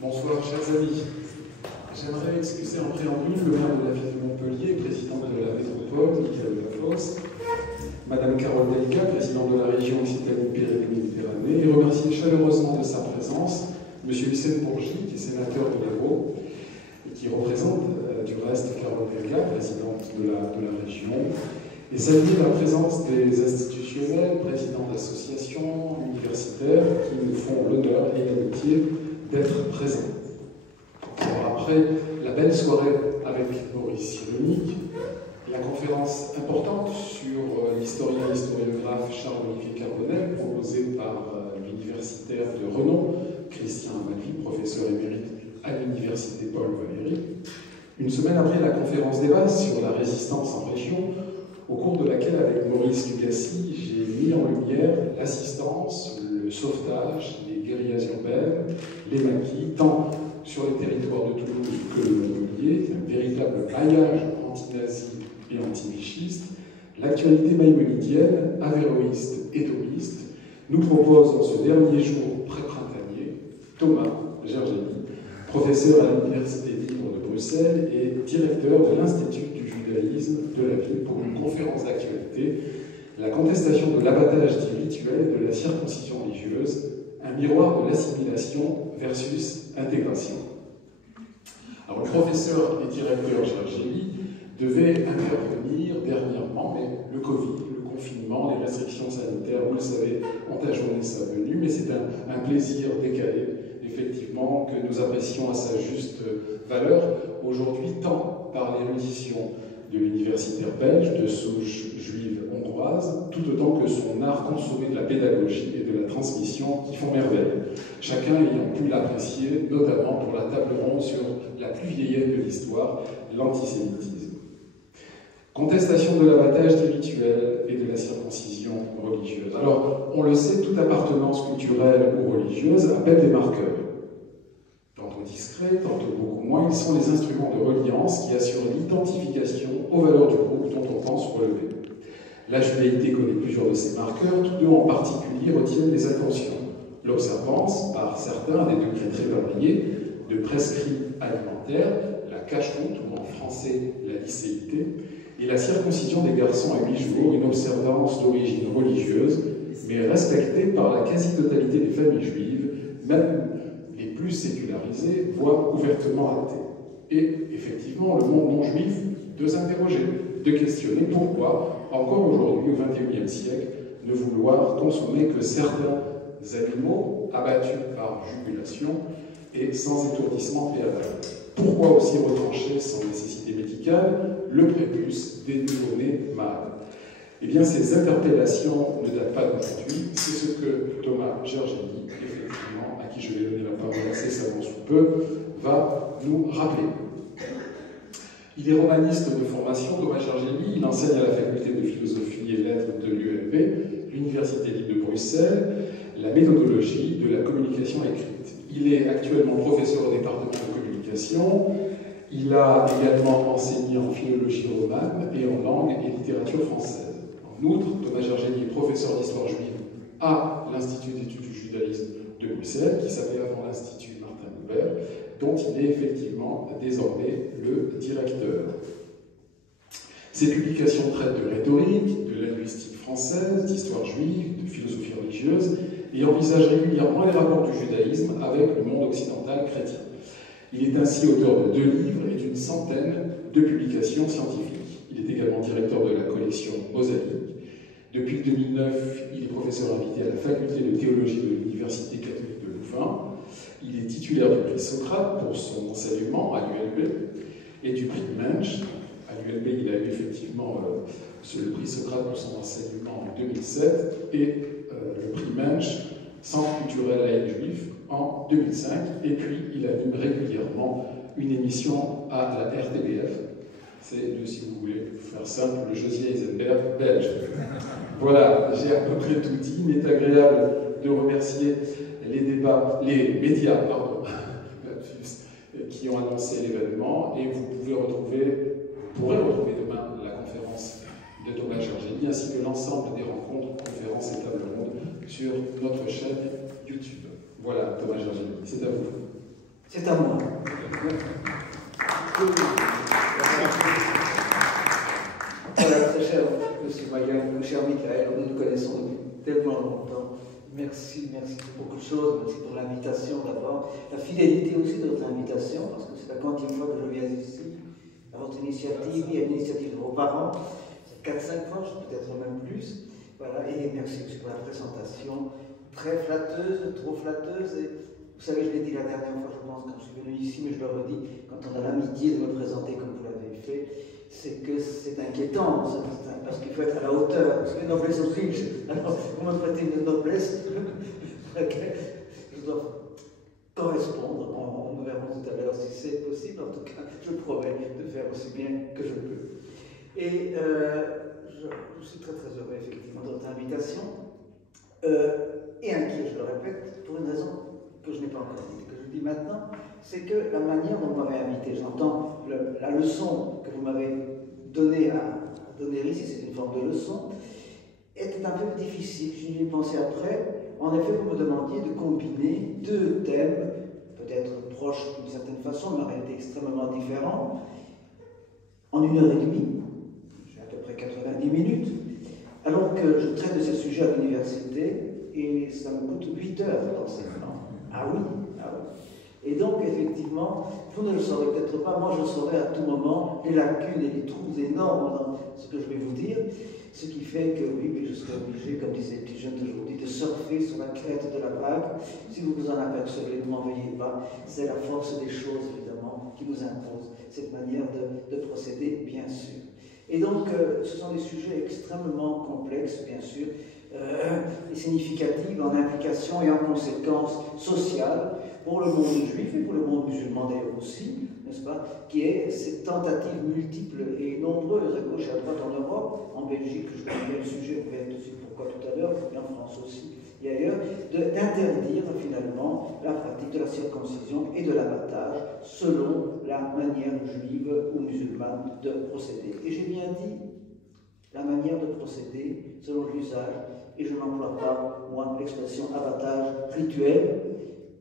Bonsoir, chers amis. J'aimerais excuser en préambule le maire de la ville de Montpellier, président de la métropole, Michael Lafosse, Madame Carole Delga, présidente de la région Occitanie-Pyrénées-Méditerranée, et remercier chaleureusement de sa présence Monsieur Hussein Bourgi, qui est sénateur de l'Hérault, et qui représente du reste Carole Delga, présidente de la région, et saluer la présence des institutionnels, présidents d'associations, universitaires, qui nous font l'honneur et l'amitié d'être présents. Alors après la belle soirée avec Maurice Cyrulnik, la conférence importante sur l'historien-historiographe Charles-Olivier Carbonel, proposée par l'universitaire de renom, Christian Amalfi, professeur émérite à l'université Paul Valéry. Une semaine après la conférence débat sur la résistance en région, au cours de laquelle, avec Maurice Lugassi, j'ai mis en lumière l'assistance, le sauvetage, les guérillas urbaines, les maquis, tant sur les territoires de Toulouse que de Montpellier, un véritable maillage anti-nazi et anti-vichiste, l'actualité maïmonidienne, avéroïste et thomiste, nous propose en ce dernier jour pré-printanier Thomas Gergely, professeur à l'Université libre de Bruxelles et directeur de l'Institut du judaïsme de la ville pour une conférence d'actualité, la contestation de l'abattage dit rituel de la circoncision religieuse, un miroir de l'assimilation versus intégration. Alors, le professeur et directeur Gergely devait intervenir dernièrement, mais le Covid, le confinement, les restrictions sanitaires, vous le savez, ont ajourné sa venue, mais c'est un plaisir décalé, effectivement, que nous apprécions à sa juste valeur aujourd'hui, tant par l'érudition de l'universitaire belge, de souche juive hongroise, tout autant que son art consommé de la pédagogie et de la transmission qui font merveille, chacun ayant pu l'apprécier, notamment pour la table ronde sur la plus vieillette de l'histoire, l'antisémitisme. Contestation de l'abattage des rituels et de la circoncision religieuse. Alors, on le sait, toute appartenance culturelle ou religieuse appelle des marqueurs. Tantôt discrets, tantôt beaucoup moins, ils sont les instruments de reliance qui assurent l'identification aux valeurs du groupe dont on pense relever. La judaïté connaît plusieurs de ces marqueurs, tous deux en particulier retiennent des attentions. L'observance, par certains, à des degrés très variés, de prescrits alimentaires, la cache-route, ou en français la licéité, et la circoncision des garçons à 8 jours, une observance d'origine religieuse, mais respectée par la quasi-totalité des familles juives, même les plus sécularisées, voire ouvertement athées. Et effectivement, le monde non-juif de s'interroger, de questionner pourquoi, encore aujourd'hui, au XXIe siècle, ne vouloir consommer que certains animaux abattus par jugulation et sans étourdissement préalable. Pourquoi aussi retrancher sans nécessité médicale le prépuce des nouveau-nés mâles? Eh bien, ces interpellations ne datent pas d'aujourd'hui, c'est ce que Thomas Gergely, effectivement, à qui je vais donner la parole assez savant sous peu, va nous rappeler. Il est romaniste de formation, Thomas Gergely, il enseigne à la faculté de philosophie et lettres de l'ULB, l'Université libre de Bruxelles, la méthodologie de la communication écrite. Il est actuellement professeur au département de communication. Il a également enseigné en philologie romane et en langue et littérature française. En outre, Thomas Gergely est professeur d'histoire juive à l'Institut d'études du judaïsme de Bruxelles, qui s'appelait avant l'Institut Martin Buber, dont il est effectivement désormais le directeur. Ses publications traitent de rhétorique, de linguistique française, d'histoire juive, de philosophie religieuse, et envisage régulièrement les rapports du judaïsme avec le monde occidental chrétien. Il est ainsi auteur de 2 livres et d'une centaine de publications scientifiques. Il est également directeur de la collection Mosaïque. Depuis 2009, il est professeur invité à la faculté de théologie de l'Université catholique de Louvain. Il est titulaire du prix Socrate pour son enseignement à l'ULB et du prix Mensch. À l'ULB, il a eu effectivement le prix Socrate pour son enseignement en 2007 et le prix Mensch, Centre culturel laïque juif, en 2005. Et puis, il anime régulièrement une émission à la RTBF. C'est, si vous voulez faire simple, le Josiah Eisenberg belge. Voilà, j'ai à peu près tout dit. Il est agréable de remercier les médias, qui ont annoncé l'événement. Et vous pourrez retrouver demain la conférence de Thomas Gergely, ainsi que l'ensemble des rencontres, conférences et tables rondes sur notre chaîne YouTube. Voilà, Thomas Gergely, c'est à vous. C'est à moi. Voilà, très cher M. Maillard, mon cher Michael, nous nous connaissons depuis tellement longtemps. Merci, merci pour beaucoup de choses. Merci pour l'invitation d'abord. La fidélité aussi de votre invitation, parce que c'est la 40e fois que je viens ici, à votre initiative et à l'initiative de vos parents. 4-5 fois, peut-être même plus. Voilà, et merci aussi pour la présentation très flatteuse, trop flatteuse. Et vous savez, je l'ai dit la dernière fois, je pense, quand je suis venu ici, mais je le redis, quand on a l'amitié de me présenter comme vous l'avez fait, c'est que c'est inquiétant, parce qu'il faut être à la hauteur, parce que la noblesse oblige. Alors, vous me prêtez une noblesse à laquelle je dois correspondre. Nous verrons tout à l'heure si c'est possible. En tout cas, je promets de faire aussi bien que je peux. Et je suis très très heureux effectivement de votre invitation et inquiet, je le répète, pour une raison que je n'ai pas encore dite, que je dis maintenant, c'est que la manière dont vous m'avez invité, j'entends la leçon que vous m'avez donnée à donner ici, c'est une forme de leçon, était un peu difficile, j'y ai pensé après. En effet, vous me demandiez de combiner deux thèmes, peut-être proches d'une certaine façon, mais en réalité extrêmement différents, en 1h30. 90 minutes, alors que je traite de ces sujets à l'université et ça me coûte 8 heures d'enseignement. Ah oui, ah oui. Et donc, effectivement, vous ne le saurez peut-être pas, moi je saurai à tout moment les lacunes et les trous énormes dans ce que je vais vous dire, ce qui fait que, oui, je serai obligé, comme disaient les petits jeunes d'aujourd'hui, de surfer sur la crête de la vague. Si vous vous en apercevez, ne m'en veuillez pas, c'est la force des choses, évidemment, qui nous impose cette manière de procéder, bien sûr. Et donc, ce sont des sujets extrêmement complexes, bien sûr, et significatifs en implication et en conséquences sociales pour le monde juif et pour le monde musulman d'ailleurs aussi, n'est-ce pas, qui est cette tentative multiple et nombreuse à gauche et à droite en Europe, en Belgique, je connais le sujet, vous verrez tout de suite pourquoi tout à l'heure, et en France aussi, et ailleurs, d'interdire finalement la pratique de la circoncision et de l'abattage selon la manière juive ou musulmane de procéder. Et j'ai bien dit la manière de procéder selon l'usage, et je n'emploie pas, moi, l'expression abattage rituel.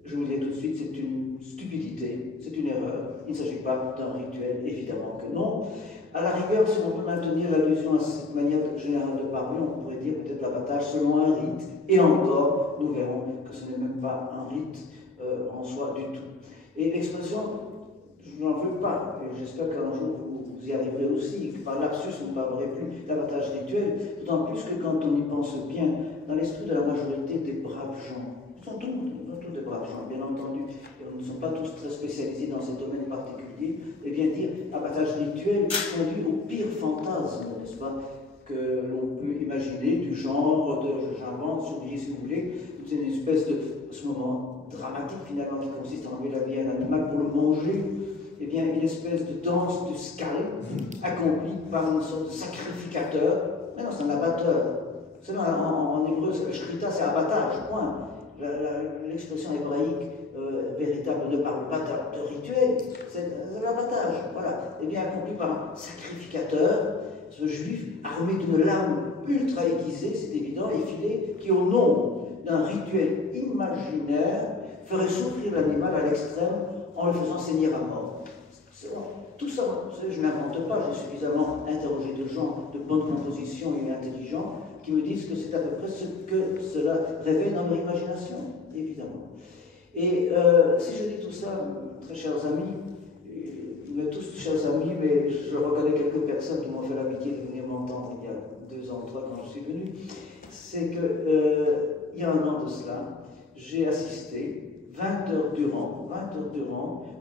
Je vous le dis tout de suite, c'est une stupidité, c'est une erreur. Il ne s'agit pas d'un rituel, évidemment que non. À la rigueur, si on peut maintenir l'allusion à cette manière générale de parler, on pourrait dire peut-être l'abattage selon un rite. Et encore, nous verrons que ce n'est même pas un rite en soi du tout. Et l'expression, je n'en veux pas, et j'espère qu'un jour vous y arriverez aussi, que par lapsus vous ne parlerez plus d'abattage rituel, d'autant plus que quand on y pense bien, dans l'esprit de la majorité des braves gens, ils sont tous des braves gens, bien entendu, et on ne sont pas tous très spécialisés dans ces domaines particuliers, et bien dire abattage rituel conduit au pire fantasme, n'est-ce pas, que l'on peut imaginer, du genre de, j'invente, surveiller ce que vous voulez, c'est une espèce de ce moment dramatique finalement qui consiste à enlever la vie à un animal pour le manger, eh bien une espèce de danse du scalp accomplie par une sorte de sacrificateur, mais non, c'est un abatteur. Vous savez, en hébreu, shrita, c'est abattage, point. L'expression hébraïque véritable ne parle pas de rituel, c'est l'abattage, voilà. Eh bien, accompli par un sacrificateur, ce juif armé d'une lame ultra aiguisée, c'est évident, effilée, qui au nom d'un rituel imaginaire ferait souffrir l'animal à l'extrême en le faisant saigner à mort. Tout ça, je n'invente pas, j'ai suffisamment interrogé de gens de bonne composition et intelligents qui me disent que c'est à peu près ce que cela révèle dans leur imagination, évidemment. Et si je dis tout ça, très chers amis, vous êtes tous chers amis, mais je reconnais quelques personnes qui m'ont fait l'amitié de venir m'entendre il y a 2 ans ou 3 quand je suis venu, c'est que il y a un an de cela, j'ai assisté 20 heures durant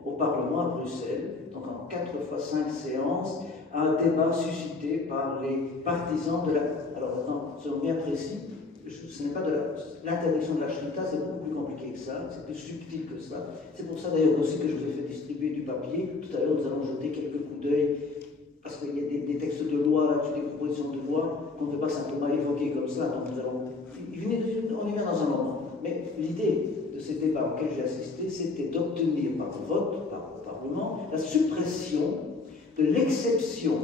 au Parlement à Bruxelles, donc en 4 fois 5 séances, à un débat suscité par les partisans de la... Alors maintenant, soyons bien précis, ce n'est pas de l'interdiction de la shrita, c'est beaucoup plus compliqué que ça, c'est plus subtil que ça. C'est pour ça d'ailleurs aussi que je vous ai fait distribuer du papier. Tout à l'heure, nous allons jeter quelques coups d'œil, parce qu'il y a des textes de loi là-dessus, des propositions de loi qu'on ne peut pas simplement évoquer comme ça. Donc nous allons... On y vient dans un moment. Mais l'idée de ces débats auxquels j'ai assisté, c'était d'obtenir par vote, par le Parlement, la suppression de l'exception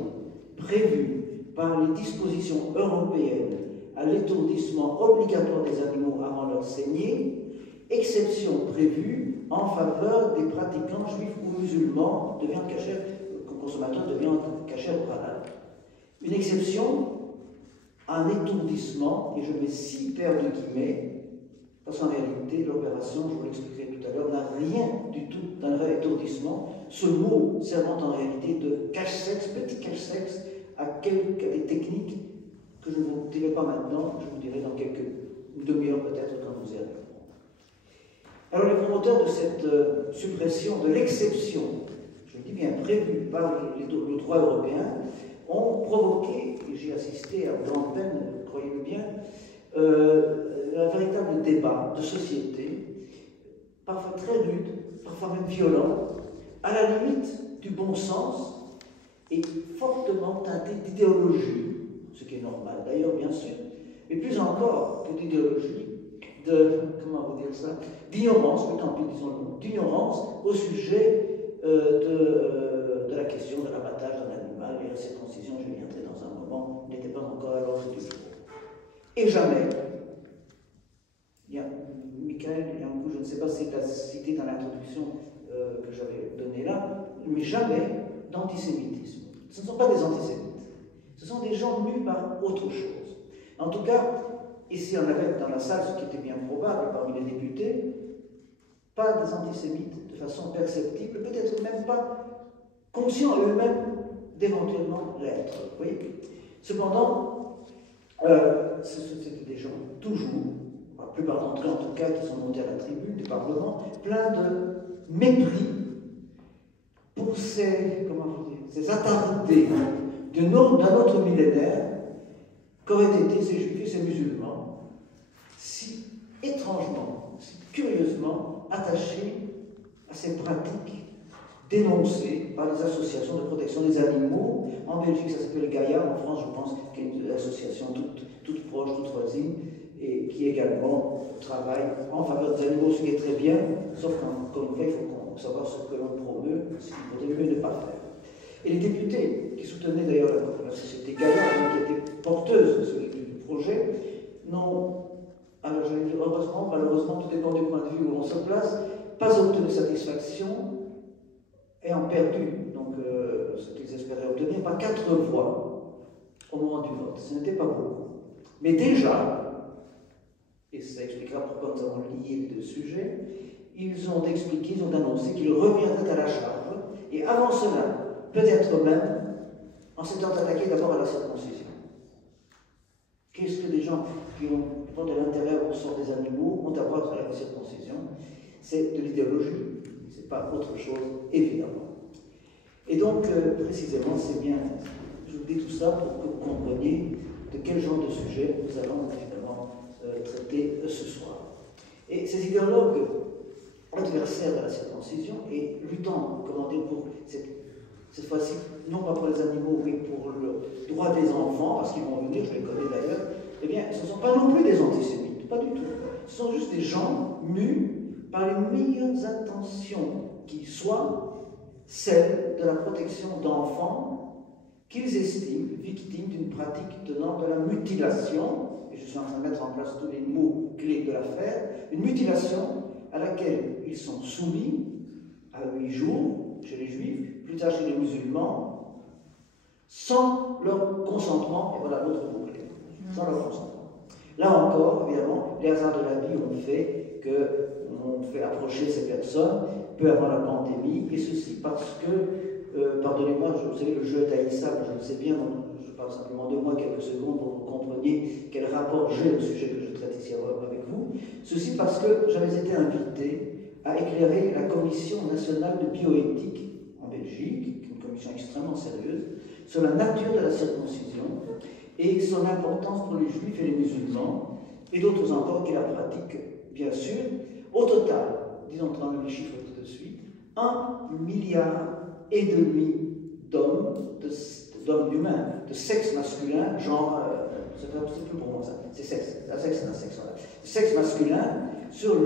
prévue par les dispositions européennes à l'étourdissement obligatoire des animaux avant leur saignée, exception prévue en faveur des pratiquants juifs ou musulmans de viande cachère, consommateurs de viande cachère au halal. Une exception, un étourdissement, et je mets 6 paires de guillemets, parce qu'en réalité, l'opération, je vous l'expliquerai tout à l'heure, n'a rien du tout d'un vrai étourdissement. Ce mot servant en réalité de cache-sexe, petit cache-sexe, à des techniques que je ne vous dirai pas maintenant, je vous dirai dans une demi-heure peut-être quand vous y arriverez. Alors les promoteurs de cette suppression de l'exception, je le dis bien prévue par le droit européen, ont provoqué, et j'ai assisté à grande peine, croyez-le bien, un véritable débat de société, parfois très rude, parfois même violent, à la limite du bon sens et fortement teinté d'idéologie, ce qui est normal d'ailleurs bien sûr, mais plus encore que d'idéologie, comment vous dire ça, d'ignorance, mais tant pis disons-le, d'ignorance au sujet de la question de l'abattage d'un animal et la circoncision, je viendrai dans un moment, n'était pas encore à l'ordre du jour. Et jamais, Michael, il y a un coup, je ne sais pas si tu as cité dans l'introduction que j'avais donnée là, mais jamais d'antisémitisme. Ce ne sont pas des antisémites, ce sont des gens mus par autre chose. En tout cas, ici on avait dans la salle, ce qui était bien probable parmi les députés, pas des antisémites de façon perceptible, peut-être même pas conscients eux-mêmes d'éventuellement l'être. Cependant, c'était des gens toujours, la plupart d'entre eux en tout cas, qui sont montés à la tribune du Parlement, pleins de mépris pour ces attardés d'un autre millénaire qu'auraient été ces juifs et ces musulmans, si étrangement, si curieusement attachés à ces pratiques dénoncées par les associations de protection des animaux. En Belgique, ça s'appelle Gaïa, en France, je pense qu'il y a une association toute proche, toute voisine, et qui également travaille en faveur des animaux, ce qui est très bien, sauf qu'encore une fois, il faut savoir ce que l'on promeut, ce qu'il vaudrait mieux ne pas faire. Et les députés, qui soutenaient d'ailleurs la société Gaïa, qui était porteuse du projet, n'ont, alors j'allais dire heureusement, malheureusement, tout dépend du point de vue où on se place, pas obtenu satisfaction, ayant perdu donc, ce qu'ils espéraient obtenir par 4 voix au moment du vote. Ce n'était pas beaucoup. Mais déjà, et ça expliquera pourquoi nous avons lié les deux sujets, ils ont expliqué, ils ont annoncé qu'ils reviendraient à la charge, et avant cela, peut-être même, en s'étant attaqués d'abord à la circoncision. Qu'est-ce que des gens qui ont de l'intérêt au sort des animaux ont à voir avec la circoncision? C'est de l'idéologie, c'est pas autre chose, évidemment. Et donc, précisément, c'est bien, je vous dis tout ça pour que vous compreniez de quel genre de sujet nous allons évidemment traiter ce soir. Et ces idéologues adversaires de la circoncision et luttant, comment dire, pour cette fois-ci, non pas pour les animaux, mais pour le droit des enfants, parce qu'ils vont venir, je les connais d'ailleurs, eh bien, ce ne sont pas non plus des antisémites, pas du tout. Ce sont juste des gens mus par les meilleures intentions qui soient, celles de la protection d'enfants qu'ils estiment victimes d'une pratique tenant de la mutilation, et je suis en train de mettre en place tous les mots clés de l'affaire, une mutilation à laquelle ils sont soumis à 8 jours chez les juifs, plus tard chez les musulmans, sans leur consentement, et voilà l'autre mot-clé, sans leur consentement. Là encore, évidemment, les hasards de la vie ont fait qu'on fait approcher ces personnes peu avant la pandémie, et ceci parce que, pardonnez-moi, vous savez, le jeu est haïssable, je le sais bien, donc je parle simplement de moi quelques secondes pour que vous compreniez quel rapport j'ai au sujet que je traite ici avec vous. Ceci parce que j'avais été invité à éclairer la Commission nationale de bioéthique en Belgique, une commission extrêmement sérieuse, sur la nature de la circoncision et son importance pour les juifs et les musulmans, et d'autres encore qui la pratiquent, bien sûr. Au total, disons dans les chiffres tout de suite, 1,5 milliard d'hommes humains, de sexe masculin, genre, c'est plus pour moi ça, c'est sexe, la sexe c'est un sexe, voilà. Sexe masculin sur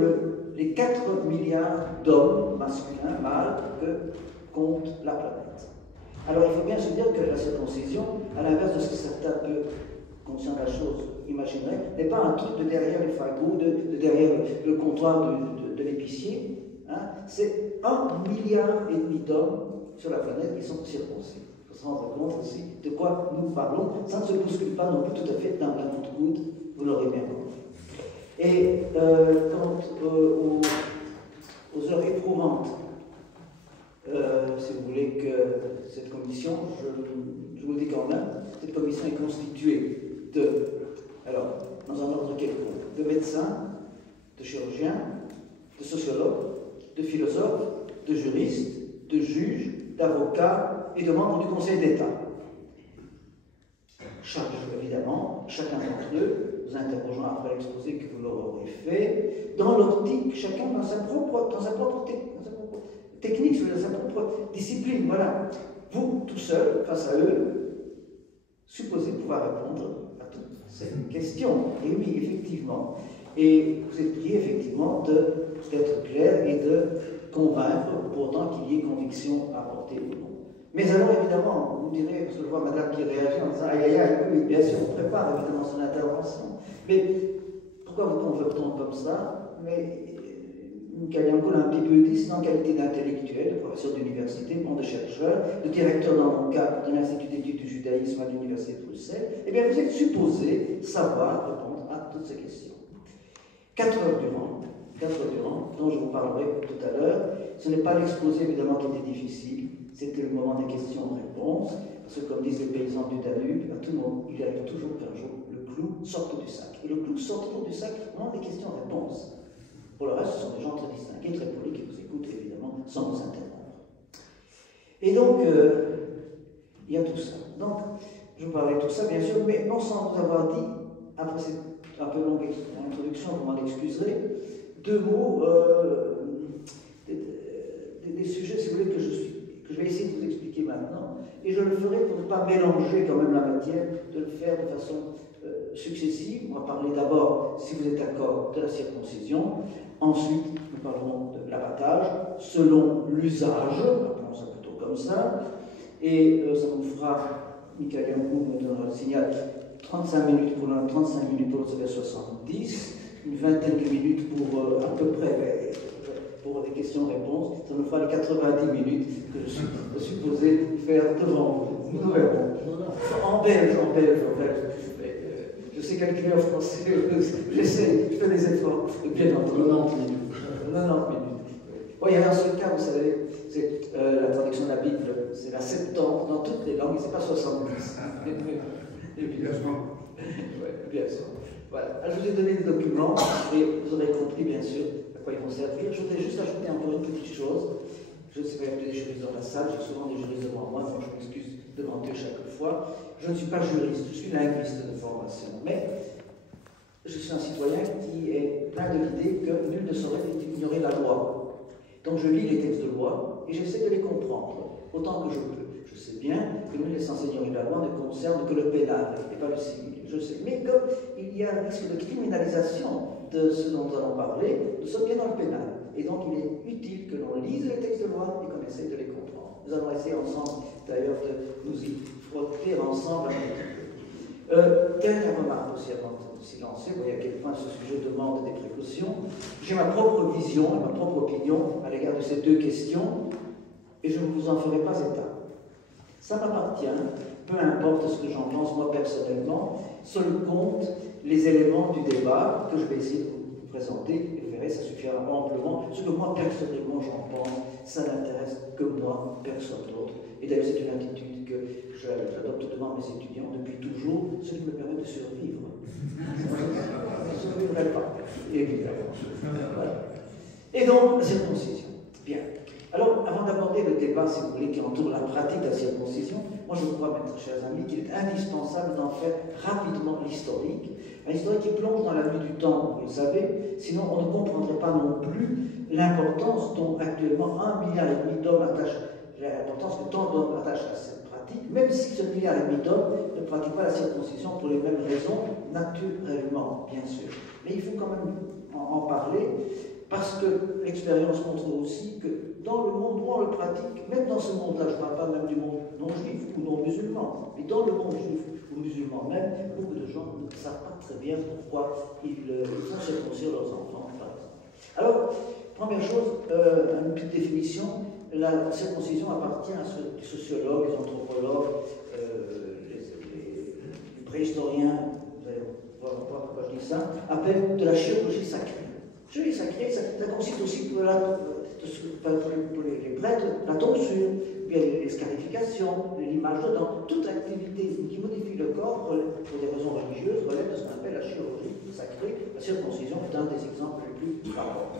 les 4 milliards d'hommes masculins, mâles, que compte la planète. Alors il faut bien se dire que la circoncision, à l'inverse de ce que certains peu conscients de la chose imagineraient, n'est pas un truc de derrière les fagots, de derrière le comptoir de l'épicier. Hein. c'est 1,5 milliard d'hommes sur la planète qui sont circoncis. Il faut se rendre compte aussi de quoi nous parlons. Ça ne se bouscule pas non plus tout à fait dans la goutte-goutte, vous l'aurez bien compris. Et quant aux heures éprouvantes, si vous voulez, que cette commission, je vous le dis quand même, cette commission est constituée de, alors, dans un ordre quelconque, de médecins, de chirurgiens, de sociologues, de philosophes, de juristes, de juges, d'avocats et de membres du Conseil d'État. Évidemment, chacun d'entre eux, vous interrogeant après l'exposé que vous leur aurez fait, dans l'optique, chacun dans sa propre technique, dans sa propre discipline. Voilà. Vous, tout seul, face à eux, supposez pouvoir répondre à toutes ces questions. Et oui, effectivement. Et vous êtes prié, effectivement, d'être clair et de convaincre, pour autant qu'il y ait conviction à porter ou non. Mais alors, évidemment, vous me direz, parce que je vois madame qui réagit en disant aïe aïe aïe, oui, bien sûr, on prépare évidemment son intervention. Mais pourquoi vous convertons comme ça? Mais Michael Yancoul a un petit peu dit, c'est en qualité d'intellectuel, de professeur d'université, bon, de chercheur, de directeur dans mon cas de l'Institut d'études du judaïsme à l'Université de Bruxelles, eh bien vous êtes supposé savoir répondre à toutes ces questions. 4 heures durant, dont je vous parlerai tout à l'heure, ce n'est pas l'exposé évidemment qui était difficile, c'était le moment des questions-réponses, parce que comme disent les paysans du Danube, à tout moment, il arrive toujours qu'un jour le clou sorte du sac. Et le clou sort toujours du sac au moment des questions-réponses. Pour le reste, ce sont des gens très distingués, très polis, qui vous écoutent évidemment sans vous interrompre. Et donc, il y a tout ça. Donc, je vous parlais de tout ça, bien sûr, mais non sans vous avoir dit, après cette un peu longue introduction, vous m'en excuserez, 2 mots des sujets, si vous voulez, que je vais essayer de vous expliquer maintenant, et je le ferai pour ne pas mélanger quand même la matière, de le faire de façon successive. On va parler d'abord, si vous êtes d'accord, de la circoncision, ensuite nous parlerons de l'abattage, selon l'usage, appelons ça plutôt comme ça, et ça nous fera, Michael Yancoul me donnera le signal, 35 minutes pour l'un, 35 minutes pour l'autre, ça fait 70, une vingtaine de minutes pour à peu près, pour des questions-réponses, ça nous fera les 90 minutes que je suis supposé faire devant vous. Nous verrons. En belge. Je sais calculer en français, j'essaie, je fais des efforts, bien entendu. 90 minutes. 90 minutes. Bon, il y avait un seul cas, vous savez, c'est la traduction de la Bible, c'est la 70 dans toutes les langues, c'est pas 70. Évidemment. Oui, bien sûr. Voilà. Alors, je vous ai donné des documents et vous aurez compris, bien sûr, à quoi ils vont servir. Je voudrais juste ajouter encore une petite chose. Je ne sais pas, il y a des juristes dans la salle, j'ai souvent des juristes devant moi, donc je m'excuse devant eux chaque fois. Je ne suis pas juriste, je suis linguiste de formation, mais je suis un citoyen qui est plein de l'idée que nul ne saurait ignorer la loi. Donc je lis les textes de loi et j'essaie de les comprendre autant que je peux. Je sais bien que nul n'est censé ignorer la loi ne concerne que le pénal et pas le civil. Je sais. Mais comme il y a un risque de criminalisation de ce dont nous allons parler, nous sommes bien dans le pénal. Et donc il est utile que l'on lise les textes de loi et qu'on essaye de les comprendre. Nous allons essayer ensemble, d'ailleurs, de nous y frotter ensemble un petit peu. Dernière remarque aussi avant de s'y lancer, vous voyez à quel point ce sujet demande des précautions. J'ai ma propre vision et ma propre opinion à l'égard de ces 2 questions et je ne vous en ferai pas état. Ça m'appartient, peu importe ce que j'en pense moi personnellement, seul compte les éléments du débat que je vais essayer de vous présenter, et vous verrez, ça suffira amplement. Ce que moi personnellement j'en pense, ça n'intéresse que moi, personne d'autre. Et d'ailleurs c'est une attitude que j'adopte devant mes étudiants depuis toujours, ce qui me permet de survivre. Je ne survivrai pas, évidemment. Voilà. Et donc, la circoncision. Bien. Alors, avant d'aborder le débat, si vous voulez, qui entoure la pratique de la circoncision, moi je crois, mes chers amis, qu'il est indispensable d'en faire rapidement l'historique. Un historique qui plonge dans la nuit du temps, vous le savez, sinon on ne comprendrait pas non plus l'importance dont actuellement 1,5 milliard d'hommes attachent, l'importance que tant d'hommes attachent à cette pratique, même si ce 1,5 milliard d'hommes ne pratiquent pas la circoncision pour les mêmes raisons, naturellement, bien sûr. Mais il faut quand même en parler, parce que l'expérience montre aussi que dans le monde où on le pratique, même dans ce monde-là, je ne parle pas même du monde non-juif ou non-musulman, mais dans le monde juif ou musulman même, beaucoup de gens ne savent pas très bien pourquoi ils font circoncire leurs enfants, par exemple. Alors, Première chose, une petite définition, la circoncision appartient à ceux, les sociologues, les anthropologues, les préhistoriens, vous allez voir pourquoi je dis ça, appellent de la chirurgie sacrée. La chirurgie sacrée, ça consiste aussi pour les prêtres, la tonsure, les scarifications, l'image dedans, toute activité qui modifie le corps pour des raisons religieuses relève de ce qu'on appelle la chirurgie sacrée. La circoncision est un des exemples les plus parlants.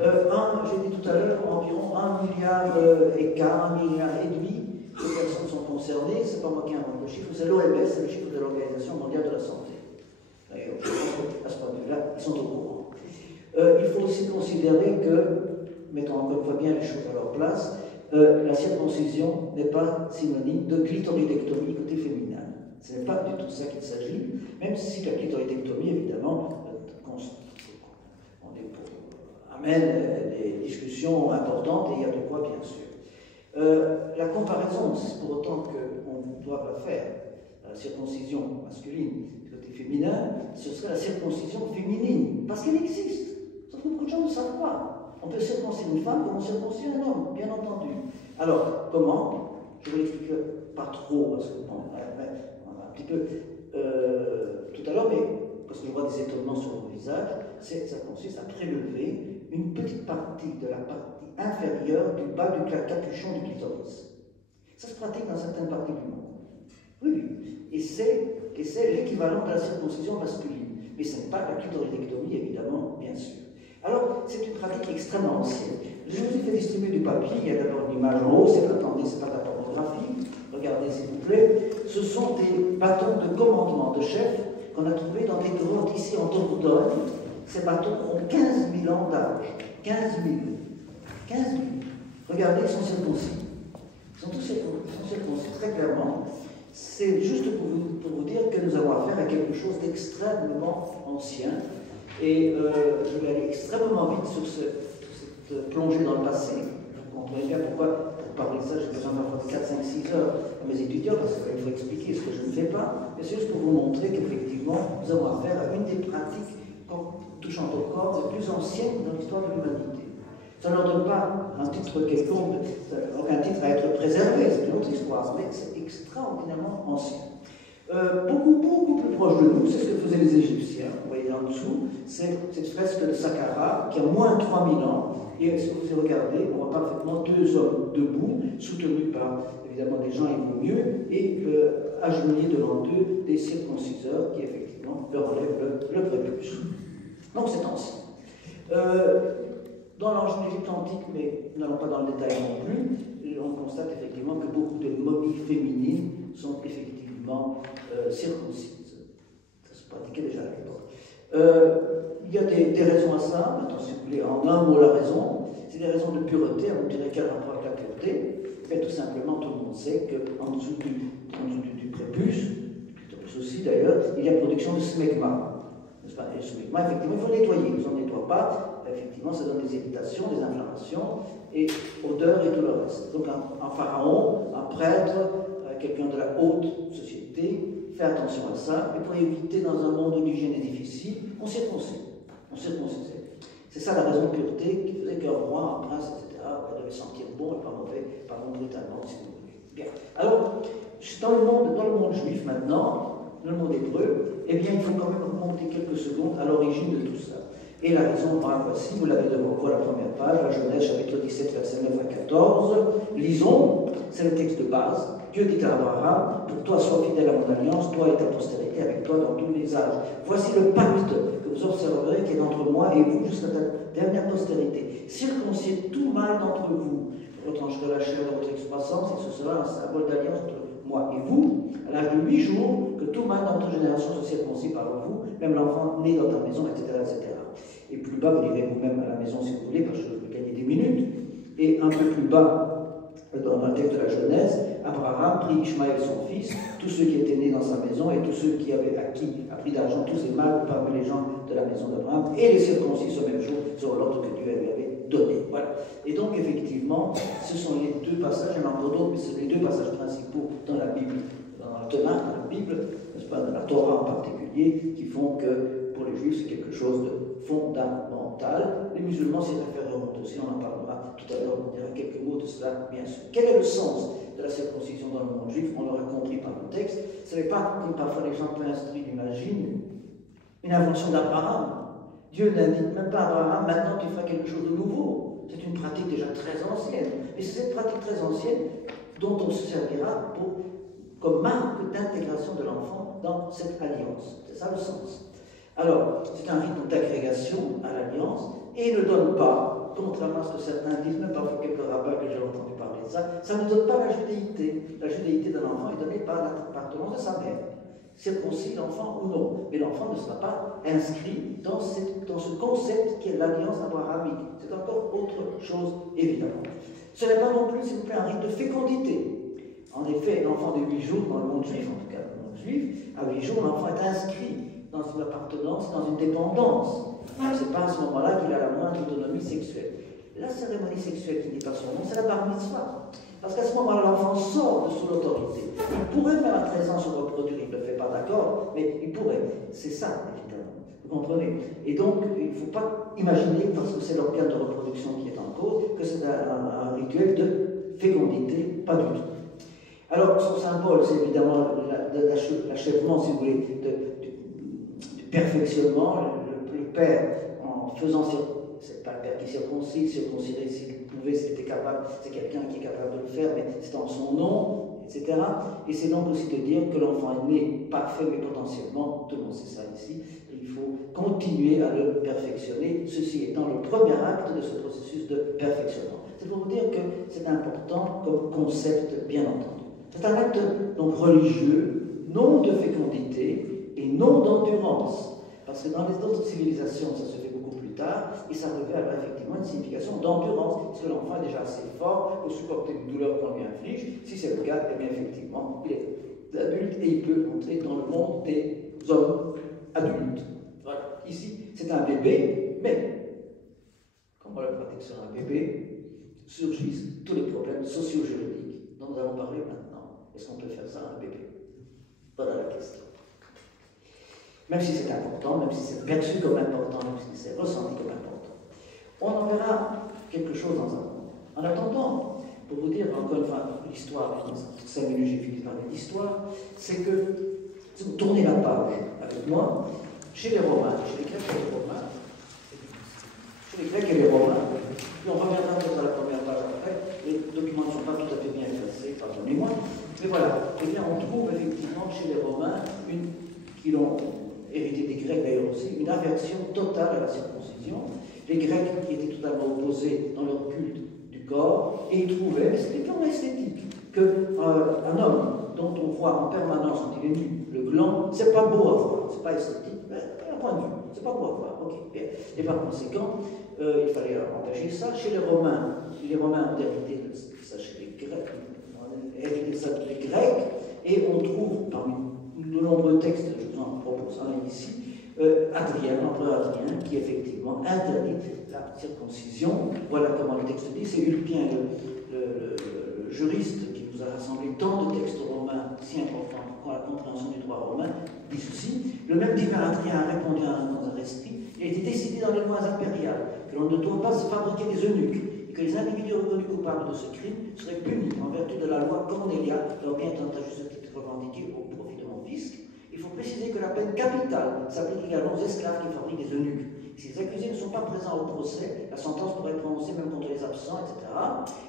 J'ai dit tout à l'heure, environ 1,4 milliard, 1,5 milliard de personnes sont concernées. C'est pas moi qui invente le chiffre, c'est l'OMS, c'est le chiffre de l'Organisation mondiale de la santé. D'ailleurs, à ce point de vue-là, ils sont au courant. Il faut aussi considérer que, mettons encore une fois bien les choses à leur place, la circoncision n'est pas synonyme de clitoridectomie côté féminin. Ce n'est pas du tout ça qu'il s'agit, même si la clitoridectomie, évidemment, amène des discussions importantes, et il y a de quoi, bien sûr. La comparaison, c'est pour autant qu'on doit la faire, la circoncision masculine côté féminin, ce serait la circoncision féminine, parce qu'elle existe. Sauf que beaucoup de gens ne savent pas. On peut circoncire une femme comme on circoncit un homme, bien entendu. Alors, comment? Je vais l'expliquer pas trop, parce que bon, on va un petit peu tout à l'heure, mais parce que je vois des étonnements sur mon visage, ça consiste à prélever une petite partie de la partie inférieure du bas du capuchon du clitoris. Ça se pratique dans certaines parties du monde. Oui, oui. Et c'est l'équivalent de la circoncision masculine. Mais ce n'est pas la clitoridectomie, évidemment, bien sûr. Alors, c'est une pratique extrêmement ancienne. Je vous ai fait distribuer du papier, il y a d'abord une image en haut, attendez, c'est pas de la pornographie, regardez s'il vous plaît. Ce sont des bâtons de commandement de chef qu'on a trouvés dans des grottes ici en Dordogne. Ces bâtons ont 15 000 ans d'âge. 15 000. 15 000. Regardez, ils sont circoncis. Ils sont tous circoncis, très clairement. C'est juste pour vous dire que nous avons affaire à quelque chose d'extrêmement ancien. Et je vais aller extrêmement vite sur cette plongée dans le passé. Vous comprenez bien pourquoi, pour parler de ça, j'ai besoin parfois de 4, 5, 6 heures à mes étudiants, parce qu'il faut expliquer ce que je ne fais pas. Mais c'est juste pour vous montrer qu'effectivement, nous avons affaire à une des pratiques touchant au corps les plus anciennes dans l'histoire de l'humanité. Ça ne leur donne pas un titre quelconque, aucun titre à être préservé, c'est une autre histoire, mais c'est extraordinairement ancien. Beaucoup plus proche de nous, c'est ce que faisaient les Égyptiens. Vous voyez en dessous, c'est cette fresque de Saqqara qui a moins de 3000 ans. Et si vous regardez, on voit parfaitement deux hommes debout, soutenus par évidemment des gens mieux, et agenouillés devant eux des circonciseurs qui effectivement leur enlèvent le prépuce. Donc c'est ancien. Dans l'Égypte antique, mais nous n'allons pas dans le détail non plus, on constate effectivement que beaucoup de momies féminines sont effectivement circoncises. Ça se pratiquait déjà à l'époque. Il y a des raisons à ça, maintenant si vous voulez, en un mot la raison, c'est des raisons de pureté. On dirait quel rapport avec la pureté? Et tout simplement, tout le monde sait qu'en dessous du prépuce, aussi d'ailleurs, il y a production de smegma. Et le smegma, effectivement, il faut le nettoyer. Si on ne nettoie pas, effectivement, ça donne des irritations, des inflammations, et odeur et tout le reste. Donc un pharaon, un prêtre, quelqu'un de la haute société, fait attention à ça, et pour éviter dans un monde où l'hygiène est difficile, on circoncisait. C'est ça la raison de pureté qui faisait qu'un roi, un prince, etc., devait sentir bon et pas mauvais, par contre brutalement, si vous voulez. Bien. Alors, dans le monde juif maintenant, le monde hébreu, eh bien, il faut quand même remonter quelques secondes à l'origine de tout ça. Et la raison, voici, vous l'avez devant vous à la première page, la Genèse, chapitre 17, versets 9 à 14. Lisons, c'est le texte de base. Dieu dit à Abraham, pour toi, sois fidèle à mon alliance, toi et ta postérité avec toi dans tous les âges. Voici le pacte que vous observerez qui est entre moi et vous jusqu'à ta dernière postérité. Circoncide tout mâle d'entre vous. Je retrancherai la chair de votre excroissance et ce sera un symbole d'alliance entre moi et vous, à l'âge de 8 jours, que tout mâle dans votre génération soit circoncis par vous, même l'enfant né dans ta maison, etc., etc. Et plus bas, vous lirez vous-même à la maison si vous voulez, parce que je vais gagner des minutes. Et un peu plus bas, dans le texte de la Genèse, Abraham prit Ishmaël son fils, tous ceux qui étaient nés dans sa maison et tous ceux qui avaient appris d'argent, tous ces mâles parmi les gens de la maison d'Abraham, et les circoncis ce même jour sur l'ordre que Dieu lui avait donné. Voilà. Et donc, effectivement, ce sont les deux passages, il y en a encore d'autres, mais ce sont les deux passages principaux dans la Bible, dans la Tanakh, dans la Bible, n'est-ce pas, dans la Torah en particulier, qui font que pour les Juifs, c'est quelque chose de fondamentale. Les musulmans s'y référeront aussi, on en parlera tout à l'heure, on dira quelques mots de cela, bien sûr. Quel est le sens de la circoncision dans le monde juif? On l'aura compris par le texte. Ce n'est pas, comme parfois les gens peu instruits l'imaginent, une invention d'Abraham. Dieu n'indique même pas à Abraham, maintenant tu feras quelque chose de nouveau. C'est une pratique déjà très ancienne. Et c'est cette pratique très ancienne dont on se servira comme marque d'intégration de l'enfant dans cette alliance. C'est ça le sens. Alors, c'est un rite d'agrégation à l'alliance et ne donne pas, contrairement à ce que certains disent, même parfois quelques rabbins que j'ai entendu parler de ça, ça ne donne pas la judéité. La judéité d'un enfant est donnée par l'appartenance de sa mère. Circoncis l'enfant ou non, mais l'enfant ne sera pas inscrit dans ce concept qui est l'alliance abrahamique. C'est encore autre chose, évidemment. Ce n'est pas non plus, s'il vous plaît, un rite de fécondité. En effet, l'enfant de 8 jours, dans le monde juif, en tout cas dans le monde juif, à 8 jours, l'enfant est inscrit dans une appartenance, dans une dépendance. Ce n'est pas à ce moment-là qu'il a la moindre autonomie sexuelle. La cérémonie sexuelle qui dit pas son nom, c'est la bar mitzvah. Parce qu'à ce moment-là, l'enfant sort de sous l'autorité. Il pourrait même à 13 ans se reproduire, il ne le fait pas, d'accord, mais il pourrait. C'est ça, évidemment. Vous comprenez? Et donc, il ne faut pas imaginer, parce que c'est l'organe de reproduction qui est en cause, que c'est un rituel de fécondité, pas du tout. Alors, son symbole, c'est évidemment l'achèvement, si vous voulez, du perfectionnement. Le père, en faisant c'est pas le père qui circoncirait s'il pouvait, s'il était capable, c'est quelqu'un qui est capable de le faire, mais c'est en son nom, etc. Et c'est donc aussi de dire que l'enfant est né parfait, mais potentiellement, tout le monde sait ça ici, il faut continuer à le perfectionner, ceci étant le premier acte de ce processus de perfectionnement. C'est pour vous dire que c'est important comme concept, bien entendu. C'est un acte donc religieux, non de fécondité et non d'endurance. Parce que dans les autres civilisations, ça se fait beaucoup plus tard, et ça revêt alors effectivement une signification d'endurance, parce que l'enfant est déjà assez fort pour supporter une douleur qu'on lui inflige. Si c'est le cas, eh bien effectivement, il est adulte et il peut entrer dans le monde des hommes adultes. Voilà. Ici, c'est un bébé, mais, comme on le pratique sur un bébé, surgissent tous les problèmes socio-juridiques dont nous allons parler maintenant. Est-ce qu'on peut faire ça à un bébé? Voilà la question. Même si c'est important, même si c'est perçu comme important, même si c'est ressenti comme important. On en verra quelque chose dans un moment. En attendant, pour vous dire encore une fois l'histoire, 5 minutes j'ai fini de parler d'histoire, c'est que si vous tournez la page avec moi, chez les Romains, chez les Grecs et les Romains, puis on reviendra peut-être à la première page après, les documents ne sont pas tout à fait bien effacés, pardonnez-moi, mais voilà, eh bien on trouve effectivement chez les Romains, qui l'ont hérité des Grecs d'ailleurs aussi, une aversion totale à la circoncision. Les Grecs qui étaient totalement opposés dans leur culte du corps, et ils trouvaient, mais c'était purement esthétique, qu'un homme dont on voit en permanence quand il est nu le gland, c'est pas beau à voir, c'est pas esthétique, mais à un point de vue, c'est pas beau à voir, ok. Bien. Et par conséquent, il fallait empêcher ça. Chez les Romains ont hérité de ça chez les Grecs, et on trouve parmi de nombreux textes, je vous en propose un ici, l'empereur Adrien, qui effectivement interdit la circoncision. Voilà comment le texte dit. C'est Ulpien, le juriste qui nous a rassemblé tant de textes romains si importants pour la compréhension du droit romain, dit ceci. Le même divin Adrien a répondu dans un rescrit. Il a été décidé dans les lois impériales que l'on ne doit pas se fabriquer des eunuques et que les individus reconnus coupables de ce crime seraient punis en vertu de la loi Cornelia, leur bien étant à juste titre revendiqué au profit de mon fisc. Il faut préciser que la peine capitale s'applique également aux esclaves qui fabriquent des eunuques. Si les accusés ne sont pas présents au procès, la sentence pourrait être prononcée même contre les absents, etc.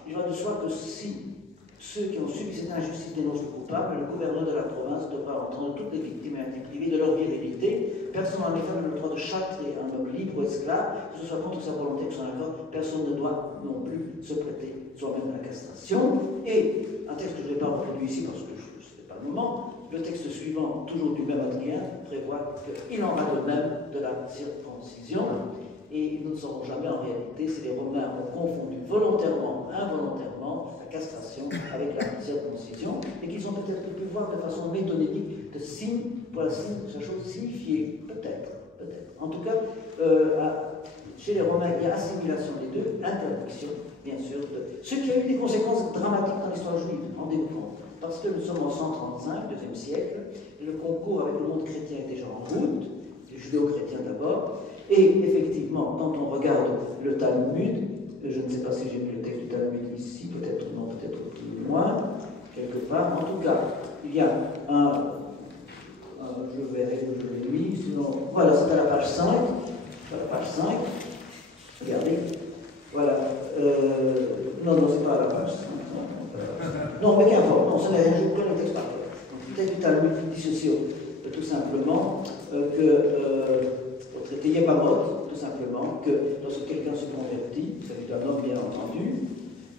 Il va de soi que si ceux qui ont subi cette injustice dénoncent le coupable, le gouverneur de la province devra entendre toutes les victimes et être privées de leur virilité. Personne en effet n'a le droit de châtrer un homme libre ou esclave, que ce soit contre sa volonté ou son accord. Personne ne doit non plus se prêter soi-même à la castration. Et un texte que je n'ai pas reproduit ici parce que ce n'est pas le moment. Le texte suivant, toujours du même Adrien, prévoit qu'il en va de même de la circoncision. Et nous ne saurons jamais en réalité si les Romains ont confondu volontairement, involontairement, la castration avec la circoncision, et qu'ils ont peut-être pu voir de façon métonymique de signe pour la chose signifiée. Peut-être. En tout cas, chez les Romains, il y a assimilation des deux, interdiction, bien sûr, ce qui a eu des conséquences dramatiques dans l'histoire juive, rendez-vous compte. Parce que nous sommes en 135, deuxième siècle, et le concours avec le monde chrétien est déjà en route, les judéo-chrétiens d'abord, Et effectivement, quand on regarde le Talmud, je ne sais pas si j'ai mis le texte du Talmud ici, peut-être non, peut-être plus loin, quelque part. En tout cas, il y a je verrai où je l'ai mis, sinon, voilà, c'est à la page 5. À la page 5, regardez, voilà. Non, c'est pas à la page 5. Non, mais qu'importe, non, ça n'est rien, je vous donne le texte par cœur. Le texte du Talmud dit ceci, tout simplement, au traité Yebamot, tout simplement, que lorsque quelqu'un se convertit, ça veut dire un homme bien entendu,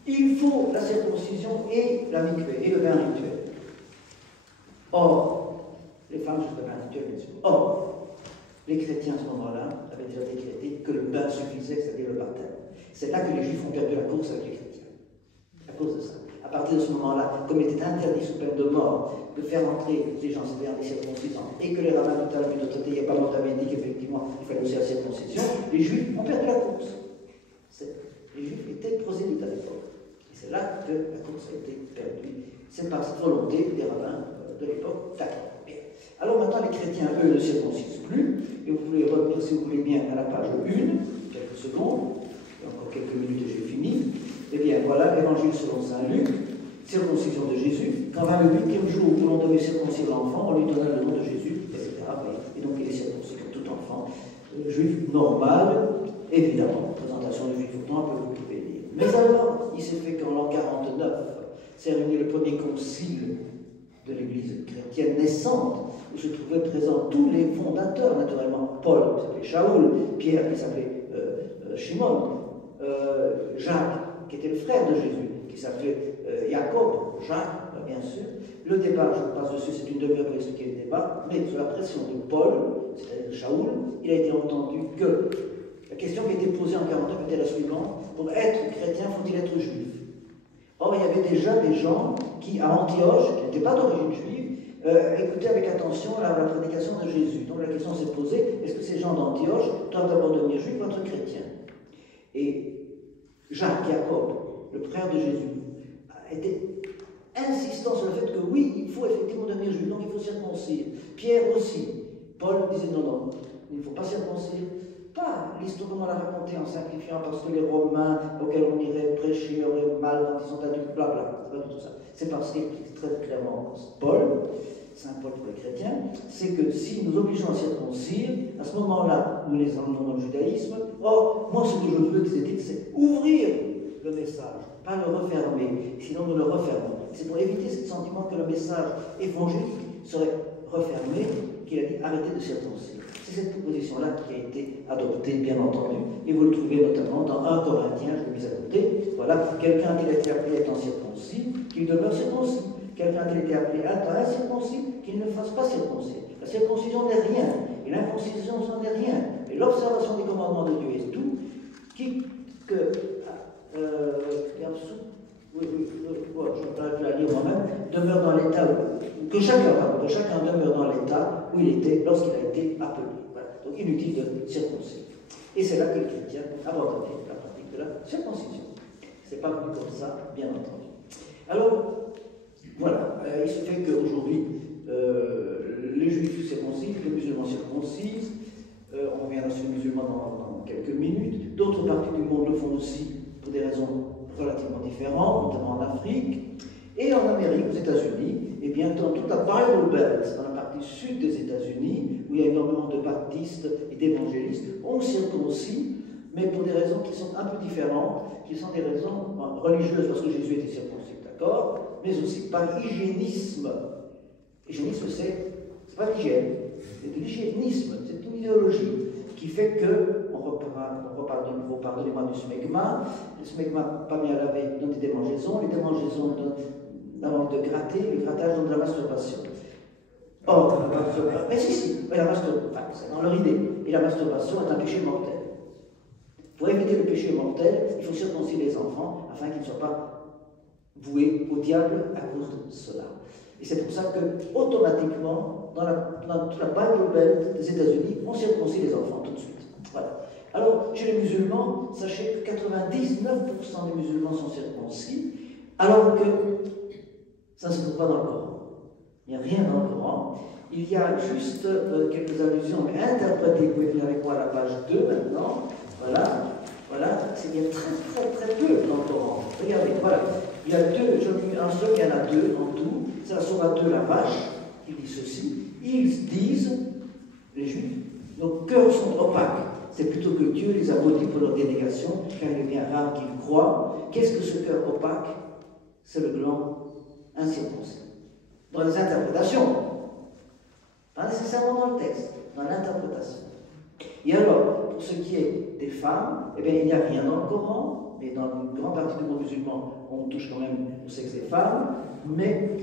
il faut la circoncision et la mikvé, et le bain rituel. Or, les femmes jusqu'au bain rituel, bien sûr. Or, les chrétiens à ce moment-là avaient déjà décrété que le bain suffisait, c'est-à-dire le baptême. C'est là que les juifs ont perdu la course avec les chrétiens. À cause de ça. À partir de ce moment-là, comme il était interdit sous peine de mort de faire entrer les gens, c'est-à-dire les circoncisants, et que les rabbins du Talmud de traité Yebamot avaient dit qu'effectivement il fallait aussi la circoncision, les juifs ont perdu la course. Les juifs étaient prosélytes à l'époque. Et c'est là que la course a été perdue. C'est par cette volonté des rabbins de l'époque. D'accord. Bien. Alors maintenant, les chrétiens, eux, ne circoncisent plus. Et vous pouvez revenir, si vous voulez bien, à la page 1, quelques secondes. Encore quelques minutes et j'ai fini. Eh bien, voilà l'évangile selon saint Luc, circoncision de Jésus. Quand vint le 8e jour où l'on devait circoncire l'enfant, on lui donna le nom de Jésus, etc. Et donc il est circoncis comme tout enfant juif normal, évidemment. Présentation du juif au temple, vous pouvez lire. Mais alors, il s'est fait qu'en l'an 49, s'est réuni le premier concile de l'Église chrétienne naissante, où se trouvaient présents tous les fondateurs, naturellement. Paul, qui s'appelait Shaoul, Pierre, qui s'appelait Shimon, Jacques, qui était le frère de Jésus, qui s'appelait Jacob, Jacques, bien sûr. Le débat, je passe dessus, c'est une demi-heure pour expliquer le débat, mais sous la pression de Paul, c'est-à-dire de Shaoul, il a été entendu que la question qui a été posée en 49 était la suivante: pour être chrétien, faut-il être juif? Or, il y avait déjà des gens qui, à Antioche, qui n'étaient pas d'origine juive, écoutaient avec attention la prédication de Jésus. Donc la question s'est posée: est-ce que ces gens d'Antioche doivent d'abord devenir juifs ou être chrétiens? Et Jacques, Jacob, le frère de Jésus, a été insistant sur le fait que oui, il faut effectivement devenir juif, donc il faut circoncire. Pierre aussi. Paul disait non, il ne faut pas circoncire. Pas l'histoire comme on l'a raconté en simplifiant parce que les Romains auxquels on irait prêcher auraient mal quand ils sont adultes, blabla. C'est pas du tout ça. C'est parce qu'il explique très clairement Paul, Saint Paul pour les chrétiens, c'est que si nous obligeons à circoncire, à ce moment-là, nous les emmenons dans le judaïsme. Or, moi, ce que je veux, disait-il, c'est ouvrir le message, pas le refermer. Sinon, nous le refermons. C'est pour éviter ce sentiment que le message évangélique serait refermé qu'il a dit arrêtez de circoncire. C'est cette proposition-là qui a été adoptée, bien entendu, et vous le trouvez notamment dans 1 Corinthiens, je l'ai mis à côté. Voilà, quelqu'un qui a été appelé à être circoncis, qu'il demeure circoncis. Quelqu'un qui a été appelé à être incirconcis, qu'il ne fasse pas circoncis. La circoncision n'est rien, et l'inconcision n'est rien. Et l'observation des commandements de Dieu est tout, je vais la lire moi-même, demeure dans l'état que chacun demeure dans l'état où il était lorsqu'il a été appelé. Voilà. Donc inutile de circoncire. Et c'est là que les chrétiens abandonnent la pratique de la circoncision. C'est pas venu comme ça, bien entendu. Alors, voilà, il se fait qu'aujourd'hui, les juifs circoncisent, les musulmans circoncisent, on reviendra sur les musulmans dans quelques minutes. D'autres parties du monde le font aussi pour des raisons relativement différentes, notamment en Afrique et en Amérique, aux États-Unis, et bien dans toute la Bible Belt, dans la partie sud des États-Unis, où il y a énormément de baptistes et d'évangélistes, on circoncis, mais pour des raisons qui sont un peu différentes, qui sont des raisons religieuses, parce que Jésus était circoncis, d'accord, mais aussi par hygiénisme. Hygiénisme, c'est pas l'hygiène, c'est de l'hygiénisme, c'est une idéologie qui fait que, on reparle de nouveau, pardonnez-moi, du smegma. Le smegma pas bien lavé donne des démangeaisons, les démangeaisons donnent envie de gratter, le grattage donne de la masturbation. Or, mais la masturbation, enfin, c'est dans leur idée, et la masturbation est un péché mortel. Pour éviter le péché mortel, il faut circoncire les enfants afin qu'ils ne soient pas voués au diable à cause de cela. Et c'est pour ça que, automatiquement, dans toute la Bible Belt des États-Unis, on circoncit les enfants tout de suite. Voilà. Alors, chez les musulmans, sachez que 99% des musulmans sont circoncis, alors que ça ne se trouve pas dans le Coran. Il n'y a rien dans le Coran. Il y a juste quelques allusions interprétées. Vous pouvez venir avec moi à la page 2 maintenant. Voilà. Voilà. Il y a très peu dans le Coran. Regardez, voilà. Il y a deux, je mis un seul, il y en a deux en tout. C'est la sourate 2, la vache, qui dit ceci. Ils disent, les Juifs, nos cœurs sont opaques. C'est plutôt que Dieu les a maudits pour leur dénégation, car il est bien rare qu'ils croient. Qu'est-ce que ce cœur opaque? C'est le gland incirconcis. Dans les interprétations, pas nécessairement dans le texte, dans l'interprétation. Et alors, pour ce qui est des femmes, eh bien, il n'y a rien dans le Coran, mais dans une grande partie du monde musulman, on touche quand même au sexe des femmes, mais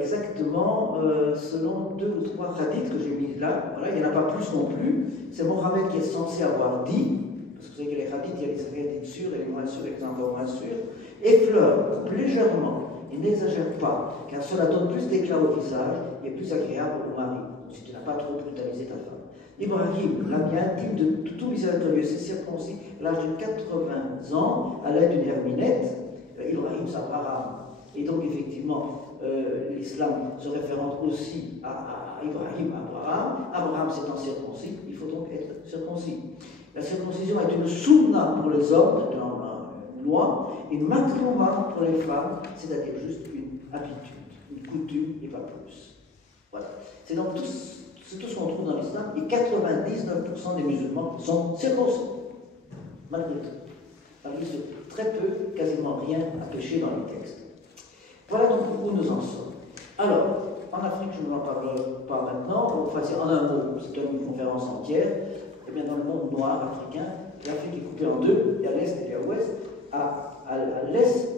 exactement selon 2 ou 3 hadiths que j'ai mis là, voilà, il n'y en a pas plus non plus, c'est Mohammed qui est censé avoir dit, parce que vous savez que les hadiths, il y a les hadiths sûrs et les moins sûrs et les encore moins sûrs, effleure légèrement, et n'exagère pas, car cela donne plus d'éclat au visage et est plus agréable au mari, si tu n'as pas trop brutalisé ta femme. Ibrahim, l'ami intime de tout miséricordieux, s'est circoncis à l'âge de 80 ans à l'aide d'une herminette. Ibrahim, c'est Abraham. Et donc, effectivement, l'islam se référente aussi à Ibrahim, à Abraham. Abraham s'étant circoncis, il faut donc être circoncis. La circoncision est une sunna pour les hommes, c'est une loi, une makrouma pour les femmes, c'est-à-dire juste une habitude, une coutume et pas plus. Voilà. C'est donc tout ce qu'on trouve dans l'islam, et 99% des musulmans sont circoncis, malgré tout. Malgré très peu, quasiment rien à pécher dans les textes. Voilà donc où nous en sommes. Alors, en Afrique, je ne vous en parle pas maintenant, enfin c'est en un mot, c'est une conférence entière. Et bien dans le monde noir africain, l'Afrique est coupée en deux, il y a l'Est et il y a l'Ouest. À l'Est,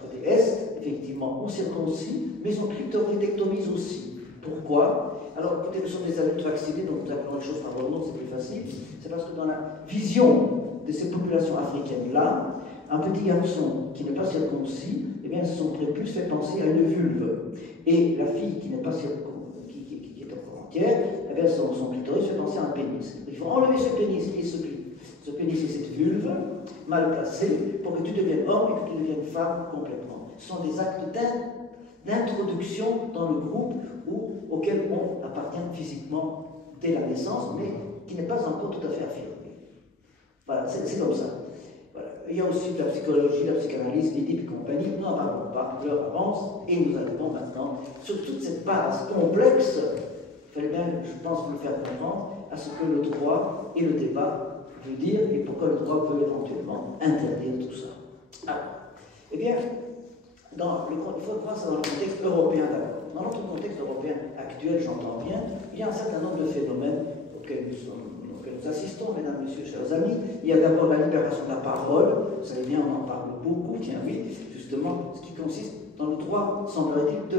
côté Est, effectivement, on circoncis, mais on clitoridectomise aussi. Pourquoi? Alors, écoutez, nous sommes des adultes vaccinés, donc nous appelons les choses par leur nom, c'est plus facile. C'est parce que dans la vision de ces populations africaines-là, un petit garçon qui n'est pas circoncis, eh bien, son prépuce fait penser à une vulve. Et la fille qui n'est pas circoncis, qui est encore entière, eh bien, son clitoris fait penser à un pénis. Il faut enlever ce pénis et ce pénis et cette vulve mal placée pour que tu deviennes homme et que tu deviennes femme complètement. Ce sont des actes d'introduction dans le groupe auquel on appartient physiquement dès la naissance, mais qui n'est pas encore tout à fait affirmé. Voilà, c'est comme ça. Voilà. Il y a aussi de la psychologie, la psychanalyse, l'Édipe et compagnie. Nous n'en parlons pas, l'heure avance, et nous arrivons maintenant sur toute cette base complexe. Il fallait bien, je pense, vous le faire comprendre à ce que le droit et le débat veut dire et pourquoi le droit peut éventuellement interdire tout ça. Alors, eh bien, il faut voir ça dans le contexte européen d'abord. Dans notre contexte européen actuel, j'entends bien, il y a un certain nombre de phénomènes auxquels nous assistons, mesdames, messieurs, chers amis. Il y a d'abord la libération de la parole. Vous savez bien, on en parle beaucoup, tiens oui, justement, ce qui consiste dans le droit, semblerait-il,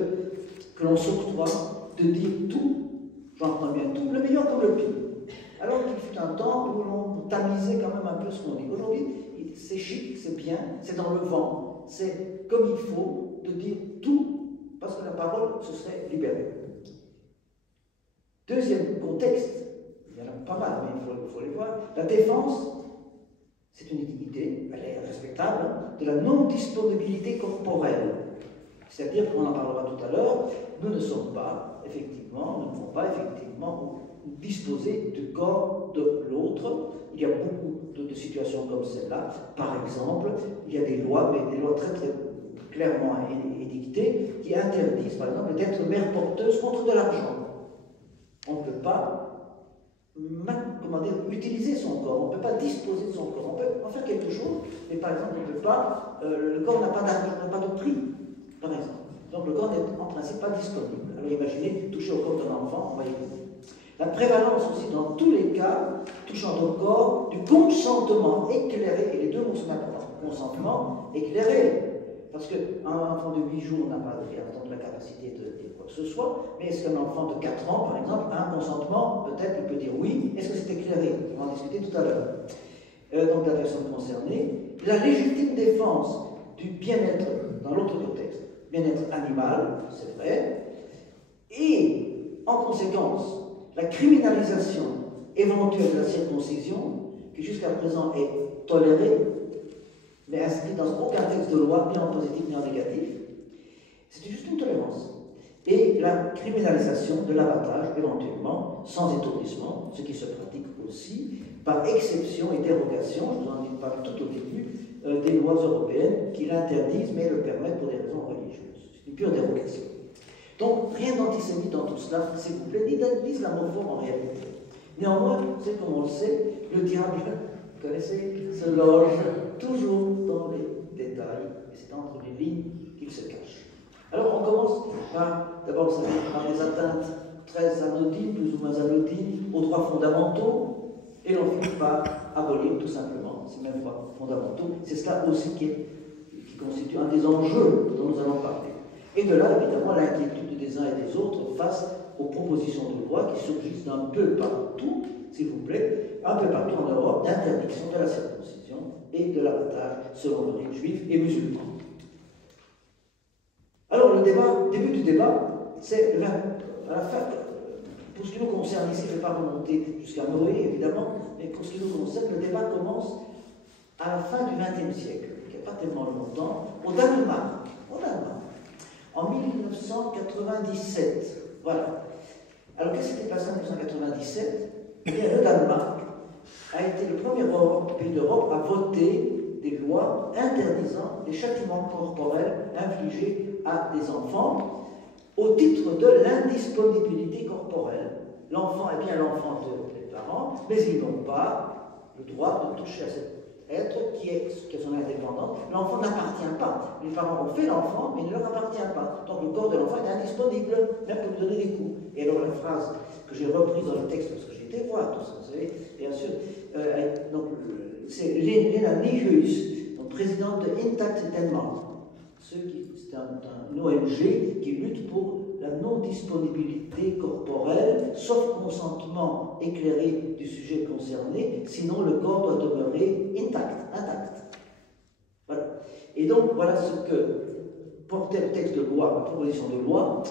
que l'on s'octroie de dire tout, j'entends bien tout, le meilleur comme le pire. Alors qu'il fut un temps où l'on tamisait quand même un peu ce qu'on dit. Aujourd'hui, c'est chic, c'est bien, c'est dans le vent, c'est comme il faut de dire tout, parce que la parole se serait libérée. Deuxième contexte, il y en a pas mal, mais il faut les voir. La défense, c'est une dignité, elle est respectable, de la non-disponibilité corporelle. C'est-à-dire qu'on en parlera tout à l'heure, nous ne sommes pas, effectivement, nous ne pouvons pas, effectivement, disposer du corps de l'autre. Il y a beaucoup de situations comme celle-là. Par exemple, il y a des lois, mais des lois très très clairement édictées, qui interdisent, par exemple, d'être mère porteuse contre de l'argent. On ne peut pas utiliser son corps, on ne peut pas disposer de son corps, on peut en faire quelque chose, mais par exemple, on ne peut pas, le corps n'a pas d'argent, n'a pas de prix, par exemple. Donc le corps n'est en principe pas disponible. Alors imaginez toucher au corps d'un enfant, on va y venir. La prévalence aussi dans tous les cas touchant au corps du consentement éclairé, et les deux mots sont importants, consentement éclairé. Parce qu'un enfant de 8 jours n'a pas de la capacité de dire quoi que ce soit, mais est-ce qu'un enfant de 4 ans, par exemple, a un consentement? Peut-être il peut dire oui. Est-ce que c'est éclairé? On va en discuter tout à l'heure. Donc la personne concernée. La légitime défense du bien-être, dans l'autre contexte, bien-être animal, c'est vrai, et en conséquence, la criminalisation éventuelle de la circoncision, qui jusqu'à présent est tolérée, mais inscrit dans aucun texte de loi, ni en positif ni en négatif. C'est juste une tolérance. Et la criminalisation de l'abattage, éventuellement, sans étourdissement, ce qui se pratique aussi, par exception et dérogation, je vous en ai parlé tout au début, des lois européennes qui l'interdisent, mais le permettent pour des raisons religieuses. C'est une pure dérogation. Donc, rien d'antisémite dans tout cela, s'il vous plaît, ni d'islamophone en réalité. Néanmoins, c'est comme on le sait, le diable, vous connaissez, se loge toujours dans les détails, et c'est entre les lignes qu'il se cache. Alors, on commence par, d'abord, vous savez, par des atteintes très anodines, plus ou moins anodines, aux droits fondamentaux, et l'on finit par abolir tout simplement ces mêmes droits fondamentaux. C'est cela aussi qui constitue un des enjeux dont nous allons parler. Et de là, évidemment, l'inquiétude des uns et des autres face aux propositions de loi qui surgissent d'un peu partout, s'il vous plaît, un peu partout en Europe, d'interdiction de la circoncision et de l'abattage selon le rite juif et musulman. Alors, le début du débat, c'est à la fin. Pour ce qui nous concerne ici, je ne vais pas remonter jusqu'à Noé, évidemment, mais pour ce qui nous concerne, le débat commence à la fin du XXe siècle, qui n'est pas tellement longtemps, au Danemark. En 1997. Voilà. Alors, qu'est-ce qui s'est passé en 1997? Eh bien, le Danemark a été le premier pays d'Europe à voter des lois interdisant les châtiments corporels infligés à des enfants au titre de l'indisponibilité corporelle. L'enfant est bien l'enfant des parents, mais ils n'ont pas le droit de toucher à cet être qui a son indépendance. L'enfant n'appartient pas. Les parents ont fait l'enfant, mais il ne leur appartient pas. Donc le corps de l'enfant est indisponible, même pour lui donner des coups. Et alors la phrase que j'ai reprise dans le texte, parce que j'ai été voir tout ça, vous savez, bien sûr, c'est Lena Nyhus, présidente de Intact Denmark. C'est un ONG qui lutte pour la non-disponibilité corporelle, sauf consentement éclairé du sujet concerné, sinon le corps doit demeurer intact. Voilà. Et donc, voilà ce que portait le texte de loi, la proposition de loi,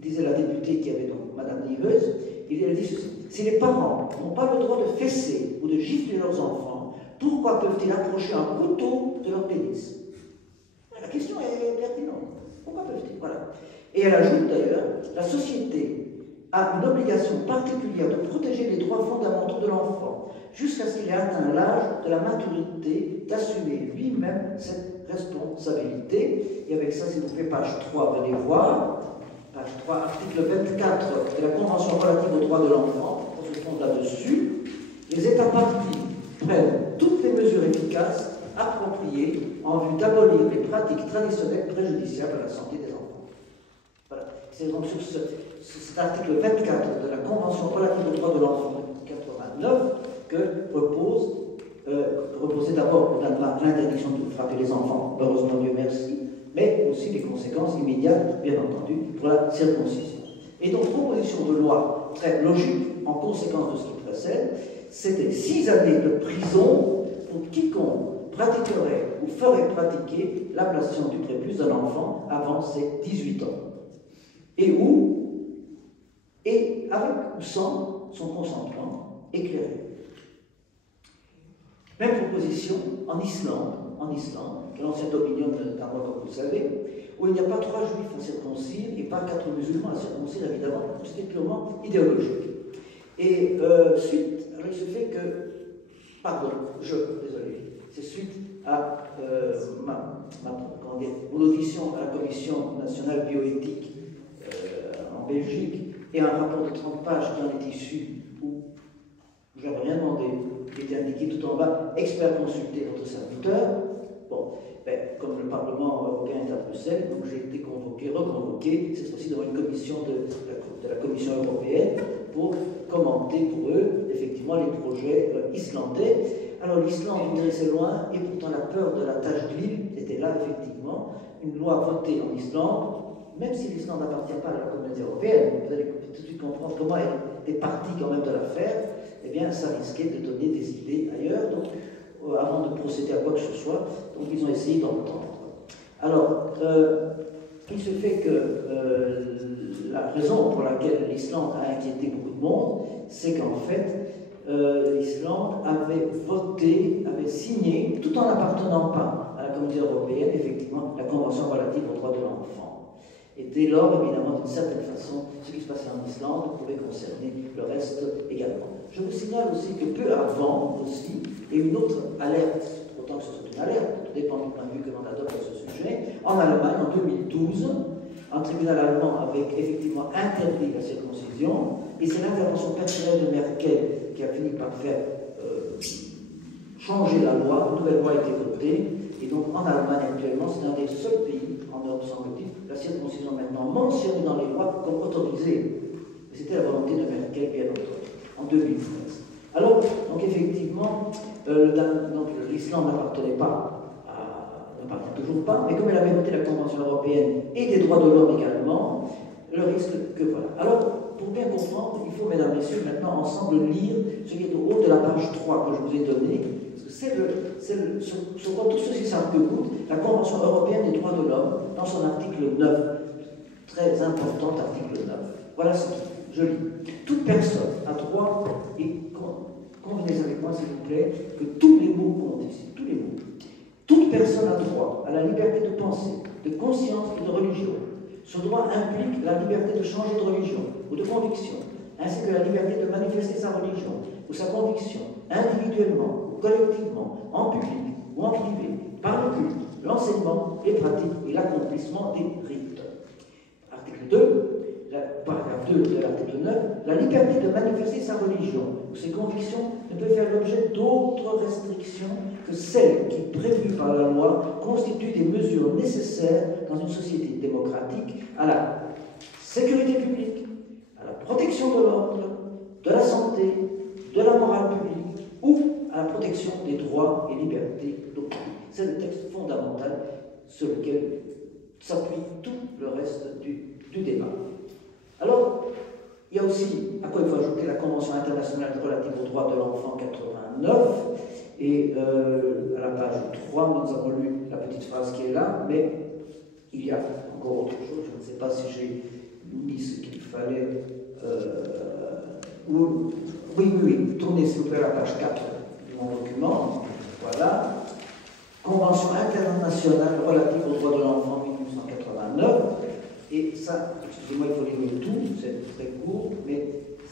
disait la députée qui avait donc Madame Nieveuse, elle dit ceci: si les parents n'ont pas le droit de fesser ou de gifler leurs enfants, pourquoi peuvent-ils approcher un couteau de leur pénis? La question est pertinente. Pourquoi peuvent-ils? Voilà. Et elle ajoute d'ailleurs, la société a une obligation particulière de protéger les droits fondamentaux de l'enfant jusqu'à ce qu'il ait atteint l'âge de la maturité d'assumer lui-même cette responsabilité. Et avec ça, s'il vous plaît, page 3, venez voir. Page 3, article 24 de la Convention relative aux droits de l'enfant, on se fonde là-dessus. Les États partis prennent toutes les mesures efficaces appropriées en vue d'abolir les pratiques traditionnelles préjudiciables à la santé des enfants. Voilà. C'est donc sur cet article 24 de la Convention relative aux droits de l'enfant de 89 que reposait d'abord l'interdiction de frapper les enfants, heureusement Dieu merci, mais aussi les conséquences immédiates, bien entendu, pour la circoncision. Et donc, proposition de loi très logique, en conséquence de ce qui précède, c'était 6 années de prison pour quiconque pratiquerait ou ferait pratiquer l'ablation du prépuce d'un enfant avant ses 18 ans. Et avec ou sans son consentement éclairé. Même proposition en Islande, qui est l'ancien dominion d'un roi, comme vous le savez, où il n'y a pas 3 juifs à circoncire et pas 4 musulmans à circoncire, évidemment, c'était purement idéologique. Et suite, alors il se fait que, désolé, c'est suite à mon audition à la Commission nationale bioéthique en Belgique et un rapport de 30 pages qui en est issu, où je n'avais rien demandé, qui était indiqué tout en bas, expert consulté votre serviteur. Bon, comme le Parlement européen est à Bruxelles, donc j'ai été reconvoqué, cette fois-ci devant une commission de la Commission européenne, pour commenter pour eux, effectivement, les projets islandais. Alors l'Islande, vous direz, c'est loin, et pourtant la peur de la tache d'huile était là, effectivement. Une loi votée en Islande, même si l'Islande n'appartient pas à la communauté européenne, vous allez tout de suite comprendre comment elle est partie quand même de l'affaire, eh bien ça risquait de donner des idées ailleurs, donc avant de procéder à quoi que ce soit, donc ils ont essayé d'entendre. Alors, il se fait que la raison pour laquelle l'Islande a inquiété beaucoup de monde, c'est qu'en fait, l'Islande avait signé, tout en n'appartenant pas à la communauté européenne, effectivement, la Convention relative aux droits de l'enfant. Et dès lors, évidemment, d'une certaine façon, ce qui se passait en Islande pouvait concerner le reste également. Je vous signale aussi que peu avant aussi, et une autre alerte, autant que ce soit une alerte, tout dépend du point de vue que l'on adopte à ce sujet, en Allemagne, en 2012, un tribunal allemand avait effectivement interdit la circoncision, et c'est l'intervention personnelle de Merkel qui a fini par faire changer la loi, une nouvelle loi a été votée, et donc en Allemagne actuellement, c'est un des seuls pays en Europe semble-t-il, la circoncision maintenant mentionnée dans les lois comme autorisée. C'était la volonté de Merkel, bien entendu, en 2013. Alors, donc effectivement, l'Islande n'appartenait toujours pas, mais comme elle avait voté la Convention européenne et des droits de l'homme également, le risque que voilà. Alors, pour bien comprendre, il faut, mesdames, messieurs, maintenant ensemble lire ce qui est au haut de la page 3 que je vous ai donné, parce que sur quoi tout ceci s'arc-boute, la Convention européenne des droits de l'homme, dans son article 9, très important article 9. Voilà ce qui, je lis. Toute personne a droit, et convenez avec moi s'il vous plaît, que tous les mots comptent ici, tous les mots. Toute personne a droit à la liberté de pensée, de conscience et de religion. Ce droit implique la liberté de changer de religion ou de conviction, ainsi que la liberté de manifester sa religion ou sa conviction, individuellement ou collectivement, en public ou en privé, par le culte, l'enseignement, les pratiques et l'accomplissement des rites. Article 2, paragraphe 2 de l'article 9, la liberté de manifester sa religion ou ses convictions ne peut faire l'objet d'autres restrictions que celles qui, prévues par la loi, constituent des mesures nécessaires dans une société démocratique à la sécurité publique, à la protection de l'ordre, de la santé, de la morale publique ou à la protection des droits et libertés d'autrui. C'est le texte fondamental sur lequel s'appuie tout le reste du débat. Alors, il y a aussi, à quoi il faut ajouter la Convention internationale relative aux droits de l'enfant 89, et à la page 3, nous avons lu la petite phrase qui est là, mais il y a encore autre chose, je ne sais pas si j'ai mis ce qu'il fallait. Oui, tournez s'il vous plaît à la page 4 de mon document, voilà. Convention internationale relative aux droits de l'enfant 1989, et ça, excusez-moi, il faut lire tout, c'est très court, mais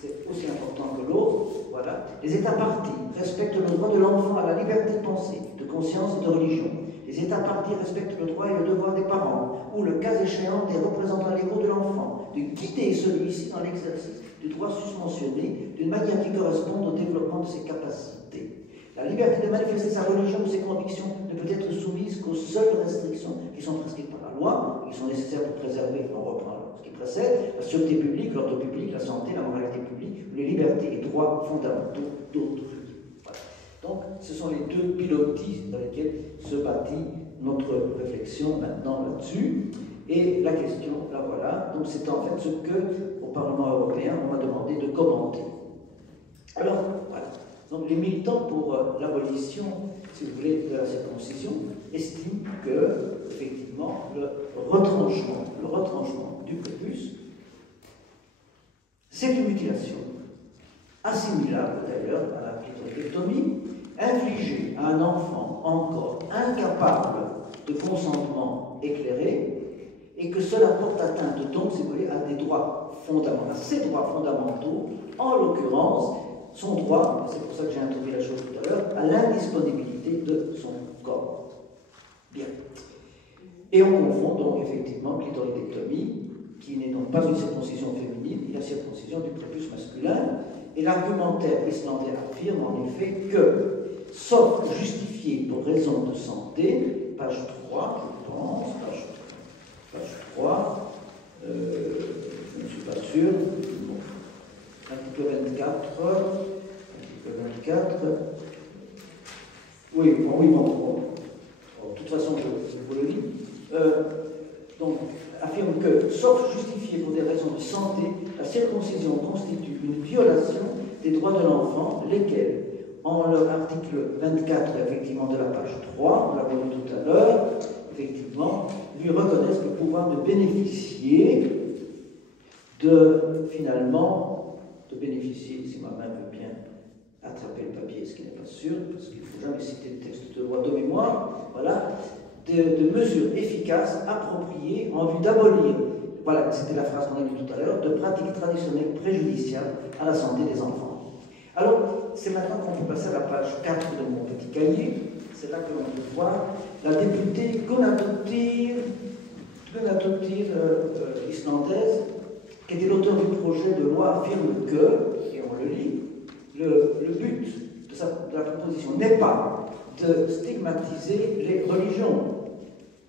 c'est aussi important que l'autre. Voilà. Les États parties respectent le droit de l'enfant à la liberté de pensée, de conscience et de religion. Les États parties respectent le droit et le devoir des parents, ou le cas échéant des représentants légaux de l'enfant, de guider celui-ci dans l'exercice du droit susmentionné d'une manière qui corresponde au développement de ses capacités. La liberté de manifester sa religion ou ses convictions ne peut être soumise qu'aux seules restrictions qui sont prescrites par la loi, qui sont nécessaires pour préserver, on reprend ce qui précède, la sûreté publique, l'ordre public, la santé, la moralité publique, les libertés et droits fondamentaux d'autrui. Voilà. Donc, ce sont les deux pilotis dans lesquels se bâtit notre réflexion maintenant là-dessus. Et la question, la voilà. Donc, c'est en fait ce que, au Parlement européen, on m'a demandé de commenter. Alors, voilà. Donc les militants pour l'abolition, si vous voulez, de la circoncision estiment que, effectivement, le retranchement du prépuce, c'est une mutilation, assimilable d'ailleurs à la clitoridectomie, infligée à un enfant encore incapable de consentement éclairé, et que cela porte atteinte donc, si vous voulez, à des droits fondamentaux, à ces droits fondamentaux, en l'occurrence, son droit, c'est pour ça que j'ai introduit la chose tout à l'heure, à l'indisponibilité de son corps. Bien. Et on confond donc effectivement clitoridectomie, qui n'est donc pas une circoncision féminine, mais la circoncision du prépuce masculin. Et l'argumentaire islandais affirme en effet que, sauf justifié pour raison de santé, page 3, je pense, page 3, je ne suis pas sûr. Article 24, oui, bon, de toute façon, je vous le lis. Donc, affirme que, sauf justifié pour des raisons de santé, la circoncision constitue une violation des droits de l'enfant, lesquels, en leur article 24, effectivement, de la page 3, on l'a vu tout à l'heure, effectivement, lui reconnaissent le pouvoir de bénéficier si ma main veut bien attraper le papier, ce qui n'est pas sûr, parce qu'il ne faut jamais citer le texte de loi de mémoire, voilà, de mesures efficaces, appropriées, en vue d'abolir voilà, c'était la phrase qu'on a lue tout à l'heure, de pratiques traditionnelles préjudiciables à la santé des enfants. Alors, c'est maintenant qu'on peut passer à la page 4 de mon petit cahier. C'est là que l'on peut voir la députée Gunadottir islandaise, qui était l'auteur du projet de loi, affirme que, et on le lit, le but de la proposition n'est pas de stigmatiser les religions,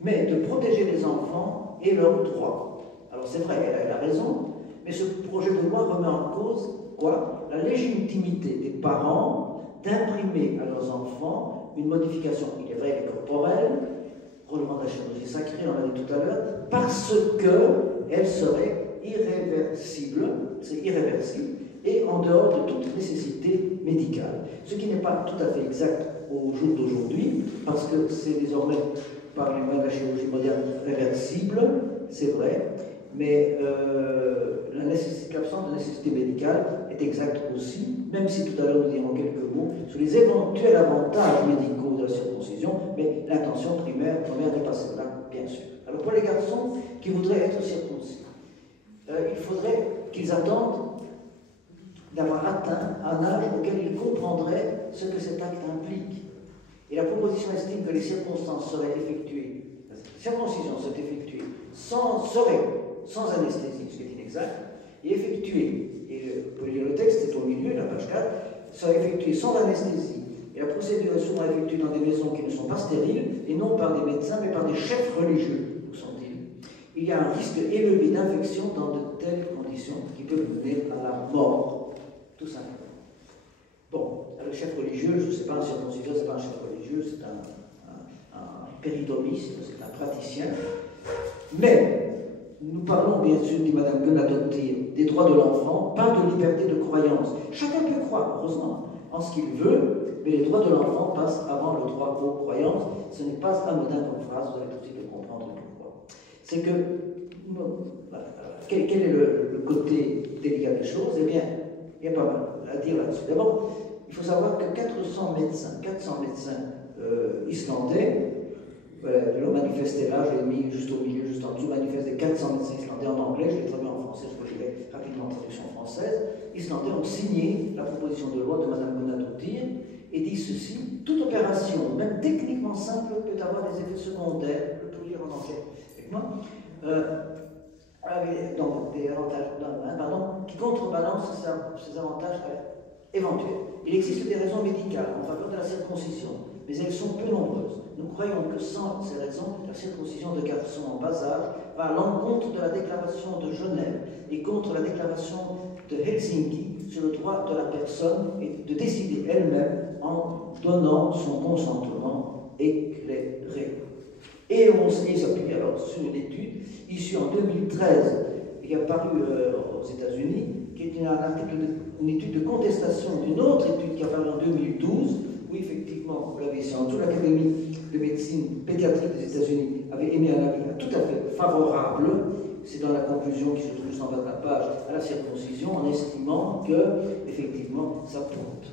mais de protéger les enfants et leurs droits. Alors c'est vrai, elle a raison, mais ce projet de loi remet en cause quoi? La légitimité des parents d'imprimer à leurs enfants une modification, il est vrai, corporelle, relevant de la chirurgie sacrée, on l'a dit tout à l'heure, parce qu'elle serait irréversible, c'est irréversible, et en dehors de toute nécessité médicale. Ce qui n'est pas tout à fait exact au jour d'aujourd'hui, parce que c'est désormais, par les moyens de la chirurgie moderne, réversible, c'est vrai, mais l'absence de nécessité médicale est exacte aussi, même si tout à l'heure nous dirons quelques mots sur les éventuels avantages médicaux de la circoncision, mais l'intention première n'est pas celle-là, bien sûr. Alors pour les garçons qui voudraient être circoncis, il faudrait qu'ils attendent d'avoir atteint un âge auquel ils comprendraient ce que cet acte implique. Et la proposition estime que les circonstances seraient effectuées, la circoncision serait effectuée sans anesthésie, ce qui est inexact, et effectuée, et vous pouvez lire le texte, c'est au milieu, la page 4, serait effectuée sans anesthésie. Et la procédure est souvent effectuée dans des maisons qui ne sont pas stériles, et non par des médecins, mais par des chefs religieux, où sont-ils? Il y a un risque élevé d'infection dans de telles conditions qui peuvent mener à la mort, tout simplement. Bon, le chef religieux, je ne sais pas, un circonciseur, ce n'est pas un chef religieux, c'est un péridomiste, c'est un praticien. Mais nous parlons bien sûr, dit Mme Gunadottir, des droits de l'enfant, pas de liberté de croyance. Chacun peut croire, heureusement, en ce qu'il veut, mais les droits de l'enfant passent avant le droit aux croyances. Ce n'est pas anodin comme phrase, vous allez tout de suite comprendre pourquoi. C'est que, quel est le côté délicat des choses? Eh bien, il y a pas mal à dire là-dessus. D'abord, il faut savoir que 400 médecins islandais, le manifeste est là, je l'ai mis juste au milieu, juste en dessous, manifeste des 400 médecins islandais en anglais, je l'ai traduit en français, je vous lirai rapidement en traduction française. Islandais ont signé la proposition de loi de Mme Gunadottir et dit ceci: toute opération, même techniquement simple, peut avoir des effets secondaires, je peux lire en anglais avec moi, donc des avantages, qui contrebalancent ces avantages éventuels. Il existe des raisons médicales en faveur de la circoncision, mais elles sont peu nombreuses. Nous croyons que sans ces raisons, la circoncision de garçons en bas âge va à l'encontre de la déclaration de Genève et contre la déclaration de Helsinki sur le droit de la personne de décider elle-même en donnant son consentement éclairé. Et on s'appuie alors sur une étude issue en 2013 et qui a paru aux États-Unis, qui est une étude de contestation d'une autre étude qui a paru en 2012, où effectivement, vous l'avez ici en dessous, l'Académie de médecine pédiatrique des États-Unis avait émis un avis tout à fait favorable, c'est dans la conclusion qui se trouve juste en bas de la page, à la circoncision, en estimant que, effectivement, ça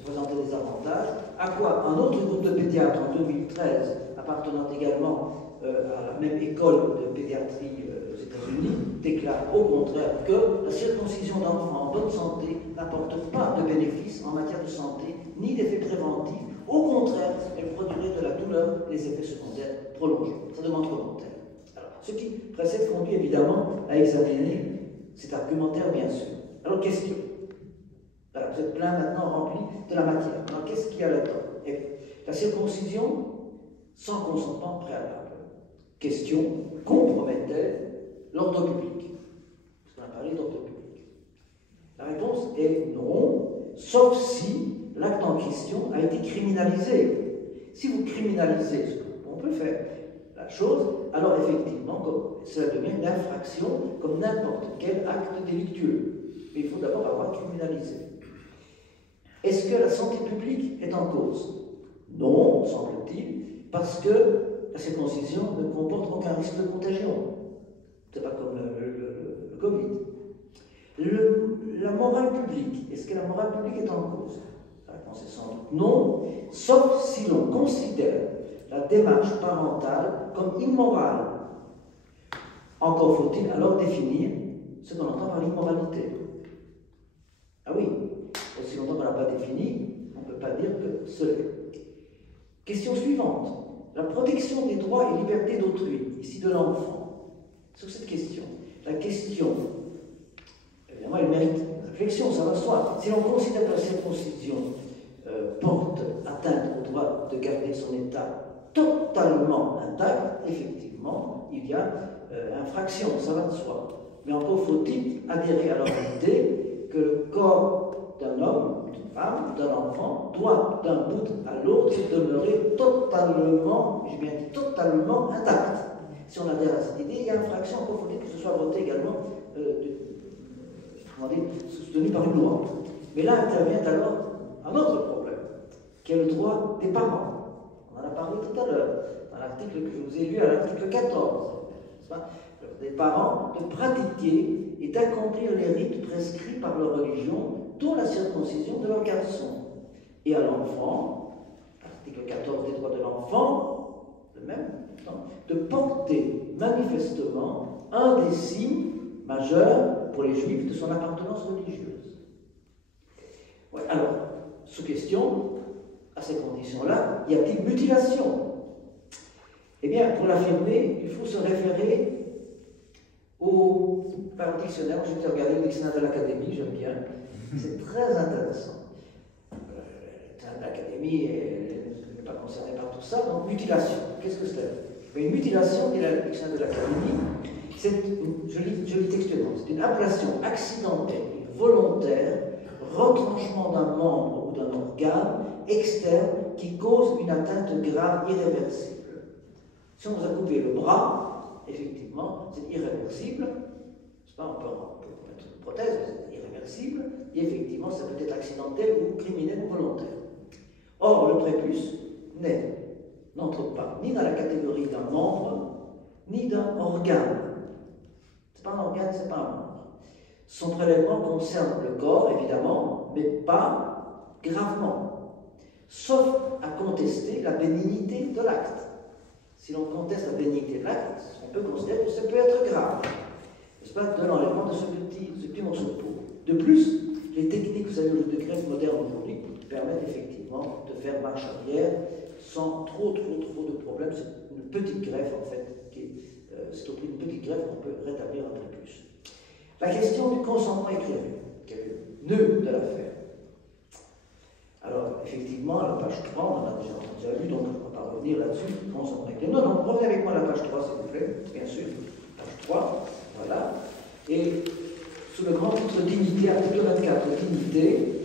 présentait des avantages, à quoi un autre groupe de pédiatres en 2013, appartenant également à la même école de pédiatrie aux États-Unis, déclare au contraire que la circoncision d'enfants en bonne santé n'apporte pas de bénéfices en matière de santé, ni d'effets préventifs. Au contraire, elle produirait de la douleur et des effets secondaires prolongés. Ça demande commentaire. Alors, ce qui précède conduit évidemment à examiner cet argumentaire, bien sûr. Alors, qu'est-ce qu'il y a? Voilà, vous êtes plein maintenant rempli de la matière. Alors, qu'est-ce qu'il y a là-dedans? Eh bien, la circoncision sans consentement préalable. Question, compromet-elle l'ordre public? Parce qu'on a parlé d'ordre public. La réponse est non, sauf si l'acte en question a été criminalisé. Si vous criminalisez ce qu'on peut faire, la chose, alors effectivement, cela devient une infraction comme n'importe quel acte délictueux. Mais il faut d'abord avoir criminalisé. Est-ce que la santé publique est en cause? Non, semble-t-il, parce que la circoncision ne comporte aucun risque de contagion. C'est pas comme le Covid. La morale publique, est-ce que la morale publique est en cause? La réponse est sans doute non, sauf si l'on considère la démarche parentale comme immorale. Encore faut-il alors définir ce qu'on entend par l'immoralité. Ah oui, aussi longtemps qu'on n'a pas défini, on ne peut pas dire que ce l'est. Question suivante. La protection des droits et libertés d'autrui, ici de l'enfant. Sur cette question, la question, évidemment, elle mérite réflexion, ça va de soi. Si l'on considère que la circoncision porte atteinte au droit de garder son état totalement intact, effectivement, il y a infraction, ça va de soi. Mais encore faut-il adhérer à l'idée que le corps d'un homme, d'une femme, d'un enfant doit d'un bout à l'autre demeurer totalement, j'ai bien dit totalement intact. Si on adhère à cette idée, il y a infraction, encore faut-il que ce soit voté également, soutenu par une loi. Mais là intervient alors un autre problème, qui est le droit des parents. On en a parlé tout à l'heure, dans l'article que je vous ai lu à l'article 14. Des parents de pratiquer et d'accomplir les rites prescrits par leur religion, dont la circoncision de leur garçon. Et à l'enfant, article 14 des droits de l'enfant, le même, de porter manifestement un des signes majeurs pour les juifs de son appartenance religieuse. Ouais, alors, sous question, à ces conditions-là, y a-t-il mutilation? Eh bien, pour l'affirmer, il faut se référer par le dictionnaire. J'ai regardé le dictionnaire de l'Académie, j'aime bien. C'est très intéressant. L'Académie n'est pas concernée par tout ça. Donc, mutilation, qu'est-ce que c'est? Une mutilation, dit le dictionnaire de l'Académie, je lis textuellement, c'est une ablation accidentelle, volontaire, retranchement d'un membre ou d'un organe externe qui cause une atteinte grave, irréversible. Si on vous a coupé le bras, effectivement, c'est irréversible. On peut mettre une prothèse, c'est irréversible. Et effectivement, ça peut être accidentel ou criminel ou volontaire. Or, le prépuce n'entre pas ni dans la catégorie d'un membre, ni d'un organe. Ce n'est pas un organe, ce n'est pas un membre. Son prélèvement concerne le corps, évidemment, mais pas gravement. Sauf à contester la bénignité de l'acte. Si l'on conteste la bénignité de l'acte, on peut considérer que ça peut être grave, n'est-ce pas, de l'enlèvement de ce petit morceau de peau. De plus, les techniques, vous savez, de greffe moderne aujourd'hui permettent effectivement de faire marche arrière sans trop de problèmes. C'est une petite greffe, en fait, c'est au prix d'une petite greffe qu'on peut rétablir un prépuce. La question du consentement éclairé, qui est le nœud de l'affaire. Alors, effectivement, à la page 3, on en a déjà vu, donc on ne va pas revenir là-dessus. Non, revenez avec moi à la page 3, s'il vous plaît, bien sûr. Page 3, voilà. Et sous le grand titre dignité, article 24, dignité,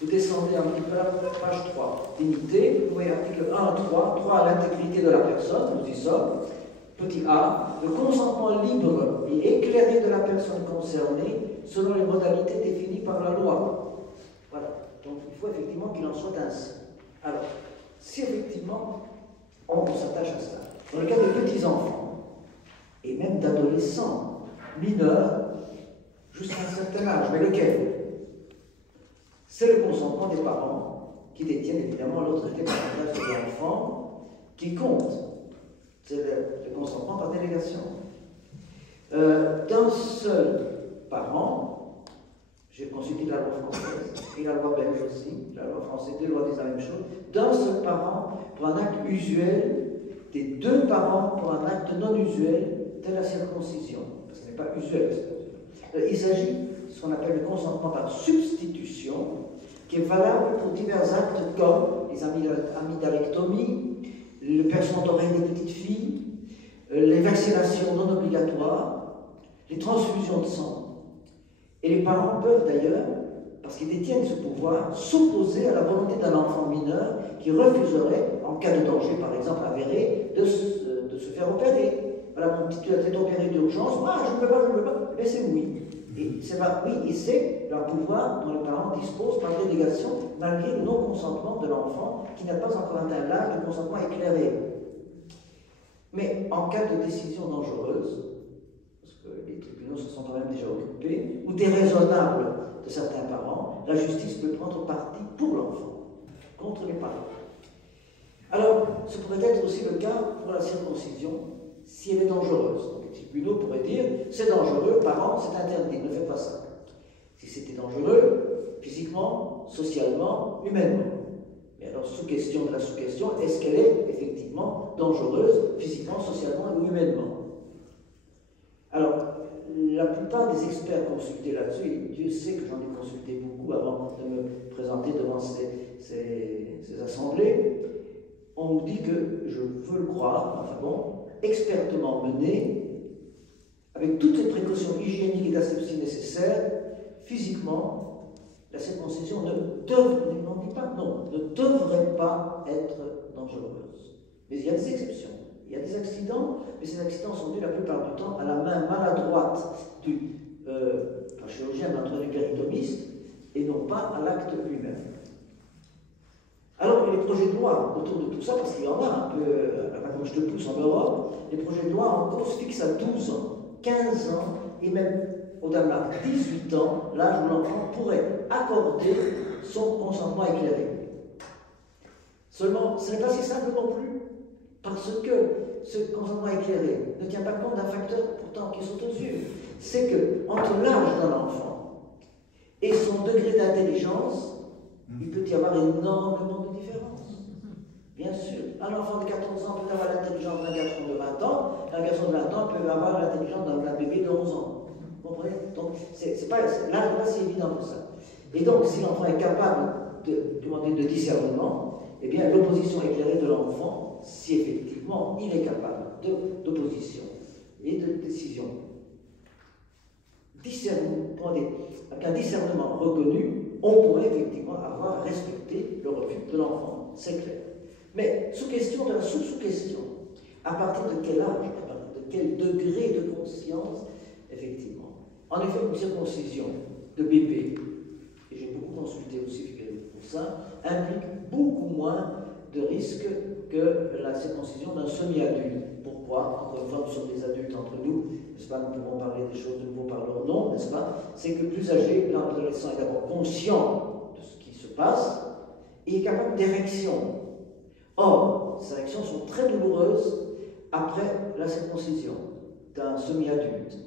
vous descendez un petit peu à la page 3. Dignité, vous voyez article 1, 3 à l'intégrité de la personne, nous y sommes. Petit a, le consentement libre et éclairé de la personne concernée selon les modalités définies par la loi. Voilà. Donc il faut effectivement qu'il en soit ainsi. Alors, si effectivement on s'attache à cela, dans le cas des petits-enfants, et même d'adolescents, mineurs, jusqu'à un certain âge, mais lequel? C'est le consentement des parents qui détiennent évidemment l'autorité parentale sur l'enfant qui compte. C'est le consentement par délégation. D'un seul parent, j'ai consulté la loi française et la loi belge aussi, la loi française, deux lois disent la même chose, d'un seul parent pour un acte usuel, des deux parents pour un acte non usuel, de la circoncision. Ce n'est pas usuel. Il s'agit de ce qu'on appelle le consentement par substitution, qui est valable pour divers actes comme les amydalectomies, le percement d'oreilles des petites filles, les vaccinations non obligatoires, les transfusions de sang. Et les parents peuvent d'ailleurs, parce qu'ils détiennent ce pouvoir, s'opposer à la volonté d'un enfant mineur qui refuserait, en cas de danger par exemple avéré, de se faire opérer. Voilà, mon petit, tu as été opéré d'urgence, je ne veux pas, mais c'est oui. Et c'est oui, et c'est un pouvoir dont les parents disposent par délégation, malgré le non-consentement de l'enfant qui n'a pas encore atteint l'âge de consentement éclairé. Mais en cas de décision dangereuse, parce que les tribunaux se sont quand même déjà occupés, ou déraisonnable de certains parents, la justice peut prendre parti pour l'enfant, contre les parents. Alors, ce pourrait être aussi le cas pour la circoncision, si elle est dangereuse. Les tribunaux pourraient dire c'est dangereux, parents, c'est interdit, ne faites pas ça. Si c'était dangereux, physiquement, socialement, humainement. Mais alors, sous-question de la sous-question, est-ce qu'elle est effectivement dangereuse, physiquement, socialement ou humainement? Alors, la plupart des experts consultés là-dessus, et Dieu sait que j'en ai consulté beaucoup avant de me présenter devant ces assemblées, on me dit que, je veux le croire, enfin bon, expertement mené, avec toutes les précautions hygiéniques et d'asepsie nécessaires, physiquement, la circoncision ne devrait pas être dangereuse. Mais il y a des exceptions. Il y a des accidents, mais ces accidents sont dus la plupart du temps à la main maladroite du chirurgien, du péritomiste, et non pas à l'acte lui-même. Alors, les projets de loi autour de tout ça, parce qu'il y en a un peu, comme je te pousse en Europe, les projets de loi en cause fixent à 12 ans, 15 ans, et même au Danemark, 18 ans, l'âge où l'enfant pourrait accorder son consentement éclairé. Seulement, ce n'est pas si simple non plus, parce que ce consentement éclairé ne tient pas compte d'un facteur pourtant qui saute aux yeux. C'est que entre l'âge d'un enfant et son degré d'intelligence, il peut y avoir énormément de différences. Bien sûr, un enfant de 14 ans peut avoir l'intelligence d'un garçon de 20 ans, un garçon de 20 ans peut avoir l'intelligence d'un bébé de 11 ans. Vous comprenez? Donc, là, pas si évident que ça. Et donc, si l'enfant est capable de discernement, eh bien, l'opposition éclairée de l'enfant, si effectivement il est capable d'opposition et de décision, avec un discernement reconnu, on pourrait effectivement avoir respecté le refus de l'enfant, c'est clair. Mais sous question de la sous-question, à partir de quel âge, à partir de quel degré de conscience, effectivement. En effet, une circoncision de bébé, et j'ai beaucoup consulté aussi pour ça, implique beaucoup moins de risques que la circoncision d'un semi-adulte. Pourquoi? Encore une fois, nous sommes des adultes entre nous, n'est-ce pas? Nous pouvons parler des choses de nouveau par leur nom, n'est-ce pas? C'est que plus âgé, l'adolescent est d'abord conscient de ce qui se passe et est capable d'érection. Or, ces érections sont très douloureuses après la circoncision d'un semi-adulte.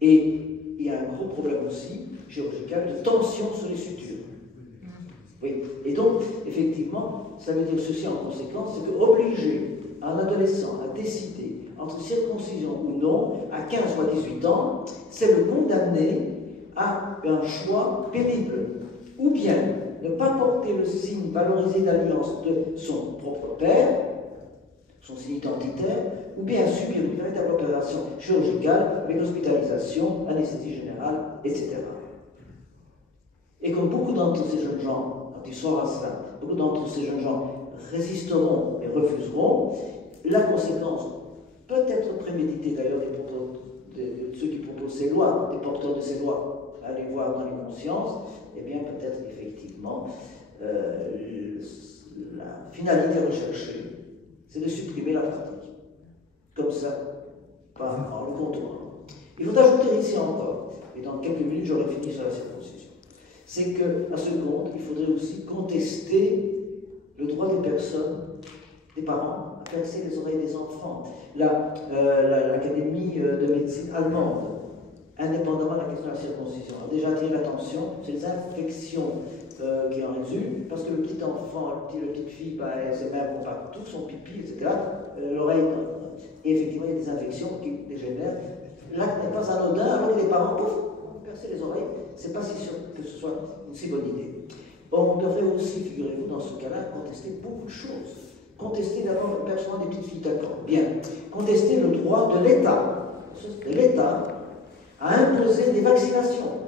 Et il y a un gros problème aussi, chirurgical, de tension sur les sutures. Oui. Et donc, effectivement, ça veut dire ceci en conséquence, c'est qu'obliger un adolescent à décider entre circoncision ou non, à 15 ou à 18 ans, c'est le condamner à un choix pénible. Ou bien ne pas porter le signe valorisé d'alliance de son propre père, son signe identitaire, ou bien subir une véritable opération chirurgicale avec hospitalisation, anesthésie générale, etc. Et comme beaucoup d'entre ces jeunes gens, quand ils sont à cela, beaucoup d'entre ces jeunes gens résisteront et refuseront, la conséquence peut être préméditée d'ailleurs de ceux qui proposent ces lois, des porteurs de ces lois, à les voir dans les consciences, eh bien peut-être effectivement la finalité recherchée, c'est de supprimer la pratique. Comme ça, en le contournant. Il faut ajouter ici encore, et dans quelques minutes j'aurai fini sur la circoncision, c'est qu'à ce compte, il faudrait aussi contester le droit des personnes, des parents, à percer les oreilles des enfants. L'Académie de médecine allemande, indépendamment de la question de la circoncision, a déjà attiré l'attention sur les infections qui en résultent, parce que le petit enfant, la petite fille, ses mains vont partout, son pipi, etc. L'oreille, et effectivement, il y a des infections qui dégénèrent. L'acte n'est pas anodin, alors que les parents peuvent percer les oreilles. C'est pas si sûr que ce soit une si bonne idée. Bon, on devrait aussi, figurez-vous, dans ce cas-là, contester beaucoup de choses. Contester d'abord le percement des petites filles, d'accord. Bien. Contester le droit de l'État à imposer des vaccinations.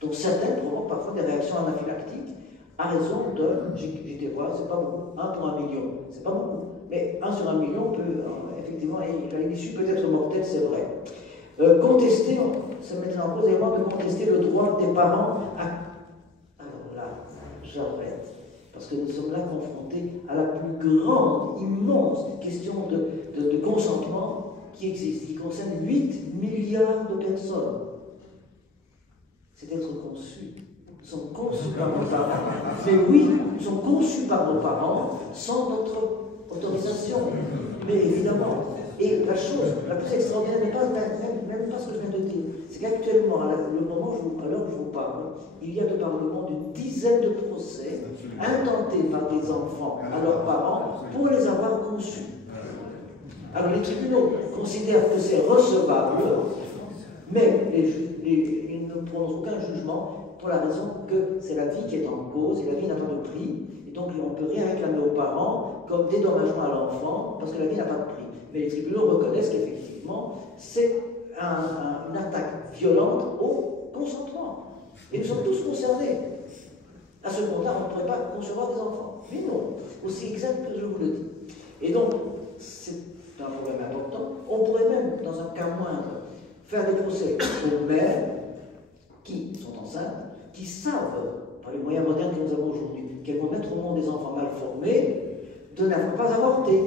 Donc certaines provoquent parfois des réactions anaphylactiques à raison de, j'ai été voir, c'est pas beaucoup, 1 pour 1 million, c'est pas beaucoup. Mais 1 sur 1 million peut, effectivement, l'issue peut être mortelle, c'est vrai. Contester, ça mettrait en cause également de contester le droit des parents à... Alors là, j'arrête, parce que nous sommes là confrontés à la plus grande, immense question de consentement qui existe, qui concerne 8 milliards de personnes. C'est être conçus. Nous sommes conçus par nos parents. Mais oui, nous sommes conçus par nos parents sans notre autorisation. Mais évidemment, Et la chose la plus extraordinaire n'est pas même pas ce que je viens de dire. C'est qu'actuellement, à l'heure où je vous parle, il y a de par le monde une dizaine de procès intentés par des enfants à leurs parents pour les avoir conçus. Alors les tribunaux considèrent que c'est recevable, mais ils ne prononcent aucun jugement pour la raison que c'est la vie qui est en cause et la vie n'a pas de prix. Et donc on ne peut rien réclamer aux parents comme dédommagement à l'enfant parce que la vie n'a pas de prix. Mais les tribunaux reconnaissent qu'effectivement c'est une attaque violente au consentement. Et nous sommes tous concernés. À ce compte-là, on ne pourrait pas concevoir des enfants. Mais non, aussi exact que je vous le dis. Et donc, c'est un problème important. On pourrait même, dans un cas moindre, faire des procès aux mères qui sont enceintes, qui savent, par les moyens modernes que nous avons aujourd'hui, qu'elles vont mettre au monde des enfants mal formés, de ne pas avorter.